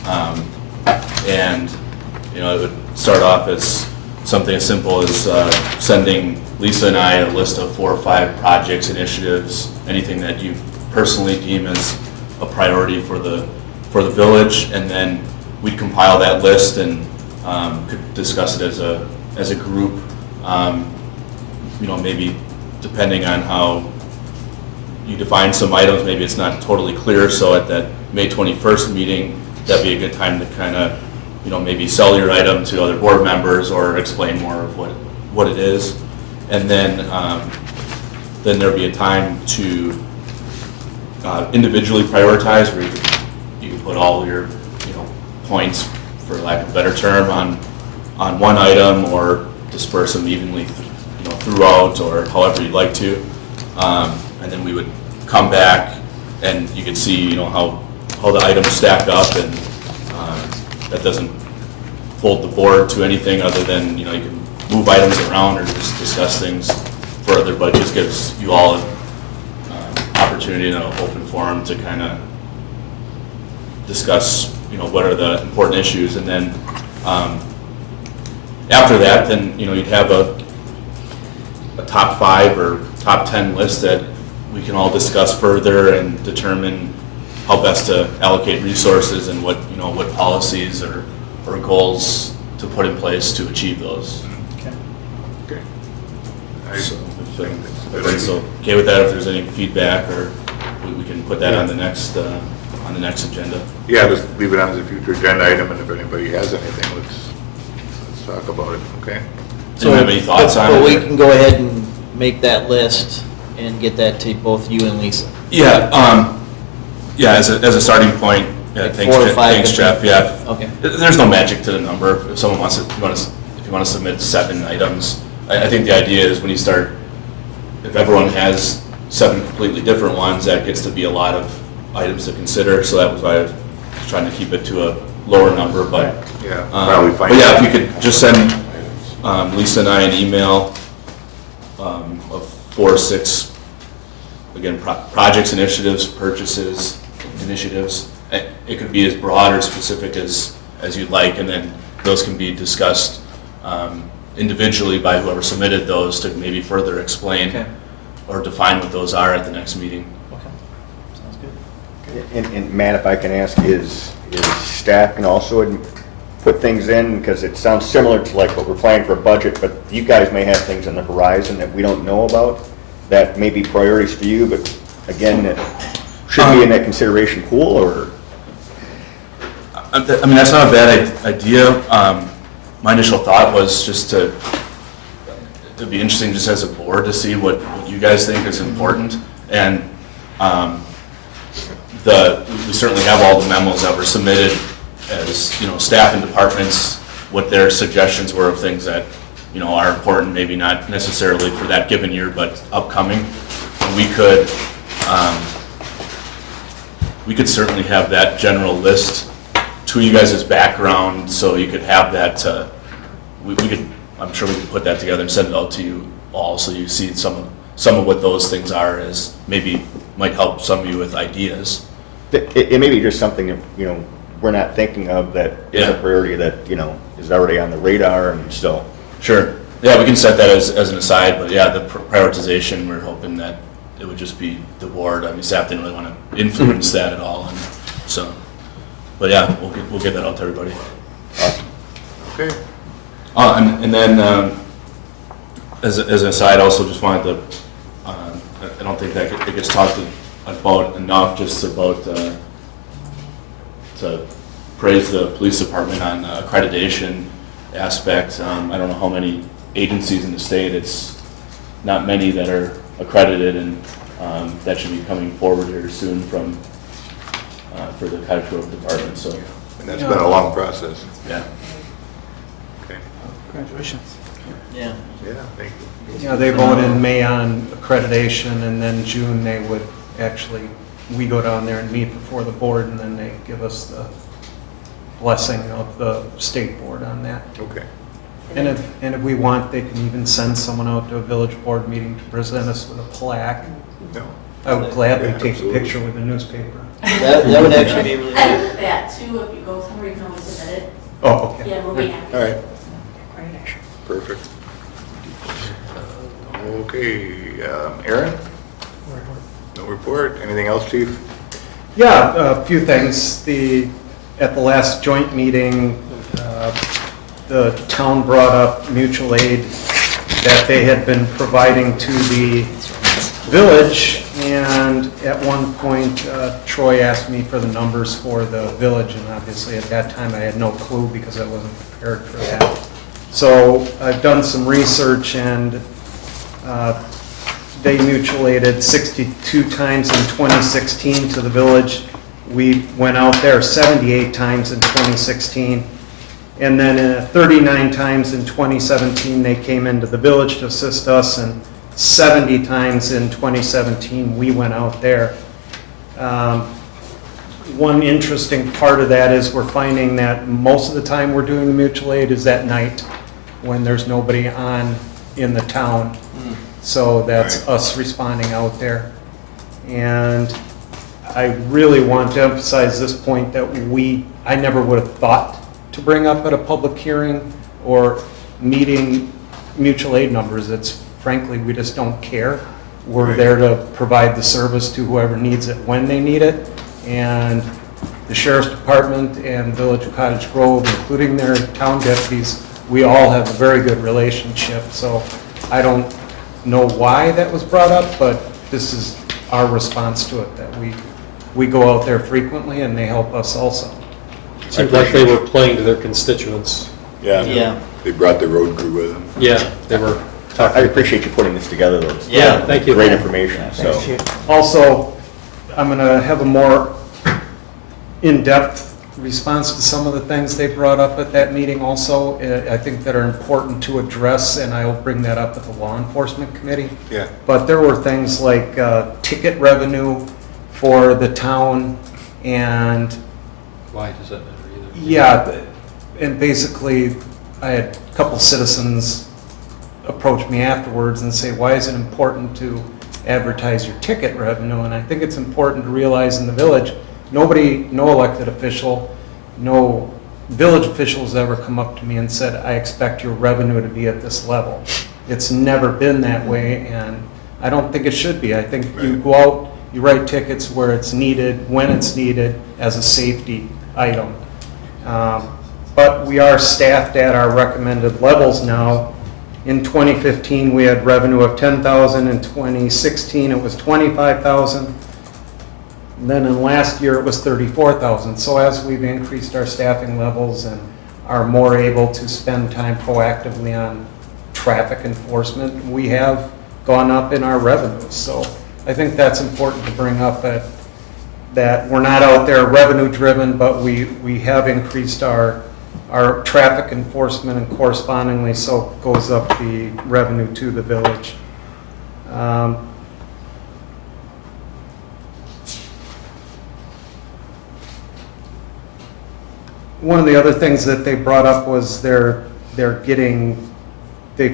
And, it would start off as something as simple as sending Lisa and I a list of 4 or 5 projects, initiatives, anything that you personally deem as a priority for the village, and then we'd compile that list and could discuss it as a group. Maybe depending on how you define some items, maybe it's not totally clear, so at that May 21st meeting, that'd be a good time to kind of, maybe sell your item to other board members or explain more of what it is. And then there'd be a time to individually prioritize, where you can put all your, points, for lack of a better term, on one item, or disperse them evenly, throughout, or however you'd like to. And then we would come back, and you could see, how the items stack up, and that doesn't hold the board to anything other than, you can move items around or just discuss things further, but it just gives you all an opportunity in an open forum to kind of discuss, what are the important issues. And then after that, then, you'd have a top 5 or top 10 list that we can all discuss further and determine how best to allocate resources and what policies or goals to put in place to achieve those. Okay. So if everyone's okay with that, if there's any feedback, or we can put that on the next agenda. Yeah, just leave it on as a future agenda item, and if anybody has anything, let's talk about it, okay? Do you have any thoughts on But it? we can go ahead and make that list and get that to both you and Lisa. Yeah, as a starting point, yeah, Like thanks, 4 or 5 thanks, Jeff, yeah. Okay. There's no magic to the number. If someone wants to, if you want to submit 7 items, I think the idea is when you start, if everyone has 7 completely different ones, that gets to be a lot of items to consider, so that was why I was trying to keep it to a lower number, but. Yeah, probably fine. But yeah, if you could just send Lisa and I an email of 4 or 6, again, projects, initiatives, purchases, initiatives. It could be as broad or specific as you'd like, and then those can be discussed individually by whoever submitted those to maybe further explain or define what those are at the next meeting. Okay. Sounds good. And Matt, if I can ask, is staff can also put things in, because it sounds similar to like what we're planning for a budget, but you guys may have things on the horizon that we don't know about, that may be priorities for you, but again, that should be in that consideration pool, or? I mean, that's not a bad idea. My initial thought was just it'd be interesting just as a board to see what you guys think is important. And we certainly have all the memos that were submitted as, staff and departments, what their suggestions were of things that, are important, maybe not necessarily for that given year, but upcoming. And we could certainly have that general list to you guys as background, so you could have that, I'm sure we could put that together and send it out to you all, so you see some of what those things are, as maybe might help some of you with ideas. It may be just something that, we're not thinking of, that is a priority that, is already on the radar, and so. Sure. Yeah, we can set that as an aside, but yeah, the prioritization, we're hoping that it would just be the board. I mean, staff didn't really want to influence that at all, and so, but yeah, we'll get that out to everybody. Okay. And then, as an aside, also just wanted to, I don't think that it gets talked about enough, just about, to praise the police department on accreditation aspect. I don't know how many agencies in the state, it's not many that are accredited, and that should be coming forward here soon from, for the Cottage Grove department, so. And that's been a long process. Yeah. Okay. Congratulations. Yeah. Yeah, thank you. Yeah, they vote in May on accreditation, and then June they would actually, we go down there and meet before the board, and then they give us the blessing of the state board on that. Okay. And if we want, they can even send someone out to a village board meeting to present us with a plaque. No. I would gladly Yeah, take a absolutely. picture with a newspaper. That would actually be really I good. did that too, if you go somewhere, you can always submit it. Oh, okay. Yeah, we'll be happy. All right. Perfect. Okay, Aaron? No report. Anything else, Chief? Yeah, a few things. At the last joint meeting, the town brought up mutual aid that they had been providing to the village, and at one point, Troy asked me for the numbers for the village, and obviously at that time I had no clue because I wasn't prepared for that. So I've done some research, and they mutual aided 62 times in 2016 to the village. We went out there 78 times in 2016. And then 39 times in 2017, they came into the village to assist us, and 70 times in 2017, we went out there. One interesting part of that is we're finding that most of the time we're doing the mutual aid is at night when there's nobody on in the town. So that's us responding out there. And I really want to emphasize this point that I never would have thought to bring up at a public hearing or meeting mutual aid numbers. It's frankly, we just don't care. We're there to provide the service to whoever needs it when they need it. And the Sheriff's Department and Village of Cottage Grove, including their town deputies, we all have a very good relationship. So I don't know why that was brought up, but this is our response to it, that we go out there frequently and they help us also. Seemed like they were playing to their constituents. Yeah. Yeah. They brought the road crew with them. Yeah, they were I talking. appreciate you putting this together, though. It's Yeah, thank you. Great information, so. Also, I'm going to have a more in-depth response to some of the things they brought up at that meeting also, I think that are important to address, and I'll bring that up at the Law Enforcement Committee. Yeah. But there were things like ticket revenue for the town, and Why does that matter either? yeah, and basically, I had a couple citizens approach me afterwards and say, why is it important to advertise your ticket revenue? And I think it's important to realize in the village, nobody, no elected official, no village officials ever come up to me and said, I expect your revenue to be at this level. It's never been that way, and I don't think it should be. I think you go out, you write tickets where it's needed, when it's needed, as a safety item. But we are staffed at our recommended levels now. In 2015, we had revenue of $10,000. In 2016, it was $25,000. Then in last year, it was $34,000. So as we've increased our staffing levels and are more able to spend time proactively on traffic enforcement, we have gone up in our revenues. So I think that's important to bring up, that we're not out there revenue driven, but we have increased our traffic enforcement, and correspondingly so goes up the revenue to the village. One of the other things that they brought up was they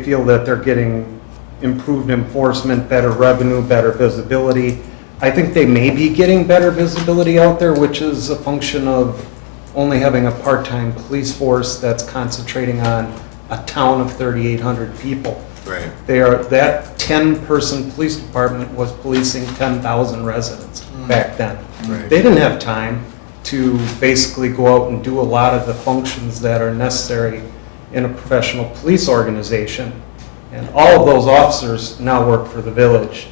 feel that they're getting improved enforcement, better revenue, better visibility. I think they may be getting better visibility out there, which is a function of only having a part-time police force that's concentrating on a town of 3,800 people. Right. That 10-person police department was policing 10,000 residents back then. Right. They didn't have time to basically go out and do a lot of the functions that are necessary in a professional police organization. And all of those officers now work for the village.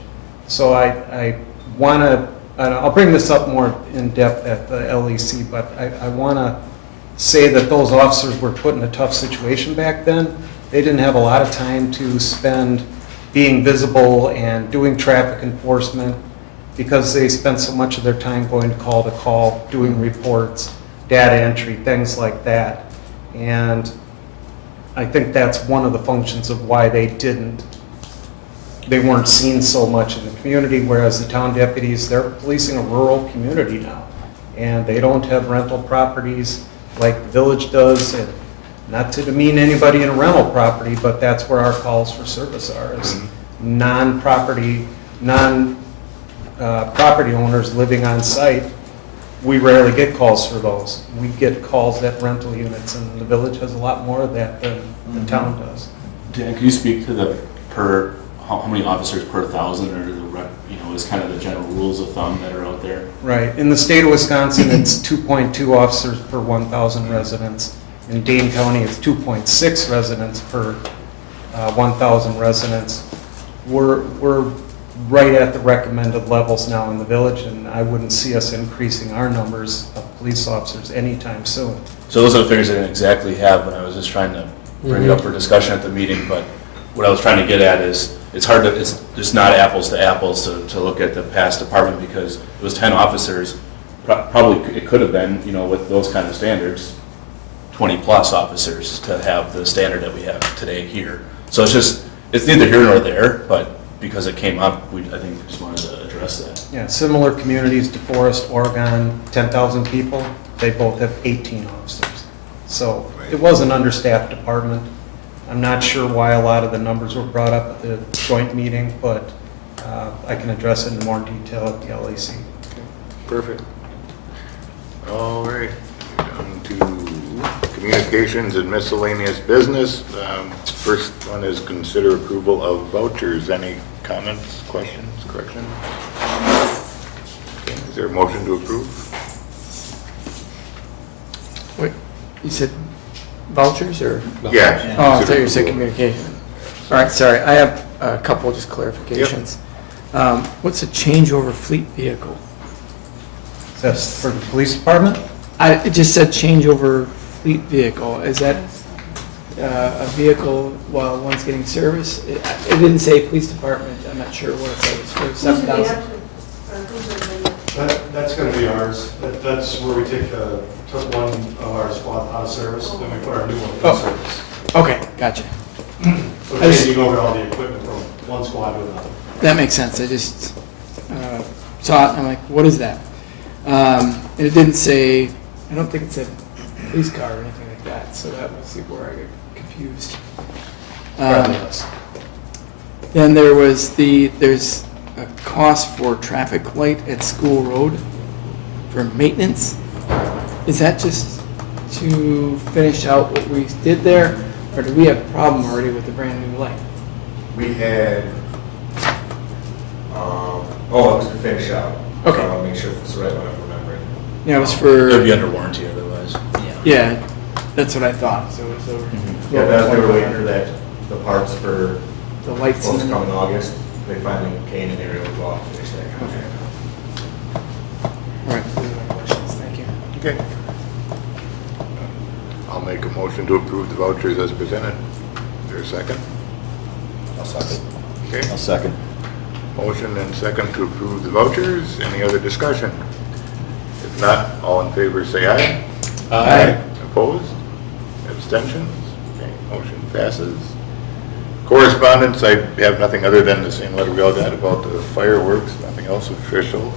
So I want to, I'll bring this up more in depth at the LEC, but I want to say that those officers were put in a tough situation back then. They didn't have a lot of time to spend being visible and doing traffic enforcement because they spent so much of their time going to call, doing reports, data entry, things like that. And I think that's one of the functions of why they weren't seen so much in the community, whereas the town deputies, they're policing a rural community now. And they don't have rental properties like the village does. And not to demean anybody in a rental property, but that's where our calls for service are, is non-property owners living on site. We rarely get calls for those. We get calls at rental units, and the village has a lot more of that than the town does. Dan, can you speak to the how many officers per thousand, or is kind of the general rules of thumb that are out there? Right. In the state of Wisconsin, it's 2.2 officers per 1,000 residents. In Dane County, it's 2.6 residents per 1,000 residents. We're right at the recommended levels now in the village, and I wouldn't see us increasing our numbers of police officers anytime soon. So those are the figures I didn't exactly have, but I was just trying to bring it up for discussion at the meeting. But what I was trying to get at is it's just not apples to apples to look at the past department, because it was 10 officers. Probably it could have been, with those kind of standards, 20 plus officers to have the standard that we have today here. So it's neither here nor there, but because it came up, I think we just wanted to address that. Yeah, similar communities, DeForest, Oregon, 10,000 people, they both have 18 officers. So it was an understaffed department. I'm not sure why a lot of the numbers were brought up at the joint meeting, but I can address it in more detail at the LAC. Perfect. All right, down to communications and miscellaneous business. First one is consider approval of vouchers. Any comments, questions, corrections? Okay, is there a motion to approve? Wait, you said vouchers or? Yeah. Oh, I thought you said communication. All right, sorry, I have a couple just clarifications. What's a changeover fleet vehicle? That's for the police department? It just said changeover fleet vehicle. Is that a vehicle while one's getting service? It didn't say police department. I'm not sure what it said. It's for 7,000. That's going to be ours. That's where we took one of our squad out of service, then we put our new one in service. Okay, gotcha. So we're changing over all the equipment from one squad to another. That makes sense. I just saw it and I'm like, what is that? And it didn't say, I don't think it said police car or anything like that, so that was where I got confused. Then there's a cost for traffic light at School Road for maintenance. Is that just to finish out what we did there, or do we have a problem already with the brand new light? We had, it was to finish out. Okay. I want to make sure it's the right one I'm remembering. Yeah, it was for. It would be under warranty otherwise. Yeah, that's what I thought. So it was over. Yeah, that's why we were waiting for that, the parts for the lights supposed to come in August. They finally came in there to go out and finish that contract. All right, those are my questions. Thank you. Okay. I'll make a motion to approve the vouchers as presented. Is there a second? I'll second. Okay. I'll second. Motion and second to approve the vouchers. Any other discussion? If not, all in favor say aye. Aye. Opposed? Abstentions? Okay, motion passes. Correspondence, I have nothing other than the same letter we all got about the fireworks, nothing else official.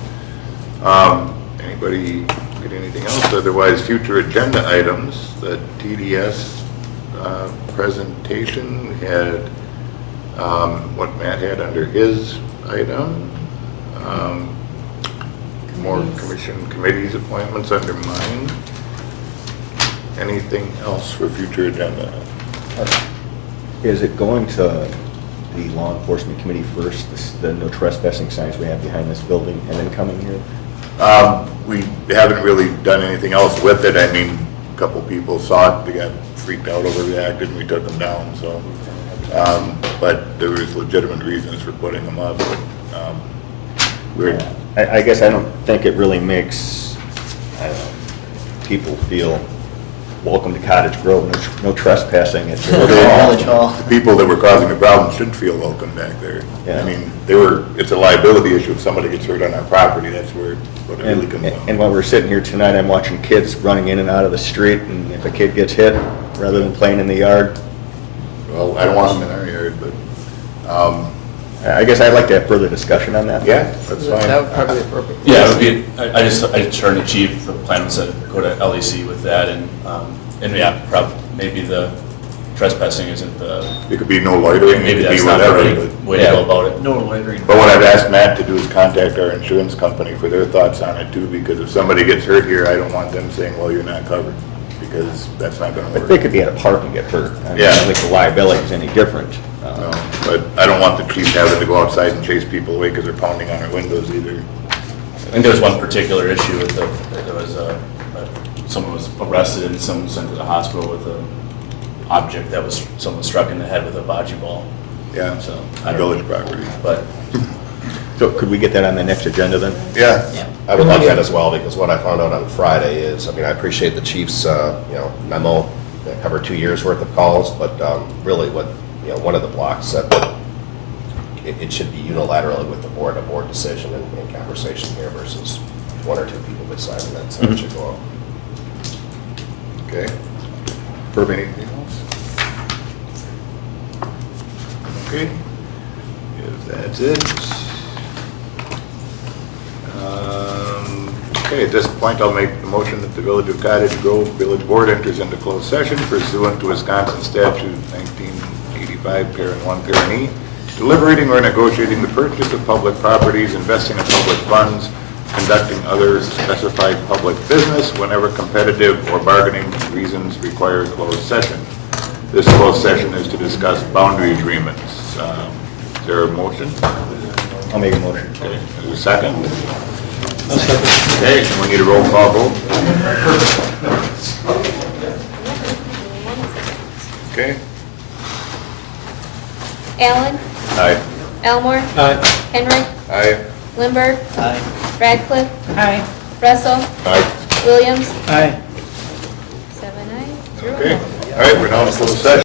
Anybody get anything else? Otherwise, future agenda items, the TDS presentation, we had what Matt had under his item. More commission committees appointments under mine. Anything else for future agenda? Is it going to the law enforcement committee first, the no trespassing signs we have behind this building, and then coming here? We haven't really done anything else with it. I mean, a couple people saw it, they got freaked out, overreacted, and we took them down, so. But there was legitimate reasons for putting them up. But, I guess I don't think it really makes, I don't know, people feel welcome to Cottage Grove, no trespassing. It's Village Hall. The people that were causing the problem should feel welcome back there. Yeah. I mean, it's a liability issue. If somebody gets hurt on our property, that's where what it really comes down. And while we're sitting here tonight, I'm watching kids running in and out of the street, and if a kid gets hit, rather than playing in the yard, Well, I don't want them in our yard, but, I guess I'd like to have further discussion on that. yeah, that's fine. That would probably be appropriate. Yeah, it would be, I just turned to chief, the plan was to go to LEC with that, and yeah, probably, maybe the trespassing isn't the, It could be no loitering, it maybe could be that's not the whatever. right but- way to go about it. No loitering. But what I've asked Matt to do is contact our insurance company for their thoughts on it too, because if somebody gets hurt here, I don't want them saying, well, you're not covered, because that's not gonna But work. they could be at a park and get hurt. I Yeah. don't think the liability is any different. No, but I don't want the chief having to go outside and chase people away because they're pounding on our windows either. I think there's one particular issue with there was someone was arrested and someone was sent to the hospital with an object that was, someone struck in the head with a bocce ball. Yeah, So, on village property. But, So could we get that on the next agenda then? Yeah. I would like that as well, because what I found out on Friday is, I mean, I appreciate the chief's, memo that covered 2 years' worth of calls, but really what, one of the blocks said that it should be unilaterally with the board, a board decision and conversation here versus one or two people deciding that, so it should go up. Okay. Herb, anything else? Okay. If that's it. Okay, at this point, I'll make the motion that the Village of Cottage Grove Village Board enters into closed session pursuant to Wisconsin Statute 1985, Parent 1, Parent E, deliberating or negotiating the purchase of public properties, investing in public funds, conducting other specified public business whenever competitive or bargaining reasons require closed session. This closed session is to discuss boundary agreements. Is there a motion? I'll make a motion. Okay, is there a second? Okay, and we need a roll call vote. Okay. Allen, Aye. Elmore, Aye. Henry, Aye. Lindberg, Aye. Radcliffe, Hi. Russell, Aye. Williams, Aye. 7 ayes, 0 Okay, noes. all right, we're now in closed session.